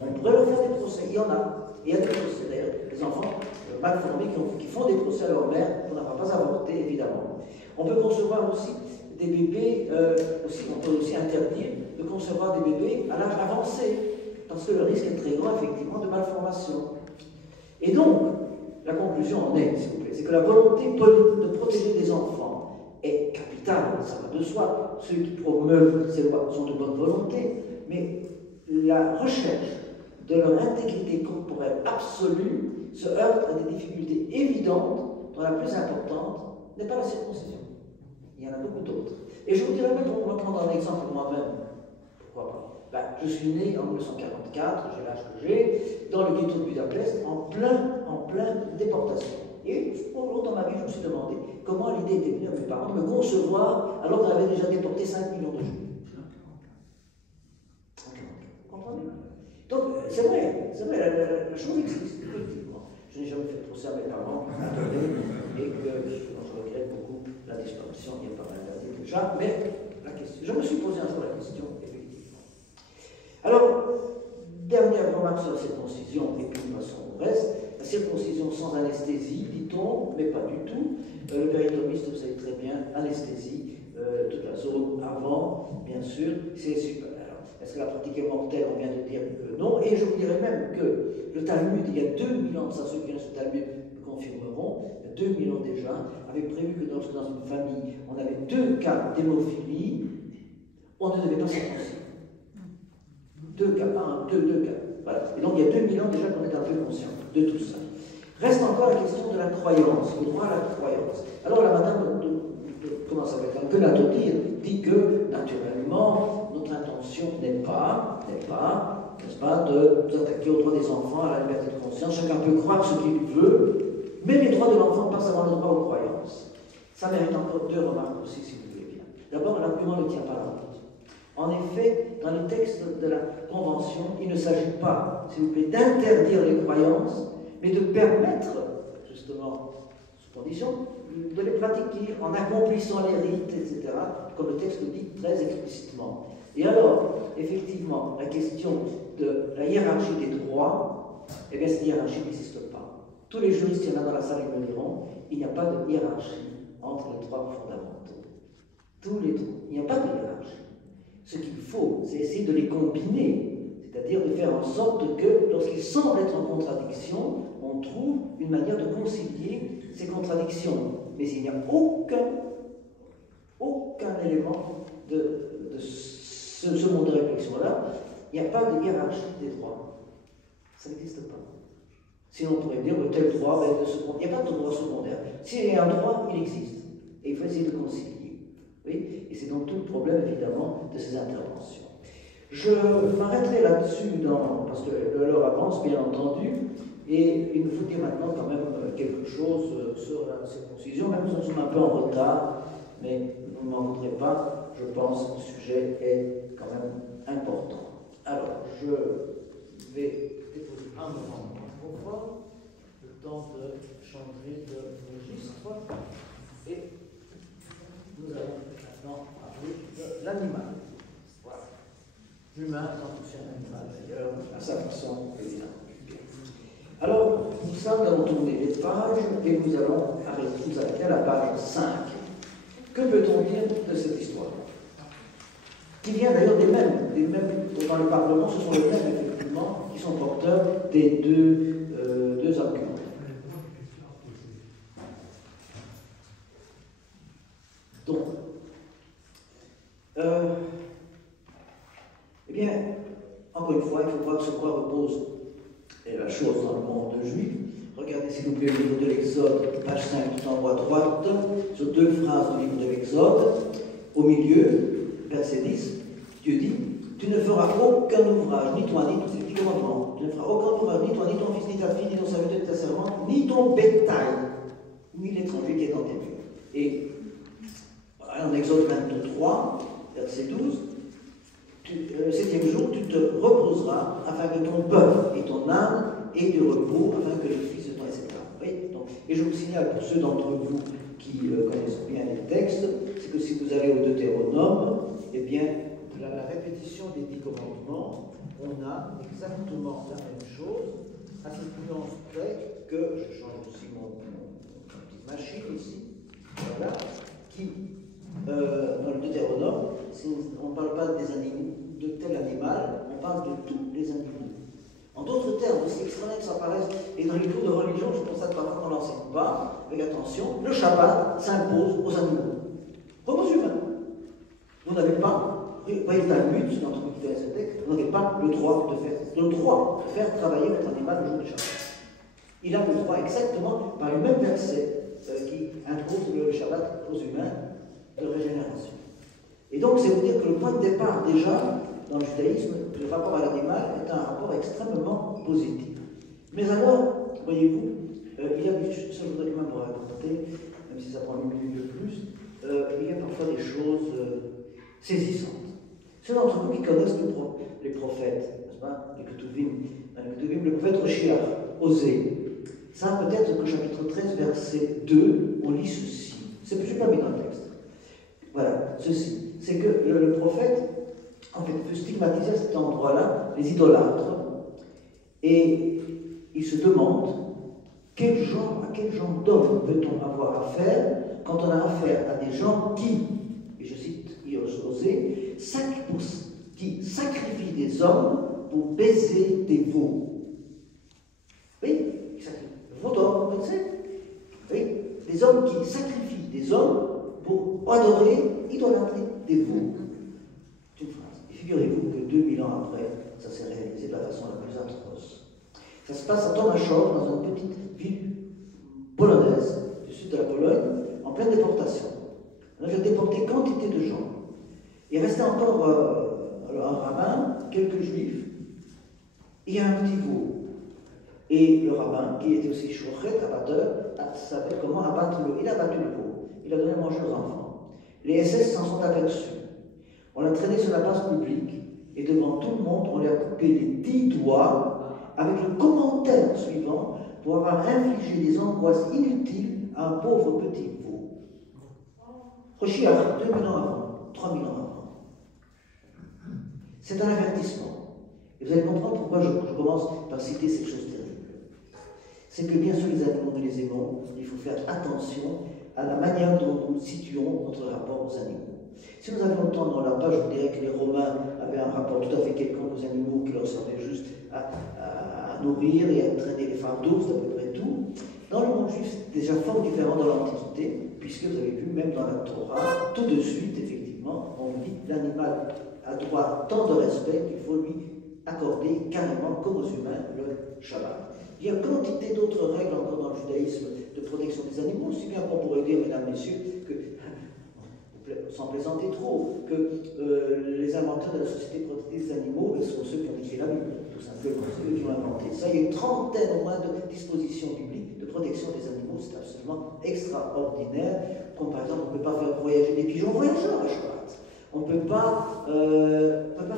On pourrait leur faire des procès. Il y en a. Et il y a des procès, d'ailleurs, des enfants mal formés qui font des procès à leur mère pour ne pas avorter, évidemment. On peut concevoir aussi des bébés, on peut aussi interdire de concevoir des bébés à l'âge avancé, parce que le risque est très grand, effectivement, de malformation. Et donc, la conclusion en est, s'il vous plaît, c'est que la volonté de protéger des enfants est capitale, ça va de soi. Ceux qui promeuvent ces lois sont de bonne volonté, mais la recherche de leur intégrité corporelle absolue se heurte à des difficultés évidentes, dont la plus importante n'est pas la circoncision. Il y en a beaucoup d'autres. Et je vous dirais même, pour me prendre un exemple moi-même, pourquoi pas, je suis né en 1944, j'ai l'âge que j'ai, dans le ghetto de Budapest, en plein déportation. Et pour longtemps dans ma vie, je me suis demandé comment l'idée était venue à mes parents de me concevoir alors qu'on avait déjà déporté 5 millions de juifs. Vous comprenez? Donc, c'est vrai, la chose existe, effectivement. Je n'ai jamais fait de procès à mes parents, et que je regrette beaucoup la disparition, il n'y a pas mal d'années déjà, mais la question, je me suis posé un jour la question, effectivement. Alors, dernière remarque sur la circoncision, et puis nous passons au reste. La circoncision sans anesthésie, dit-on, mais pas du tout. Le péritomiste, vous savez très bien, anesthésie, toute la zone avant, bien sûr, c'est super. Est-ce que la pratique est mortelle? On vient de dire que non. Et je vous dirais même que le Talmud, il y a 2000 ans, ça ceux qui connaissent le Talmud le confirmeront, il y a 2000 ans déjà, avait prévu que lorsque dans une famille, on avait 2 cas d'hémophilie, on ne devait pas circoncire. 2 cas, deux cas. Voilà. Et donc il y a 2000 ans déjà qu'on est un peu conscient de tout ça. Reste encore la question de la croyance, le droit à la croyance. Alors la madame, comment ça va être un peu l'atodir, dit que naturellement, notre intention n'est pas, n'est-ce pas, de s'attaquer aux droits des enfants, à la liberté de conscience. Chacun peut croire ce qu'il veut, mais les droits de l'enfant passent avant le droit aux croyances. Ça mérite encore 2 remarques aussi, si vous voulez bien. D'abord, l'argument ne tient pas la route. En effet, dans le texte de la Convention, il ne s'agit pas, s'il vous plaît, d'interdire les croyances, mais de permettre, justement, sous condition, de les pratiquer en accomplissant les rites, etc., comme le texte le dit très explicitement. Et alors, effectivement, la question de la hiérarchie des droits, eh bien, cette hiérarchie n'existe pas. Tous les juristes, il y en a dans la salle, ils me diront, il n'y a pas de hiérarchie entre les droits fondamentaux. Tous les droits, il n'y a pas de hiérarchie. Ce qu'il faut, c'est essayer de les combiner, c'est-à-dire de faire en sorte que, lorsqu'ils semblent être en contradiction, on trouve une manière de concilier ces contradictions. Mais il n'y a aucun élément de ce monde de réflexion-là. Il n'y a pas de hiérarchie des droits. Ça n'existe pas. Sinon, on pourrait dire que tel droit va être de secondaire. Il n'y a pas de droit secondaire. S'il y a un droit, il existe. Et il faut essayer de concilier. Oui, et c'est donc tout le problème, évidemment, de ces interventions. Je m'arrêterai là-dessus, parce que l'heure avance, bien entendu, et il me faut dire maintenant quand même quelque chose sur la circoncision, même si nous sommes un peu en retard, mais vous ne m'en voudrez pas, je pense que le sujet est quand même important. Alors, je vais déposer un moment de confort, le temps de changer de registre, et nous allons maintenant parler de l'animal. Voilà. L'humain est aussi un animal d'ailleurs, à sa façon évidemment. Alors, nous allons tourner les pages et nous allons nous arrêter à la page 5. Que peut-on dire de cette histoire? Qui vient d'ailleurs des mêmes, dans le Parlement, ce sont les mêmes effectivement qui sont porteurs des deux arguments. Donc, eh bien, encore une fois, il faut voir sur quoi repose la chose dans le monde juif. Regardez s'il vous plaît le livre de l'Exode, page 5, tout en haut à droite, sur deux phrases du livre de l'Exode. Au milieu, verset 10, Dieu dit: tu ne feras aucun ouvrage, ni toi, ni ton fils, commandement. Tu ne feras aucun ouvrage, ni toi, ni ton fils, ni ta fille, ni ton serviteur, ni ta servante, ni ton bétail, ni l'étranger qui est dans tes murs. Et en Exode 23, verset 12, le 7e jour, tu te reposeras afin que ton bœuf et ton âne aient du repos, afin que les fils de ton, etc. Oui, donc, et je vous signale pour ceux d'entre vous qui connaissent bien les textes, c'est que si vous allez au Deutéronome, eh bien, la répétition des 10 commandements, on a exactement la même chose, à cette nuance près que, je change aussi mon petite machine ici, voilà, qui, dans le Deutéronome, on ne parle pas des animaux, de tel animal, on parle de tous les animaux. En d'autres termes, aussi extraordinaire que ça paraisse, et dans les cours de religion, je constate parfois qu'on ne l'enseigne pas, avec attention, le Shabbat s'impose aux animaux, comme aux humains. Vous n'avez pas, vous voyez le Talmud, c'est notre qui fait ce texte, vous n'avez pas le droit de faire travailler votre animal le jour du Shabbat. Il a le droit exactement, par le même verset qui impose le Shabbat aux humains de régénération. Et donc, c'est vous dire que le point de départ, déjà, dans le judaïsme, le rapport à l'animal est un rapport extrêmement positif. Mais alors, voyez-vous, il y a, ça je voudrais quand même vous raconter, même si ça prend une minute de plus, il y a parfois des choses saisissantes. Ceux d'entre vous qui connaissent les prophètes, n'est-ce pas, les Ketuvim, le prophète Oshiach, Osée, ça peut-être qu'au chapitre 13, verset 2, on lit ceci. Je ne suis pas mis dans le texte. Voilà, ceci. C'est que le prophète, en fait, peut stigmatiser à cet endroit-là les idolâtres. Et il se demande à quel genre d'homme peut-on avoir affaire quand on a affaire à des gens qui, et je cite Osée, qui sacrifient des hommes pour baiser des veaux. Oui, veaux d'or, vous connaissez? Oui, des hommes qui sacrifient des hommes pour adorer, idolâtrer des veaux. C'est une phrase. Et figurez-vous que 2000 ans après, ça s'est réalisé de la façon la plus atroce. Ça se passe à Tomaszów, dans une petite ville polonaise, du sud de la Pologne, en pleine déportation. On a déporté quantité de gens. Il restait encore un rabbin, quelques juifs, et un petit veau. Et le rabbin, qui était aussi shochet, abatteur, savait comment abattre le veau. Il a abattu le veau. Il a donné à manger aux enfants. Les SS s'en sont aperçus. On l'a traîné sur la place publique, et devant tout le monde, on lui a coupé les 10 doigts, avec le commentaire suivant, pour avoir infligé des angoisses inutiles à un pauvre petit veau. Oshiach, 2000 ans avant, 3000 ans avant. C'est un avertissement. Et vous allez comprendre pourquoi je commence par citer ces choses terribles. C'est que bien sûr, les animaux, nous les aimons, il faut faire attention à la manière dont nous situons notre rapport aux animaux. Si nous avions le temps dans la page, je vous dirais que les Romains avaient un rapport tout à fait quelconque aux animaux qui leur servait juste à nourrir et à traîner les fardeaux, c'est à peu près tout. Dans le monde juif, c'est déjà fort différent de l'Antiquité, puisque vous avez vu, même dans la Torah, tout de suite, effectivement, on dit que l'animal a droit tant de respect qu'il faut lui accorder carrément, comme aux humains, le Shabbat. Il y a quantité d'autres règles encore dans le judaïsme de protection des animaux, aussi bien qu'on pourrait dire, mesdames, messieurs, que, sans plaisanter trop, que les inventeurs de la société protectrice des animaux sont ceux qui ont écrit la Bible, tout simplement, c'est eux qui ont inventé ça. Il y a une trentaine au moins de dispositions bibliques de protection des animaux, c'est absolument extraordinaire, comme par exemple, on ne peut pas faire voyager des pigeons voyageurs à Shabbat. On ne peut pas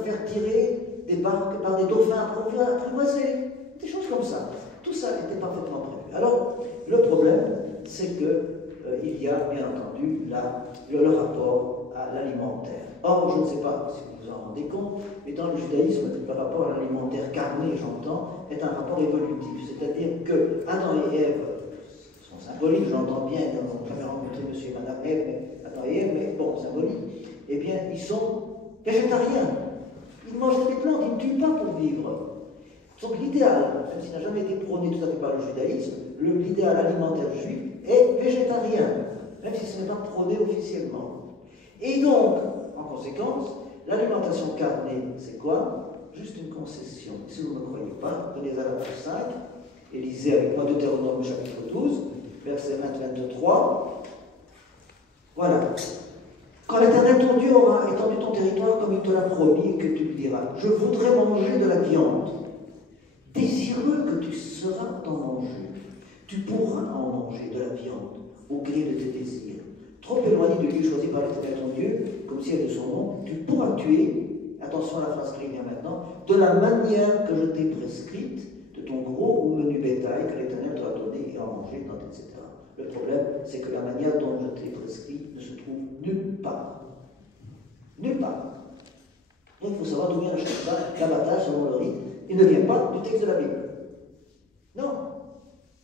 faire tirer des barques par des dauphins apprivoisés, des choses comme ça. Tout ça était parfaitement prévu. Alors, le problème, c'est qu'il y a bien entendu le rapport à l'alimentaire. Or, je ne sais pas si vous vous en rendez compte, mais dans le judaïsme, le rapport à l'alimentaire carné, j'entends, est un rapport évolutif. C'est-à-dire que Adam et Ève sont symboliques, j'entends bien, nous n'avons jamais rencontré monsieur et madame Ève, mais Adam et Ève, mais bon, symboliques. Eh bien, ils sont végétariens. Ils mangent des plantes, ils ne tuent pas pour vivre. Donc l'idéal, même s'il n'a jamais été prôné tout à fait par le judaïsme, l'idéal alimentaire juif est végétarien, même si ce n'est pas prôné officiellement. Et donc, en conséquence, l'alimentation carnée, c'est quoi? Juste une concession. Si vous ne me croyez pas, prenez à la page 5 et lisez avec moi Deutéronome chapitre 12, versets 20-23. Voilà. Quand l'Éternel ton Dieu aura étendu ton territoire comme il te l'a promis et que tu lui diras, je voudrais manger de la viande, désireux que tu seras d'en manger, tu pourras en manger de la viande au gré de tes désirs. Trop éloigné du lieu choisi par l'Éternel ton Dieu, comme ciel de son nom, tu pourras tuer, attention à la phrase qui vient maintenant, de la manière que je t'ai prescrite, de ton gros ou menu bétail que l'Éternel t'aura donné et à manger, etc. Le problème, c'est que la manière dont je t'ai prescrit ne se trouve nulle part. Nulle part. Donc il faut savoir d'où vient l'abattage selon le rite. Il ne vient pas du texte de la Bible. Non.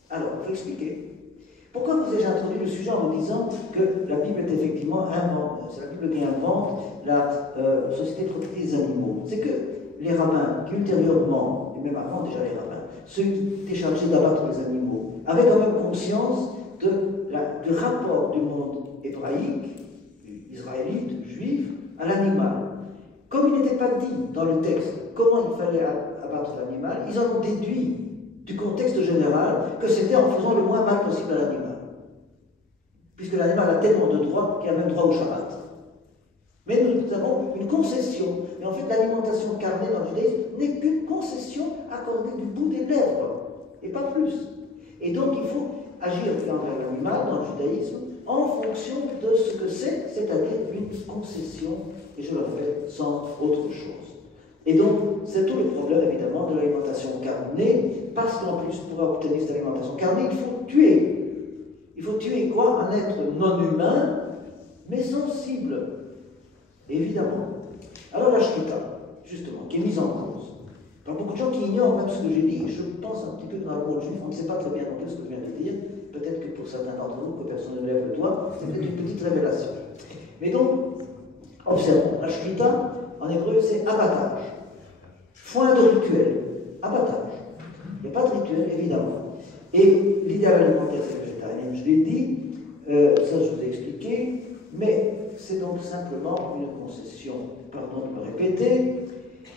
Alors, il faut expliquer. Pourquoi vous ai-je introduit le sujet en vous disant que la Bible est effectivement invente, c'est la Bible qui invente la société de propriété des animaux? C'est que les rabbins, qui ultérieurement, et même avant déjà les rabbins, ceux qui étaient chargés d'abattre les animaux, avaient quand même conscience du rapport du monde hébraïque, israélite, juif, à l'animal. Comme il n'était pas dit dans le texte comment il fallait abattre l'animal, ils en ont déduit du contexte général que c'était en faisant le moins mal possible à l'animal. Puisque l'animal a tellement de droits qu'il a même droit au Shabbat. Mais nous avons une concession. Et en fait, l'alimentation carnée dans le judaïsme n'est qu'une concession accordée du bout des lèvres, et pas plus. Et donc, il faut agir envers l'animal dans le judaïsme en fonction de ce que c'est-à-dire une concession, et je le répète, sans autre chose. Et donc, c'est tout le problème, évidemment, de l'alimentation carnée, parce qu'en plus, pour obtenir cette alimentation carnée, il faut tuer. Il faut tuer quoi? Un être non humain, mais sensible. Évidemment. Alors la Shrita, justement, qui est mise en cause. Alors beaucoup de gens qui ignorent même ce que j'ai dit, je pense un petit peu dans le monde juif, on ne sait pas très bien non plus ce que je viens de dire, peut-être que pour certains d'entre nous, que personne ne lève le doigt, c'est peut-être une petite révélation. Mais donc, observons, la Shrita, en hébreu, c'est abattage. Foin de rituel, abattage. Il n'y a pas de rituel, évidemment. Et l'idéal alimentaire, c'est végétarien, je l'ai dit, ça je vous ai expliqué, mais c'est donc simplement une concession, pardon de me répéter,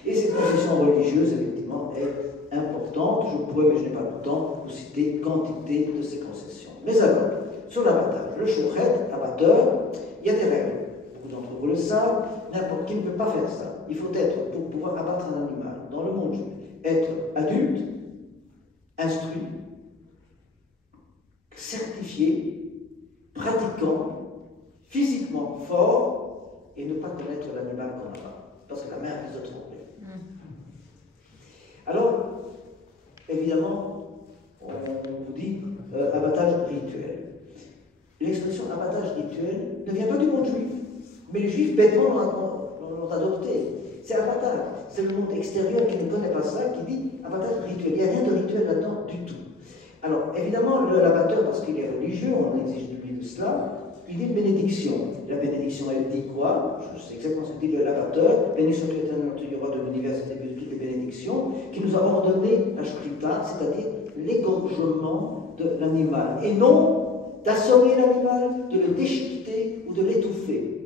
et cette concession religieuse, effectivement, est importante. Je pourrais, mais je n'ai pas le temps, vous citer quantité de ces concessions. Mais alors, sur l'abattage, le shochet, abatteur, il y a des règles. Beaucoup d'entre vous le savent, n'importe qui ne peut pas faire ça. Il faut être, pour pouvoir abattre un animal, dans le monde juif, être adulte, instruit, certifié, pratiquant, physiquement fort, et ne pas connaître l'animal qu'on abat, parce que la mère risque de tromper. Alors, évidemment, on vous dit abattage rituel. L'expression abattage rituel ne vient pas du monde juif, mais les juifs bêtement l'ont adopté. C'est abattage. C'est le monde extérieur qui ne connaît pas ça qui dit abattage rituel. Il n'y a rien de rituel là-dedans du tout. Alors, évidemment, l'abatteur, parce qu'il est religieux, on exige de lui de cela, il dit une bénédiction. La bénédiction, elle dit quoi? Je sais exactement ce que dit l'abatteur. Béni soit l'Éternel, notre roi de l'univers, c'est de toutes les bénédictions, qui nous a ordonné la shrita, c'est-à-dire l'égorgement de l'animal. Et non d'assommer l'animal, de le déchiqueter ou de l'étouffer.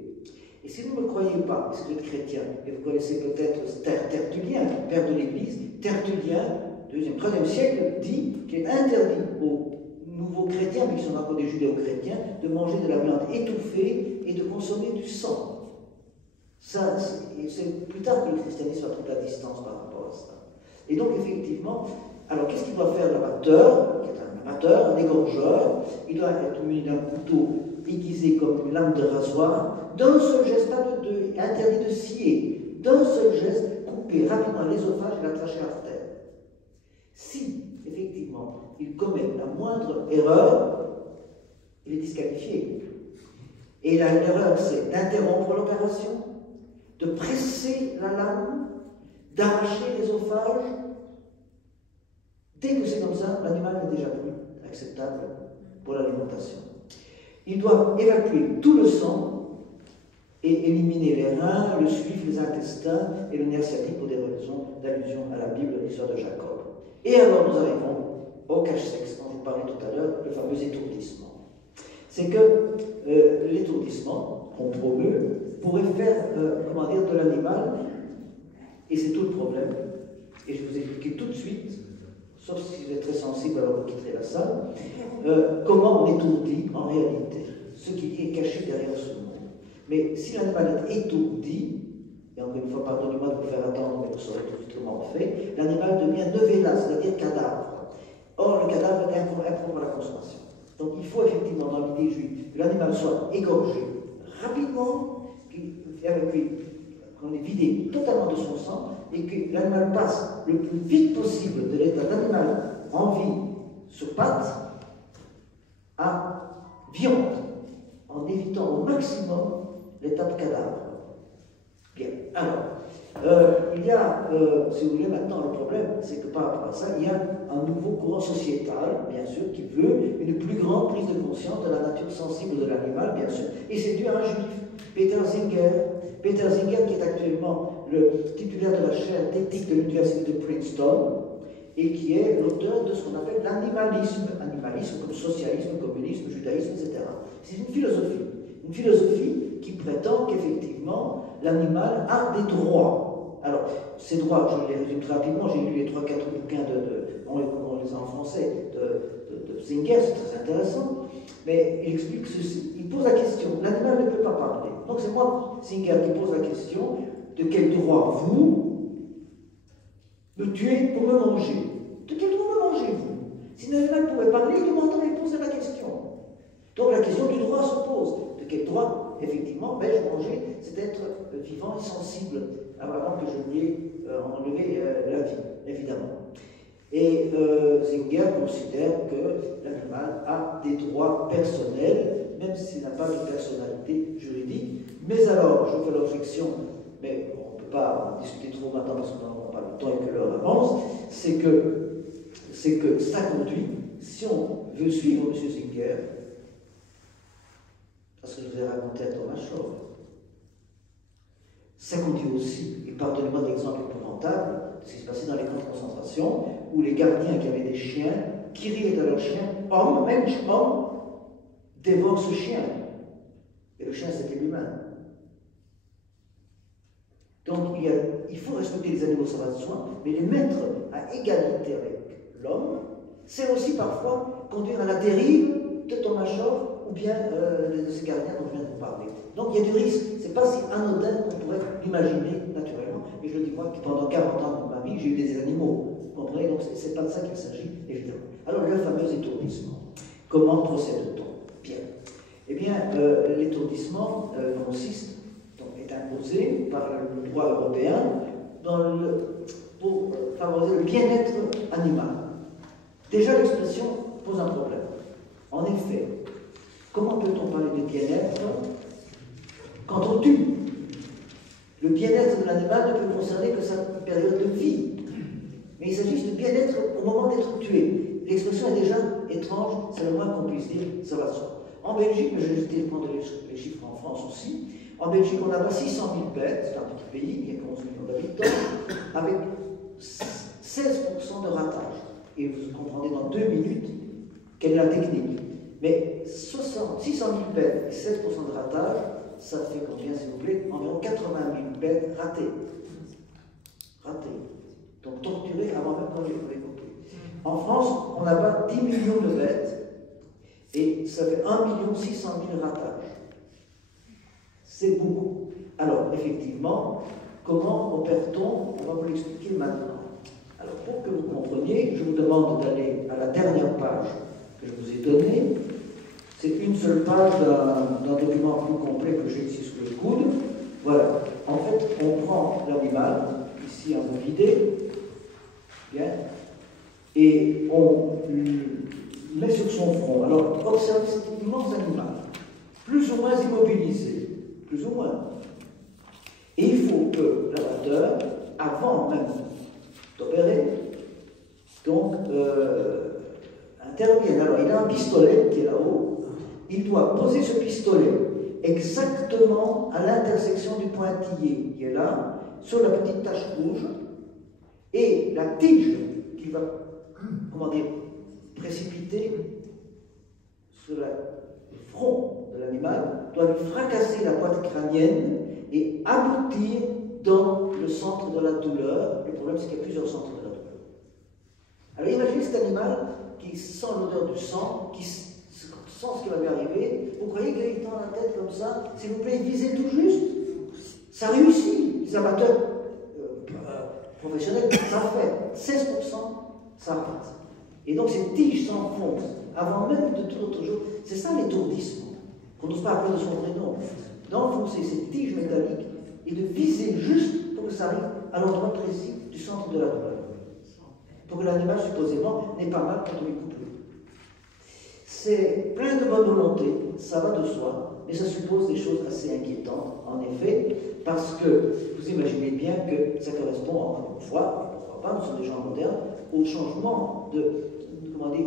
Et si vous ne me croyez pas, si vous êtes chrétien, et vous connaissez peut-être Tertullien, père de l'Église, Tertullien, 2e, 3e siècle, dit qu'il est interdit aux nouveaux chrétiens, mais qui sont encore des judéo-chrétiens, de manger de la viande étouffée et de consommer du sang. Ça, c'est plus tard que le christianisme a pris la distance par rapport à ça. Et donc, effectivement, alors qu'est-ce qu'il doit faire l'abatteur, qui est un amateur, un égorgeur? Il doit être muni d'un couteau aiguisé comme une lame de rasoir, d'un seul geste, pas de deux, interdit de scier, d'un seul geste, couper rapidement l'ésophage et la trachée artère. Si, effectivement, il commet la moindre erreur, il est disqualifié. Et l'erreur, c'est d'interrompre l'opération, de presser la lame, d'arracher l'ésophage. Dès que c'est comme ça, l'animal n'est déjà plus acceptable pour l'alimentation. Il doit évacuer tout le sang et éliminer les reins, le suif, les intestins et le nerf sciatique pour des raisons d'allusion à la Bible, l'histoire de Jacob. Et alors nous arrivons au cache-sexe dont je vous parlais tout à l'heure, le fameux étourdissement. C'est que l'étourdissement qu'on promeut pourrait faire, comment dire, de l'animal, et c'est tout le problème, et je vais vous expliquer tout de suite, sauf si vous êtes très sensible, alors vous quitterez la salle, comment on étourdit en réalité ce qui est caché derrière ce mot. Mais si l'animal est étourdi, et encore une fois, pardonnez-moi de vous faire attendre, mais vous saurez tout de suite comment on fait, l'animal devient novella, c'est-à-dire cadavre. Or, le cadavre est impropre à la consommation. Donc, il faut effectivement, dans l'idée juive, que l'animal soit égorgé rapidement, qu'on est vidé totalement de son sang, et que l'animal passe le plus vite possible de l'état d'animal en vie sur pattes à viande, en évitant au maximum l'état de cadavre. Bien, alors, il y a, si vous voulez, maintenant le problème, c'est que par rapport à ça, il y a un nouveau courant sociétal, bien sûr, qui veut une plus grande prise de conscience de la nature sensible de l'animal, bien sûr, et c'est dû à un juif, Peter Singer, qui est actuellement le titulaire de la chaire d'éthique de l'université de Princeton, et qui est l'auteur de ce qu'on appelle l'animalisme, animalisme comme socialisme, communisme, judaïsme, etc. C'est une philosophie qui prétend qu'effectivement, l'animal a des droits. Alors, ces droits, je les résume très rapidement, j'ai lu les 3-4 bouquins, on les a en français, de Singer, c'est très intéressant, mais il explique ceci. Il pose la question, l'animal ne peut pas parler. Donc c'est moi, Singer, qui pose la question, de quel droit vous me tuez pour me manger? De quel droit me mangez-vous? Si l'animal pouvait parler, il demanderait de poser la question. Donc la question du droit se pose. De quel droit, effectivement, vais-je manger cet être vivant et sensible avant que je lui ai enlevé la vie, évidemment. Et Singer considère que l'animal a des droits personnels, même s'il n'a pas de personnalité juridique. Mais alors, je fais l'objection, mais on ne peut pas en discuter trop maintenant parce qu'on n'aura pas le temps et que l'heure avance, c'est que ça conduit, si on veut suivre M. Singer, parce que je vous ai raconté à Thomas Shore, ça conduit aussi, et pardonnez-moi d'exemple épouvantable, ce qui se passait dans les camps de concentration, où les gardiens qui avaient des chiens, qui riaient à leurs chiens, homme, même homme, dévore ce chien. Et le chien, c'était l'humain. Donc, il faut respecter les animaux sauvages, mais les mettre à égalité avec l'homme, c'est aussi parfois conduire à la dérive de Thomas Shore ou bien de ces gardiens dont je viens de vous parler. Donc il y a du risque, c'est pas si anodin qu'on pourrait l'imaginer naturellement. Et je le dis moi que pendant 40 ans de ma vie, j'ai eu des animaux, vous comprenez? Donc c'est pas de ça qu'il s'agit, évidemment. Alors le fameux étourdissement, comment procède-t-on? Bien. Eh bien, l'étourdissement est imposé par le droit européen pour favoriser le bien-être animal. Déjà l'expression pose un problème. En effet, comment peut-on parler de bien-être quand on tue? Le bien-être de l'animal ne peut concerner que sa période de vie. Mais il s'agit de bien-être au moment d'être tué. L'expression est déjà étrange, c'est le moins qu'on puisse dire, ça va de soi. En Belgique, mais je vais juste prendre les chiffres en France aussi, en Belgique, on n'a pas 600 000 bêtes, c'est un petit pays, il y a 11 millions d'habitants, avec 16% de ratage. Et vous comprendrez dans 2 minutes quelle est la technique. Mais 600 000 bêtes et 16% de ratage, ça fait combien, s'il vous plaît? Environ 80 000 bêtes ratées. Donc torturées avant même qu'on les coupe. En France, on n'a pas 10 millions de bêtes et ça fait 1 600 000 ratages. C'est beaucoup. Alors, effectivement, comment opère-t-on? On va vous l'expliquer maintenant. Alors, pour que vous compreniez, je vous demande d'aller à la dernière page que je vous ai donnée. C'est une seule page d'un document plus complet que j'ai ici sous le coude. Voilà. En fait, on prend l'animal, ici en vidé, bien, et on le met sur son front. Alors, observez cet immense animal, plus ou moins immobilisé, plus ou moins. Et il faut que l'abatteur, avant même d'opérer, donc, intervienne. Alors, il a un pistolet qui est là-haut. Il doit poser ce pistolet exactement à l'intersection du pointillé qui est là, sur la petite tache rouge, et la tige qu'il va comment dire, précipiter sur le front de l'animal, doit lui fracasser la boîte crânienne et aboutir dans le centre de la douleur. Le problème, c'est qu'il y a plusieurs centres de la douleur. Alors imaginez cet animal qui sent l'odeur du sang, qui sent ce qui va lui arriver. Vous croyez qu'il tend la tête comme ça? S'il vous plaît, visez tout juste. Ça réussit. Les amateurs professionnels, ça fait 16%, ça rate. Et donc ces tiges s'enfoncent avant même de tout autre chose. C'est ça l'étourdissement, qu'on n'ose pas appeler de son vrai nom. D'enfoncer ces tiges métalliques et de viser juste pour que ça arrive à l'endroit précis du centre de la douleur. Pour que l'animal, supposément, n'ait pas mal quand on lui coupe le cou. C'est plein de bonne volonté, ça va de soi, mais ça suppose des choses assez inquiétantes, en effet, parce que vous imaginez bien que ça correspond, encore une fois, pourquoi pas, nous sommes des gens modernes, au changement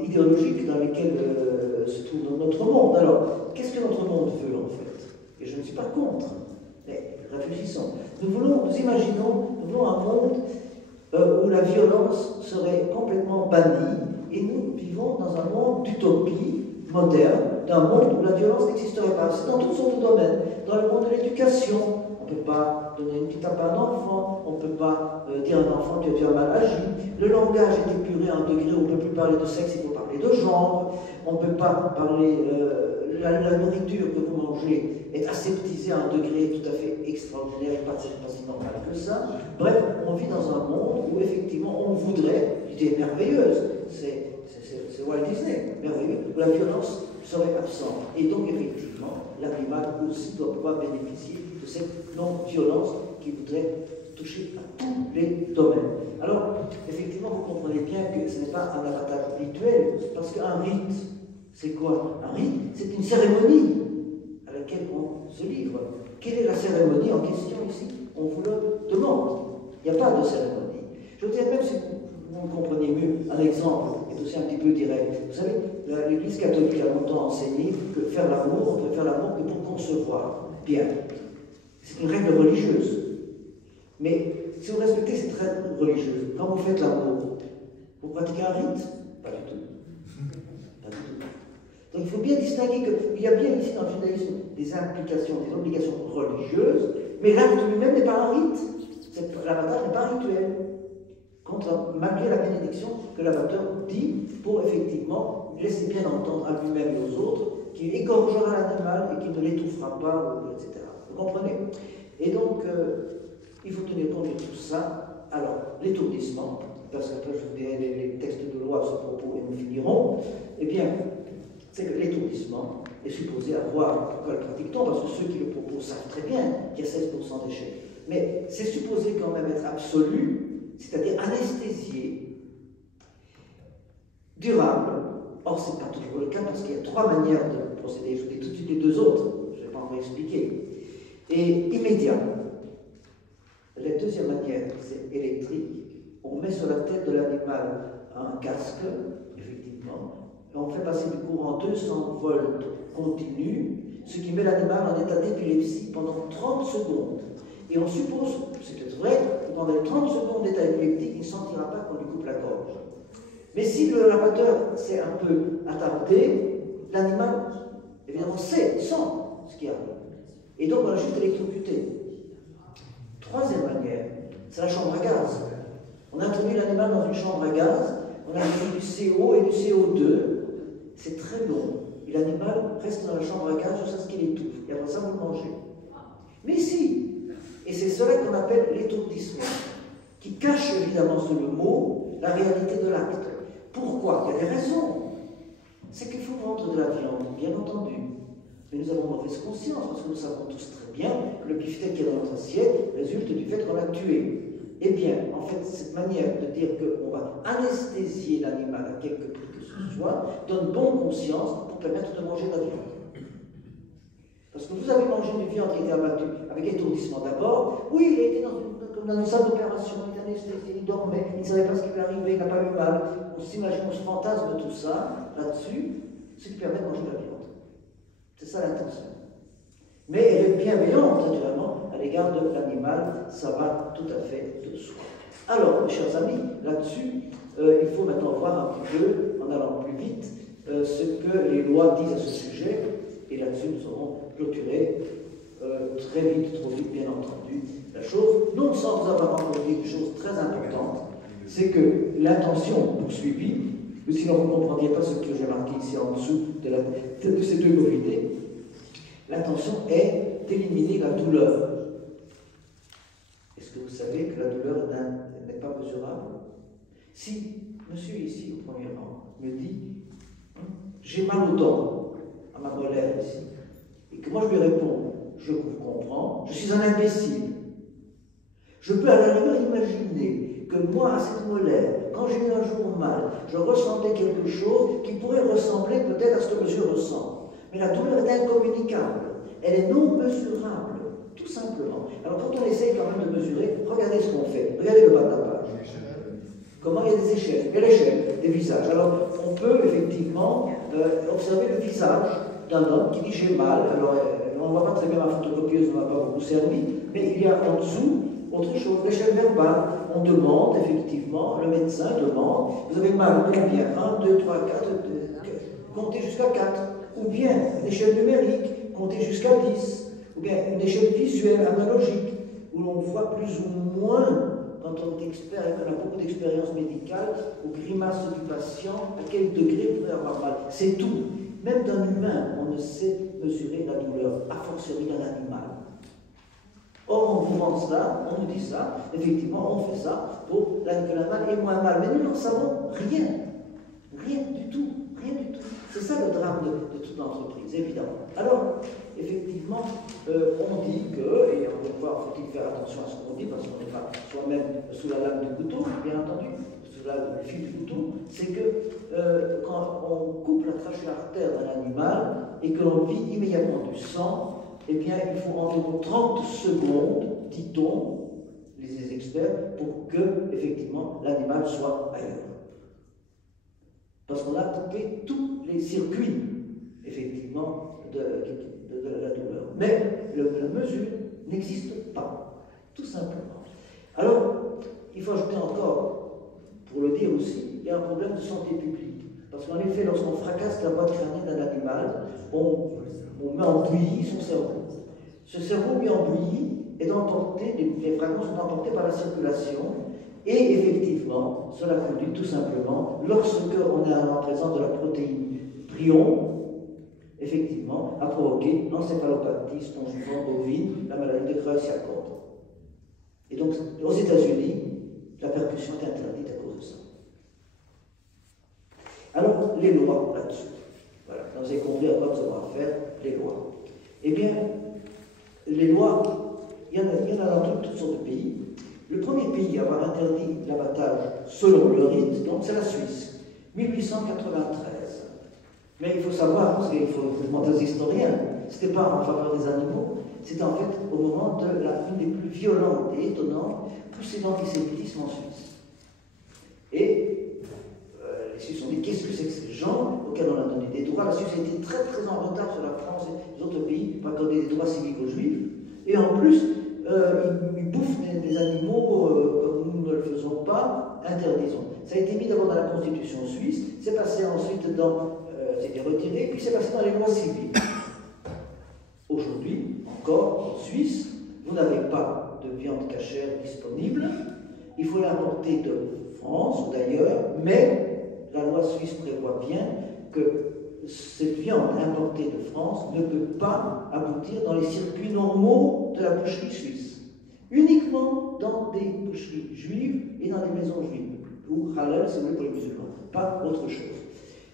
idéologique dans lequel se trouve notre monde. Alors, qu'est-ce que notre monde veut, en fait? Et je ne suis pas contre, mais réfléchissons. Nous imaginons un monde où la violence serait complètement bannie, et nous vivons dans un monde d'utopie moderne, d'un monde où la violence n'existerait pas. C'est dans toutes sortes de domaines. Dans le monde de l'éducation, on ne peut pas donner une petite tape à un enfant, on ne peut pas dire à un enfant tu as mal agi. Le langage est épuré à un degré où on ne peut plus parler de sexe, il faut parler de genre. On ne peut pas parler... la nourriture que vous mangez est aseptisée à un degré tout à fait extraordinaire et pas si normal que ça. Bref, on vit dans un monde où effectivement on voudrait, l'idée merveilleuse, c'est Walt Disney, merveilleux, où la violence serait absente. Et donc effectivement, l'animal aussi doit pouvoir bénéficier de cette non-violence qui voudrait toucher à tous les domaines. Alors, effectivement, vous comprenez bien que ce n'est pas un abattage rituel, parce qu'un rite, c'est quoi? Un rite, c'est une cérémonie à laquelle on se livre. Quelle est la cérémonie en question ici? On vous le demande. Il n'y a pas de cérémonie. Je veux dire, même si vous compreniez mieux, un exemple est aussi un petit peu direct. Vous savez, l'Église catholique a longtemps enseigné que faire l'amour, on peut faire l'amour que pour concevoir. Bien. C'est une règle religieuse. Mais si vous respectez cette règle religieuse, quand vous faites l'amour, vous pratiquez un rite? Pas du tout. Pas du tout. Donc il faut bien distinguer qu'il y a bien ici dans le judaïsme des implications, des obligations religieuses, mais l'acte lui-même n'est pas un rite. L'abattage n'est pas un rituel. Malgré la bénédiction que l'abatteur dit pour effectivement laisser bien entendre à lui-même et aux autres qu'il égorgera l'animal et qu'il ne l'étouffera pas, etc. Vous comprenez? Et donc, il faut tenir compte de tout ça. Alors, l'étourdissement, parce qu'après je vous dirai les textes de loi à ce propos et nous finirons, eh bien, c'est que l'étourdissement est supposé avoir, pourquoi le pratique-t-on? Parce que ceux qui le proposent savent très bien qu'il y a 16% d'échecs. Mais c'est supposé quand même être absolu, c'est-à-dire anesthésié, durable. Or, ce n'est pas toujours le cas parce qu'il y a trois manières de procéder. Je vous dis tout de suite les deux autres, je ne vais pas encore expliquer. Et immédiat. La deuxième manière, c'est électrique. On met sur la tête de l'animal un casque, effectivement, et on fait passer du courant 200 volts continu, ce qui met l'animal en état d'épilepsie pendant 30 secondes. Et on suppose, c'est peut-être vrai, que pendant les 30 secondes d'état épileptique, il ne sentira pas qu'on lui coupe la gorge. Mais si l'abatteur s'est un peu attardé, l'animal, évidemment, sent ce qui arrive. Et donc, on a juste électrocuté. Troisième manière, c'est la chambre à gaz. On a introduit l'animal dans une chambre à gaz, on a introduit du CO et du CO2. C'est très long. Et l'animal reste dans la chambre à gaz jusqu'à ce qu'il étouffe. Et après ça, vous le mangez. Mais si, et c'est cela qu'on appelle l'étourdissement, qui cache évidemment sous le mot la réalité de l'acte. Pourquoi? Il y a des raisons. C'est qu'il faut vendre de la viande, bien entendu. Mais nous avons mauvaise conscience, parce que nous savons tous très bien que le beefsteak qui est dans notre assiette résulte du fait qu'on l'a tué. Eh bien, en fait, cette manière de dire qu'on va anesthésier l'animal à quelque prix que ce soit, donne bonne conscience pour permettre de manger de la viande. Parce que vous avez mangé une viande qui était abattue avec étourdissement d'abord. Oui, il a été dans une salle d'opération, il était anesthésié, il dormait, il ne savait pas ce qui lui arrivait, il n'a pas eu mal. On s'imagine, on se fantasme tout ça là-dessus, ce qui permet de manger de la viande. C'est ça l'intention. Mais elle est bienveillante, naturellement, à l'égard de l'animal, ça va tout à fait de soi. Alors, mes chers amis, là-dessus, il faut maintenant voir un petit peu, en allant plus vite, ce que les lois disent à ce sujet, et là-dessus nous aurons clôturé très vite, trop vite, bien entendu, la chose, non sans vous avoir encore dit une chose très importante, c'est que l'intention poursuivie, ou sinon vous ne comprendiez pas ce que j'ai marqué ici en dessous de ces deux comités, l'intention est d'éliminer la douleur. Est-ce que vous savez que la douleur n'est pas mesurable? Si monsieur ici, au premier rang, me dit j'ai mal au dent, à ma molaire ici, et que moi je lui réponds je vous comprends, je suis un imbécile. Je peux à la rigueur imaginer que moi, à cette molaire, quand j'ai eu un jour mal, je ressentais quelque chose qui pourrait ressembler peut-être à ce que monsieur ressent. Mais la douleur est incommunicable, elle est non mesurable, tout simplement. Alors quand on essaye quand même de mesurer, regardez ce qu'on fait, regardez le bas de la page. Comment il y a des échelles? Il y a l'échelle des visages. Alors on peut effectivement observer le visage d'un homme qui dit j'ai mal. Alors on ne voit pas très bien, ma photocopieuse ne m'a pas beaucoup servi, mais il y a en dessous autre chose, l'échelle verbale. On demande effectivement, le médecin demande, vous avez mal combien? 1, 2, 3, 4, comptez jusqu'à 4. Ou bien une échelle numérique, comptez jusqu'à 10. Ou bien une échelle visuelle, analogique, où l'on voit plus ou moins, quand on est expert et qu'on a beaucoup d'expérience médicale, aux grimaces du patient, à quel degré il pourrait avoir mal. C'est tout. Même d'un humain, on ne sait mesurer la douleur, a fortiori d'un animal. Or, on vous vend cela, on nous dit ça, effectivement, on fait ça pour que l'animal ait moins mal. Mais nous n'en savons rien. Rien du tout. Rien du tout. C'est ça le drame de toute entreprise, évidemment. Alors, effectivement, on dit que, et encore faut-il faire attention à ce qu'on dit, parce qu'on n'est pas soi-même sous la lame du couteau, bien entendu, sous le fil du couteau, c'est que quand on coupe la trachée artère d'un animal et que l'on vide immédiatement du sang, eh bien, il faut environ 30 secondes, dit-on, les experts, pour que, effectivement, l'animal soit ailleurs. Parce qu'on a coupé tous les circuits, effectivement, de la douleur. Mais la mesure n'existe pas, tout simplement. Alors, il faut ajouter encore, pour le dire aussi, il y a un problème de santé publique. Parce qu'en effet, lorsqu'on fracasse la boîte crânienne d'un animal, on met en bouillie son cerveau. Ce cerveau mis en bouillie est emporté, les fragments sont emportés par la circulation, et effectivement, cela conduit tout simplement, lorsque on est en présence de la protéine prion, effectivement, à provoquer l'encéphalopathie spongiforme bovine, la maladie de Kreutzfeldt-Jakob. Et donc, aux États-Unis, la percussion est interdite à cause de ça. Alors, les lois là-dessus. Voilà, vous avez compris à quoi nous avons affaire, les lois. Eh bien, les lois, il y en a dans toutes sortes de pays. Le premier pays à avoir interdit l'abattage selon le rite, donc, c'est la Suisse, 1893. Mais il faut savoir, parce qu'il faut demander aux historiens, ce n'était pas en faveur des animaux, c'était en fait au moment de l'une des plus violentes et étonnantes poussées d'antisémitisme en Suisse. Et les Suisses ont dit qu'est-ce que c'est que ces gens auxquels on a donné des droits? La Suisse a été très très en retard sur la France et les autres pays pour accorder des droits civiques aux Juifs. Et en plus, ils bouffent des animaux comme nous ne le faisons pas, interdisons. Ça a été mis d'abord dans la Constitution suisse, c'est passé ensuite dans. C'était retiré, puis c'est passé dans les lois civiles. Aujourd'hui, encore, en Suisse, vous n'avez pas de viande cachère disponible, il faut l'importer de France ou d'ailleurs, mais la loi suisse prévoit bien que cette viande importée de France ne peut pas aboutir dans les circuits normaux de la boucherie suisse. Uniquement dans des boucheries juives et dans des maisons juives, ou halal, si vous voulez, pour les musulmans, pas autre chose.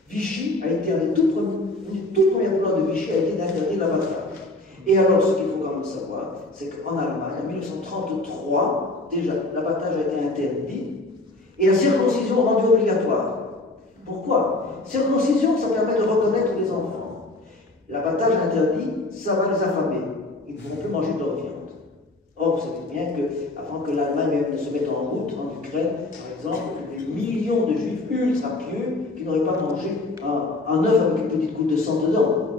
Vichy a été une toute première loi de Vichy a été d'interdire l'abattage. Et alors, ce qu'il faut quand même savoir, c'est qu'en Allemagne, en 1933, déjà, l'abattage a été interdit et la circoncision rendue obligatoire. Pourquoi? Circoncision, ça permet de reconnaître les enfants. L'abattage interdit, ça va les affamer. Ils ne pourront plus manger de leur viande. Or, vous savez bien qu'avant que l'Allemagne ne se mette en route, en Ukraine, par exemple, des millions de juifs ultra pieux qui n'auraient pas mangé un œuf avec une petite goutte de sang dedans,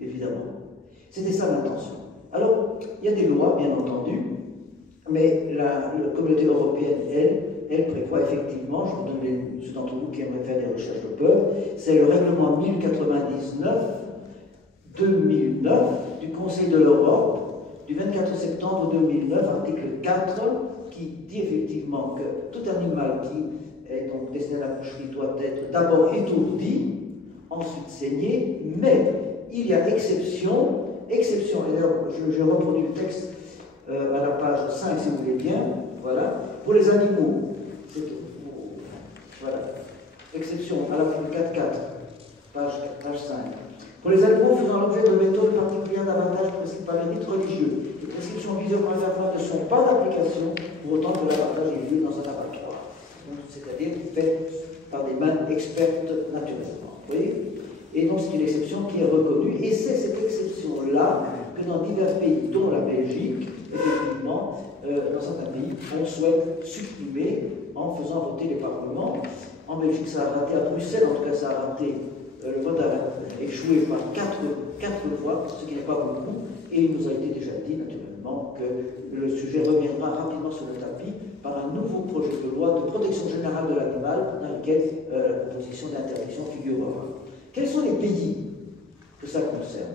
évidemment. C'était ça l'intention. Alors, il y a des lois, bien entendu, mais la communauté européenne, elle elle prévoit effectivement, je vous donne ceux d'entre vous qui aimeraient faire des recherches le peuvent, c'est le règlement 1099-2009 du Conseil de l'Europe du 24 septembre 2009, article 4, qui dit effectivement que tout animal qui est donc destiné à la boucherie doit être d'abord étourdi, ensuite saigné, mais il y a exception, et d'ailleurs je reproduis le texte à la page 5 si vous voulez bien, voilà, pour les animaux, voilà, exception à la page 4, page 5. Pour les animaux faisant l'objet de méthodes particulières d'abattage prescrites par les rites religieux, les prescriptions visées au paragraphe 1 ne sont pas d'application pour autant que l'abattage ait lieu dans un abattoir. C'est-à-dire fait par des mains expertes naturellement. Vous voyez? Et donc c'est une exception qui est reconnue, et c'est cette exception-là que dans divers pays, dont la Belgique, effectivement, dans certains pays, on souhaite supprimer en faisant voter les parlements. En Belgique, ça a raté, à Bruxelles, en tout cas, ça a raté. Le vote a échoué par 4 voix, ce qui n'est pas beaucoup, et il nous a été déjà dit, naturellement, que le sujet reviendra rapidement sur le tapis par un nouveau projet de loi de protection générale de l'animal, dans lequel la proposition d'interdiction figurera. Quels sont les pays que ça concerne?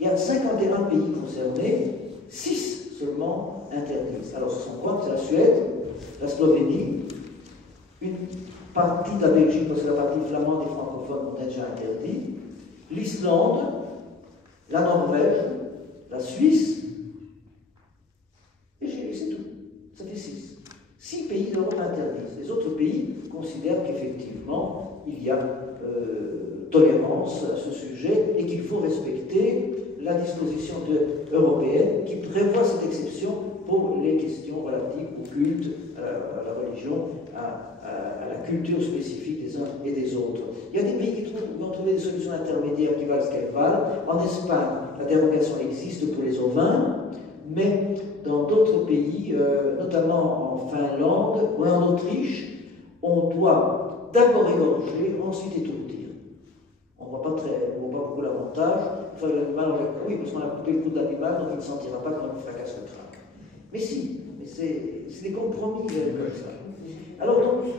Il y a 51 pays concernés, 6 seulement interdisent. Alors ce sont quoi? C'est la Suède, la Slovénie, une partie de la Belgique, parce que la partie flamande et francophone ont déjà interdit, l'Islande, la Norvège, la Suisse, et c'est tout. Ça fait 6. 6 pays d'Europe interdisent. Les autres pays considèrent qu'effectivement, il y a tolérance à ce sujet et qu'il faut respecter la disposition européenne qui prévoit cette exception pour les questions relatives au culte, à la religion, à la culture spécifique des uns et des autres. Il y a des pays qui ont trouvé des solutions intermédiaires qui valent ce qu'elles valent. En Espagne, la dérogation existe pour les ovins, mais dans d'autres pays, notamment en Finlande ou en Autriche, on doit d'abord égorger, ensuite étourdir. On ne voit pas beaucoup l'avantage. Enfin, l'animal, oui, parce qu'on a coupé le cou de l'animal, donc il ne sentira pas quand on lui fracasse le crâne. Mais si, mais c'est des compromis comme ça. Alors donc,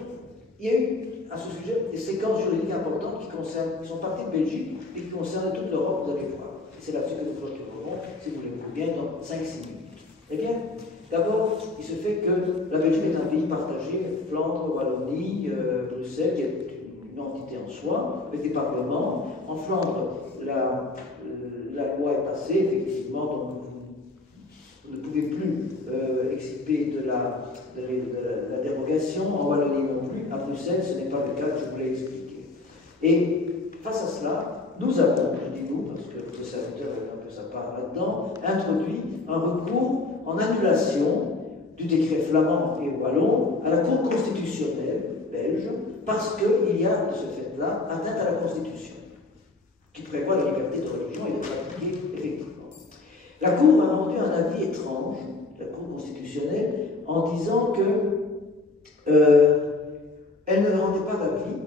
il y a eu à ce sujet des séquences juridiques importantes qui sont parties de Belgique et qui concernent toute l'Europe, vous allez voir. C'est là-dessus que nous clôturerons, si vous voulez bien, dans 5-6 minutes. Eh bien, d'abord, il se fait que la Belgique est un pays partagé, Flandre, Wallonie, Bruxelles, qui est une entité en soi, avec des parlements. En Flandre, la loi est passée, effectivement, donc vous ne pouvez plus exciper de la dérogation, en Wallonie non plus, à Bruxelles, ce n'est pas le cas que je voulais expliquer. Et face à cela, nous avons, je dis nous, parce que le serviteur a un peu sa part là-dedans, introduit un recours en annulation du décret flamand et wallon à la Cour constitutionnelle belge, parce qu'il y a de ce fait-là atteinte à la Constitution, qui prévoit la liberté de religion et de pratiquer effectivement. La Cour a rendu un avis étrange, la Cour constitutionnelle, en disant que elle ne rendait pas d'avis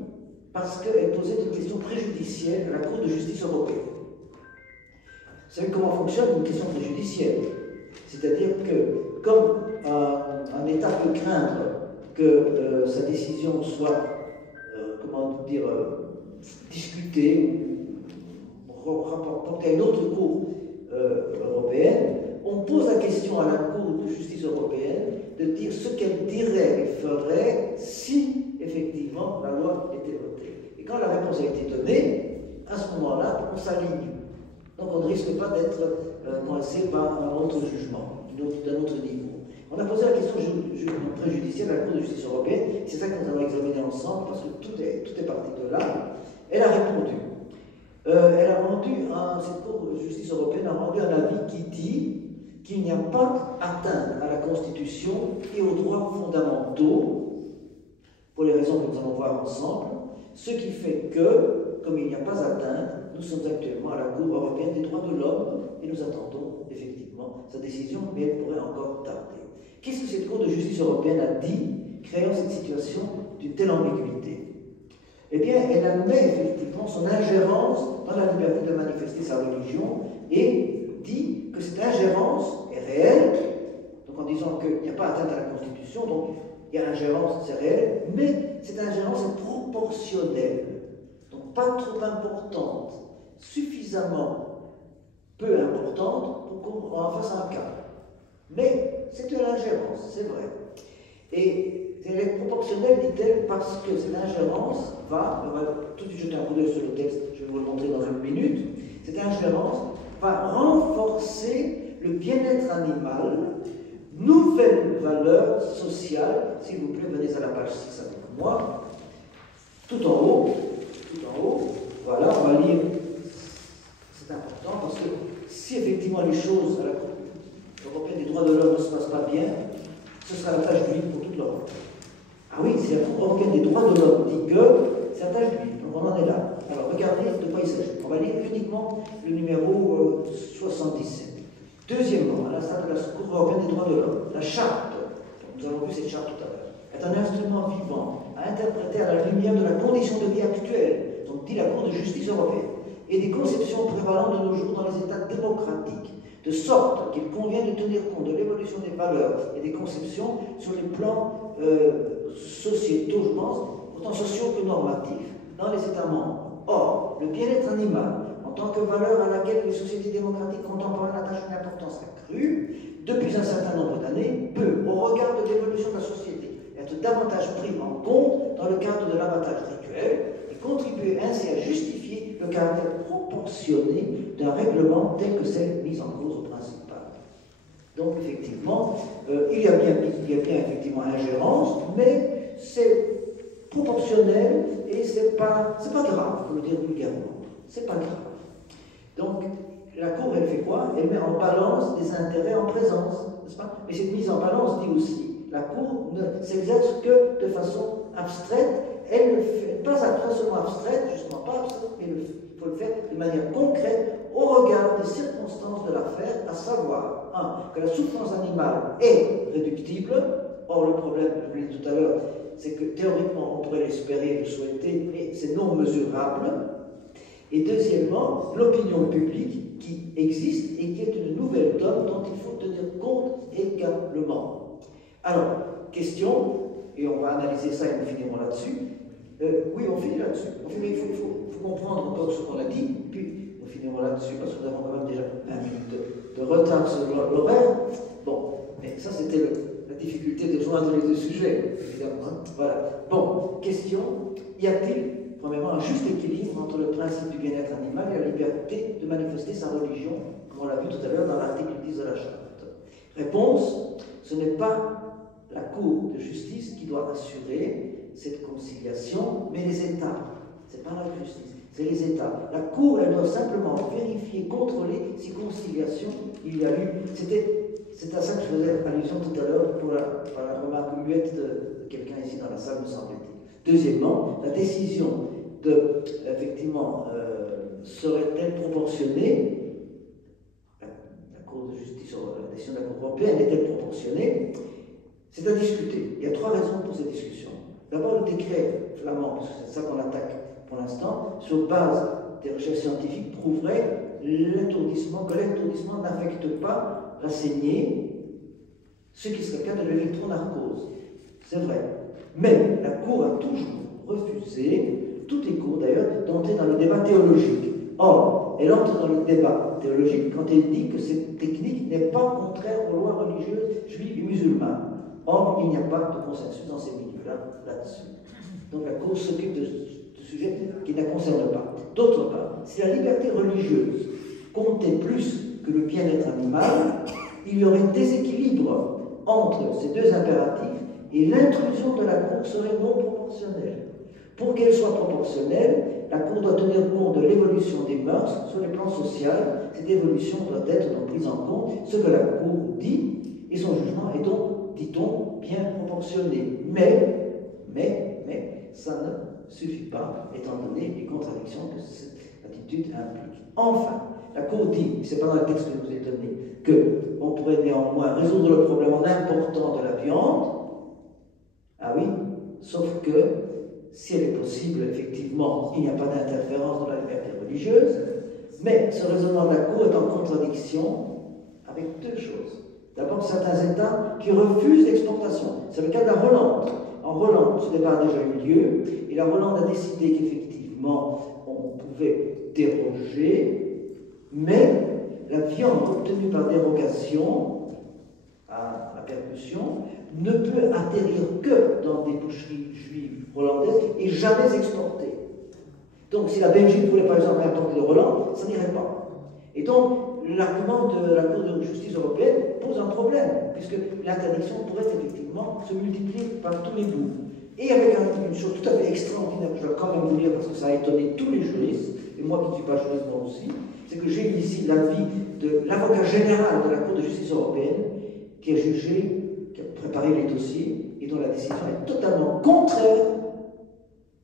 parce qu'elle posait une question préjudicielle à la Cour de justice européenne. Vous savez comment fonctionne une question préjudicielle? C'est-à-dire que, comme un État peut craindre que sa décision soit, discutée ou rapportée à une autre Cour européenne, on pose la question à la Cour de justice européenne de dire ce qu'elle dirait et ferait si, effectivement, la loi était votée. Et quand la réponse a été donnée, à ce moment-là, on s'aligne. Donc on ne risque pas d'être coincé par un autre jugement, d'un autre niveau. On a posé la question préjudicielle à la Cour de justice européenne, c'est ça que nous allons examiner ensemble, parce que tout est parti de là. Elle a répondu. Cette Cour de justice européenne a rendu un avis qui dit qu'il n'y a pas atteinte à la Constitution et aux droits fondamentaux, pour les raisons que nous allons voir ensemble, ce qui fait que, comme il n'y a pas atteinte, nous sommes actuellement à la Cour européenne des droits de l'homme et nous attendons effectivement sa décision, mais elle pourrait encore tarder. Qu'est-ce que cette Cour de justice européenne a dit, créant cette situation d'une telle ambiguïté? Eh bien, elle admet effectivement son ingérence dans la liberté de manifester sa religion et dit que cette ingérence est réelle, donc en disant qu'il n'y a pas atteinte à la Constitution, donc il il y a ingérence, c'est réel, mais cette ingérence est proportionnelle, donc pas trop importante, suffisamment peu importante pour qu'on en fasse un cas. Mais c'est de l'ingérence, c'est vrai. Et elle est proportionnelle, dit-elle, parce que cette ingérence on va tout de suite jeter un coup d'œil sur le texte, je vais vous le montrer dans une minute, cette ingérence va renforcer le bien-être animal, nouvelle valeur sociale. S'il vous plaît, venez à la page 6 avec moi, tout en haut, voilà, on va lire, c'est important, parce que si effectivement les choses à la Cour européenne des droits de l'homme ne se passent pas bien, ce sera la tâche d'huile pour toute l'Europe. Ah oui, si la Cour européenne des droits de l'homme dit que, c'est la tâche d'huile, donc on en est là. Alors regardez de quoi il s'agit. On va lire uniquement le numéro 77. Deuxièmement, à la salle de la Cour européenne des droits de l'homme, la charte, nous avons vu cette charte tout à l'heure, est un instrument vivant à interpréter à la lumière de la condition de vie actuelle, donc dit la Cour de justice européenne, et des conceptions prévalant de nos jours dans les États démocratiques, de sorte qu'il convient de tenir compte de l'évolution des valeurs et des conceptions sur les plans sociétaux, je pense, autant sociaux que normatifs, dans les États membres. Or, le bien-être animal, en tant que valeur à laquelle les sociétés démocratiques contemporaines attachent une importance accrue, depuis un certain nombre d'années, peut, au regard de l'évolution de la société, être davantage pris en compte dans le cadre de l'abattage rituel et contribuer ainsi à justifier le caractère proportionné d'un règlement tel que celle mise en cause au principal. Donc, effectivement, il y a bien effectivement ingérence, mais c'est proportionnel et c'est pas grave, pour le dire vulgairement. C'est pas grave. Donc, la Cour, elle fait quoi? Elle met en balance des intérêts en présence, n'est-ce pas? Mais cette mise en balance dit aussi, la Cour ne s'exerce que de façon abstraite, elle ne fait pas seulement abstraite, justement pas abstraite, mais il faut le faire de manière concrète au regard des circonstances de l'affaire, à savoir, 1. Que la souffrance animale est réductible. Or, le problème, je l'ai dit tout à l'heure, c'est que théoriquement, on pourrait l'espérer, le souhaiter, mais c'est non mesurable. Et deuxièmement, l'opinion publique qui existe et qui est une nouvelle donne dont il faut tenir compte également. Alors, question, et on va analyser ça et nous finirons là-dessus. Oui, on finit là-dessus. Il faut comprendre encore ce qu'on a dit, puis nous finirons là-dessus parce que nous avons quand même déjà 1 minute de retard sur l'horaire. Bon, mais ça c'était la difficulté de joindre les deux sujets, évidemment. Hein. Voilà. Bon, question, y a-t-il, premièrement, un juste équilibre entre le principe du bien-être animal et la liberté de manifester sa religion, comme on l'a vu tout à l'heure dans l'article 10 de la Charte? Réponse, ce n'est pas la Cour de justice qui doit assurer cette conciliation, mais les États. Ce n'est pas la justice, c'est les États. La Cour, elle doit simplement vérifier, contrôler si conciliation il y a eu. C'est à ça que je faisais allusion tout à l'heure par la remarque muette de quelqu'un ici dans la salle, me semble-t-il. Deuxièmement, la décision effectivement, serait-elle proportionnée? La Cour de justice, la décision de la Cour européenne est-elle proportionnée? C'est à discuter. Il y a 3 raisons pour cette discussion. D'abord, le décret flamand, parce que c'est ça qu'on attaque pour l'instant, sur base des recherches scientifiques, prouverait que l'étourdissement n'affecte pas la saignée, ce qui serait le cas de l'électronarcose. C'est vrai. Mais la Cour a toujours refusé, toutes les cours d'ailleurs, d'entrer dans le débat théologique. Or, elle entre dans le débat théologique quand elle dit que cette technique n'est pas contraire aux lois religieuses juives et musulmanes. Or, il n'y a pas de consensus dans ces milieux-là, là-dessus. Donc la Cour s'occupe de sujets qui ne la concernent pas. D'autre part, si la liberté religieuse comptait plus que le bien-être animal, il y aurait un déséquilibre entre ces deux impératifs et l'intrusion de la Cour serait non proportionnelle. Pour qu'elle soit proportionnelle, la Cour doit tenir compte de l'évolution des mœurs sur les plans social. Cette évolution doit être donc prise en compte, ce que la Cour dit, et son jugement est donc, dit-on, bien proportionné. Mais, ça ne suffit pas, étant donné les contradictions que cette attitude implique. Enfin, la Cour dit, c'est pas dans le texte que je vous ai donné, qu'on pourrait néanmoins résoudre le problème en important de la viande. Ah oui, sauf que, si elle est possible, effectivement, il n'y a pas d'interférence dans la liberté religieuse, mais ce raisonnement de la Cour est en contradiction avec 2 choses. D'abord, certains États qui refusent l'exportation. C'est le cas de la Hollande. En Hollande, ce débat a déjà eu lieu, et la Hollande a décidé qu'effectivement, on pouvait déroger, mais la viande obtenue par dérogation à la percussion ne peut atterrir que dans des boucheries juives hollandaises et jamais exportée. Donc, si la Belgique voulait par exemple importer de Hollande, ça n'irait pas. Et donc, l'argument de la Cour de justice européenne pose un problème, puisque l'interdiction pourrait effectivement se multiplier par tous les bouts. Et avec une chose tout à fait extraordinaire, que je dois quand même vous dire, parce que ça a étonné tous les juristes, et moi qui ne suis pas juriste moi aussi, c'est que j'ai ici l'avis de l'avocat général de la Cour de justice européenne, qui a jugé, qui a préparé les dossiers, et dont la décision est totalement contraire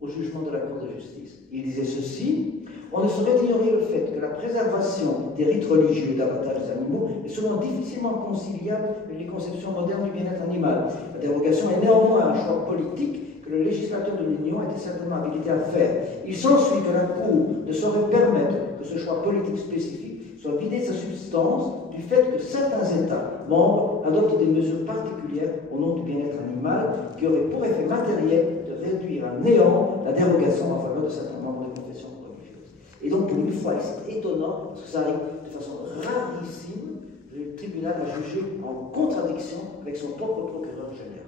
au jugement de la Cour de justice. Il disait ceci: on ne saurait ignorer le fait que la préservation des rites religieux d'abattage des animaux est souvent difficilement conciliable avec les conceptions modernes du bien-être animal. La dérogation est néanmoins un choix politique que le législateur de l'Union était certainement habilité à faire. Il s'ensuit que la Cour ne saurait permettre que ce choix politique spécifique soit vidé de sa substance du fait que certains États membres adoptent des mesures particulières au nom du bien-être animal qui auraient pour effet matériel de réduire à néant la dérogation en faveur de certains membres de confession religieuse. Et donc, pour une fois, c'est étonnant, parce que ça arrive de façon rarissime, le tribunal a jugé en contradiction avec son propre procureur général.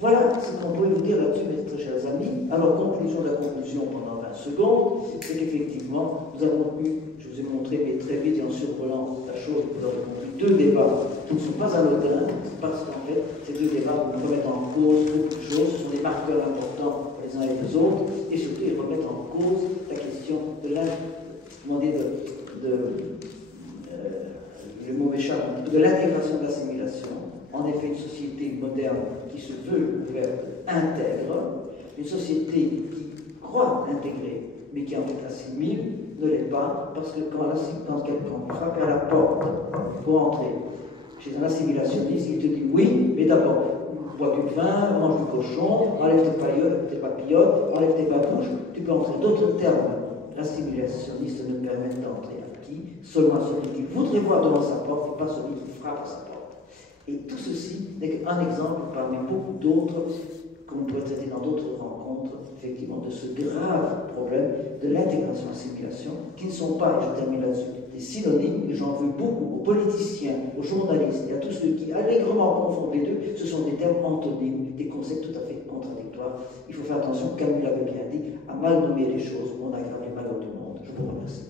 Voilà ce qu'on pouvait vous dire là-dessus, mes très chers amis. Alors, conclusion de la conclusion pendant 20 secondes, c'est qu'effectivement, nous avons eu, je vous ai montré, mais très vite et en survolant la chose, nous avons eu deux débats qui ne sont pas anodins, parce qu'en fait, ces deux débats nous remettent en cause beaucoup de choses, ce sont des marqueurs importants pour les uns et les autres, et surtout, ils remettent en cause la question de le mot m'échappe, de l'intégration de l'assimilation. En effet, une société moderne qui se veut ouverte intègre, une société qui croit intégrer, mais qui en fait assimile, ne l'est pas, parce que quand quelqu'un frappe à la porte pour entrer chez un assimilationniste, il te dit oui, mais d'abord, bois du vin, mange du cochon, enlève tes papillotes, enlève tes babouches, tu peux entrer. D'autres termes, l'assimilationniste ne permet d'entrer à qui? Seulement à celui qui voudrait voir devant sa porte, et pas celui qui frappe à sa porte. Et tout ceci n'est qu'un exemple parmi beaucoup d'autres qu'on pourrait traiter dans d'autres rencontres, effectivement, de ce grave problème de l'intégration-assimilation, qui ne sont pas, et je termine là-dessus, des synonymes, et j'en veux beaucoup aux politiciens, aux journalistes et à tous ceux qui allègrement confondent les deux. Ce sont des termes antonymes, des concepts tout à fait contradictoires. Il faut faire attention, Camus l'avait bien dit, à mal nommer les choses, on aggrave les malheurs du monde. Je vous remercie.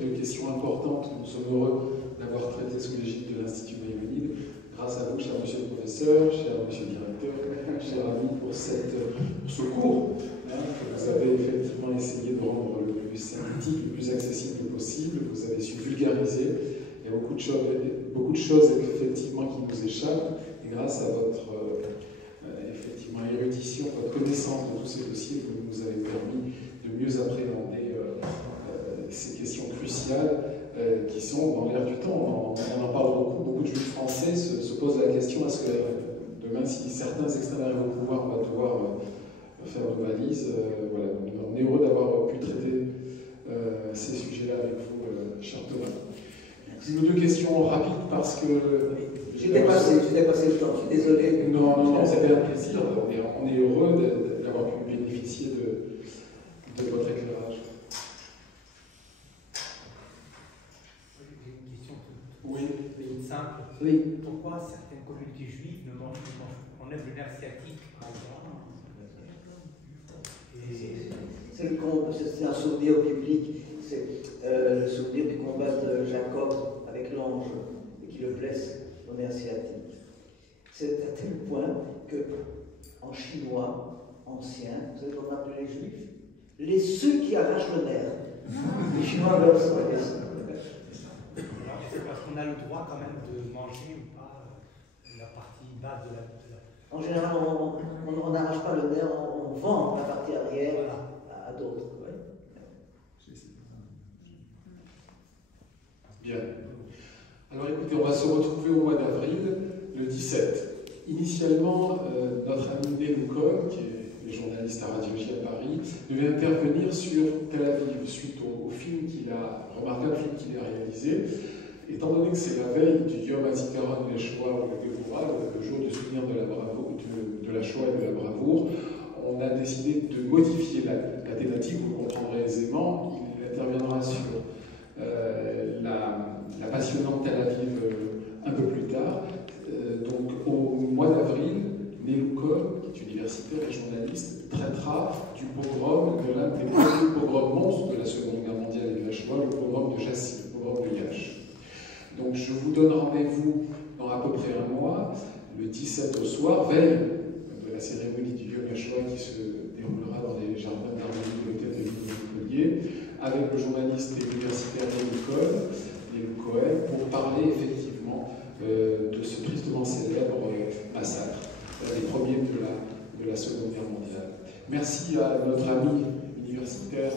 Deux questions importantes. Nous sommes heureux d'avoir traité sous l'égide de l'Institut Maïmonide. Grâce à vous, cher monsieur le professeur, cher monsieur le directeur, cher ami, pour ce cours que vous avez effectivement essayé de rendre le plus synthétique, le plus accessible possible. Vous avez su vulgariser. Il y a beaucoup de choses effectivement qui nous échappent. Et grâce à votre effectivement érudition, votre connaissance de tous ces dossiers, vous nous avez permis de mieux appréhender ces questions cruciales qui sont dans l'air du temps. On en parle beaucoup. Beaucoup de juifs français se posent la question: est-ce que demain, si certains extrêmes arrivent au pouvoir, on va devoir faire nos valises? Voilà. On est heureux d'avoir pu traiter ces sujets-là avec vous, cher Thomas. Nos deux questions rapides parce que... J'ai dépassé le temps, je suis désolé. Non, c'était un plaisir. On est heureux d'avoir pu bénéficier de votre éclairage. Oui. Simple. Oui. Pourquoi certaines communautés juives enlèvent le nerf sciatique, par exemple? C'est un souvenir biblique, c'est le souvenir du combat de Jacob avec l'ange qui le blesse au nerf sciatique. C'est à tel point que, en chinois ancien, vous savez qu'on appelait les juifs ceux qui arrachent le nerf. Les Chinois veulent ça. C'est parce qu'on a le droit quand même de manger ou pas la partie basse de la... En général, on n'arrache pas le nerf, on vend la partie arrière à d'autres. Ouais. Bien. Alors écoutez, on va se retrouver au mois d'avril, le 17. Initialement, notre ami Néloukom, qui est est journaliste à Radio J à Paris, devait intervenir sur Tel Aviv suite au remarquable film qu'il a réalisé. Étant donné que c'est la veille du Yom HaZikaron Shoah ou le Gevurah, le jour du souvenir de la Shoah et de la bravoure, on a décidé de modifier la thématique, vous comprendrez aisément. Il interviendra sur la passionnante Tel Aviv un peu plus tard. Donc au mois d'avril, Nélou Cohen, qui est universitaire et journaliste, traitera du pogrom, de l'un des premiers pogroms monstres de la Seconde Guerre mondiale et de la Shoah, le pogrom de Jassy, le pogrom de Yash. Donc je vous donne rendez-vous dans à peu près un mois, le 17 au soir, veille de la cérémonie du Yom HaShoah qui se déroulera dans les jardins d'harmonie de l'hôtel de ville de Montpellier, avec le journaliste et universitaire Nélou Cohen, pour parler effectivement de ce tristement célèbre massacre, des premiers de la Seconde Guerre mondiale. Merci à notre ami universitaire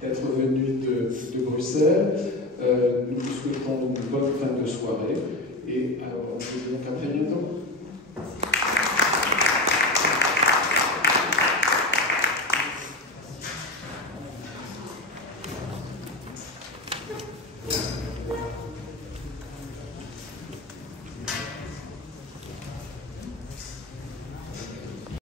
d'être venu de Bruxelles. Nous vous souhaitons une bonne fin de soirée et on peut donc après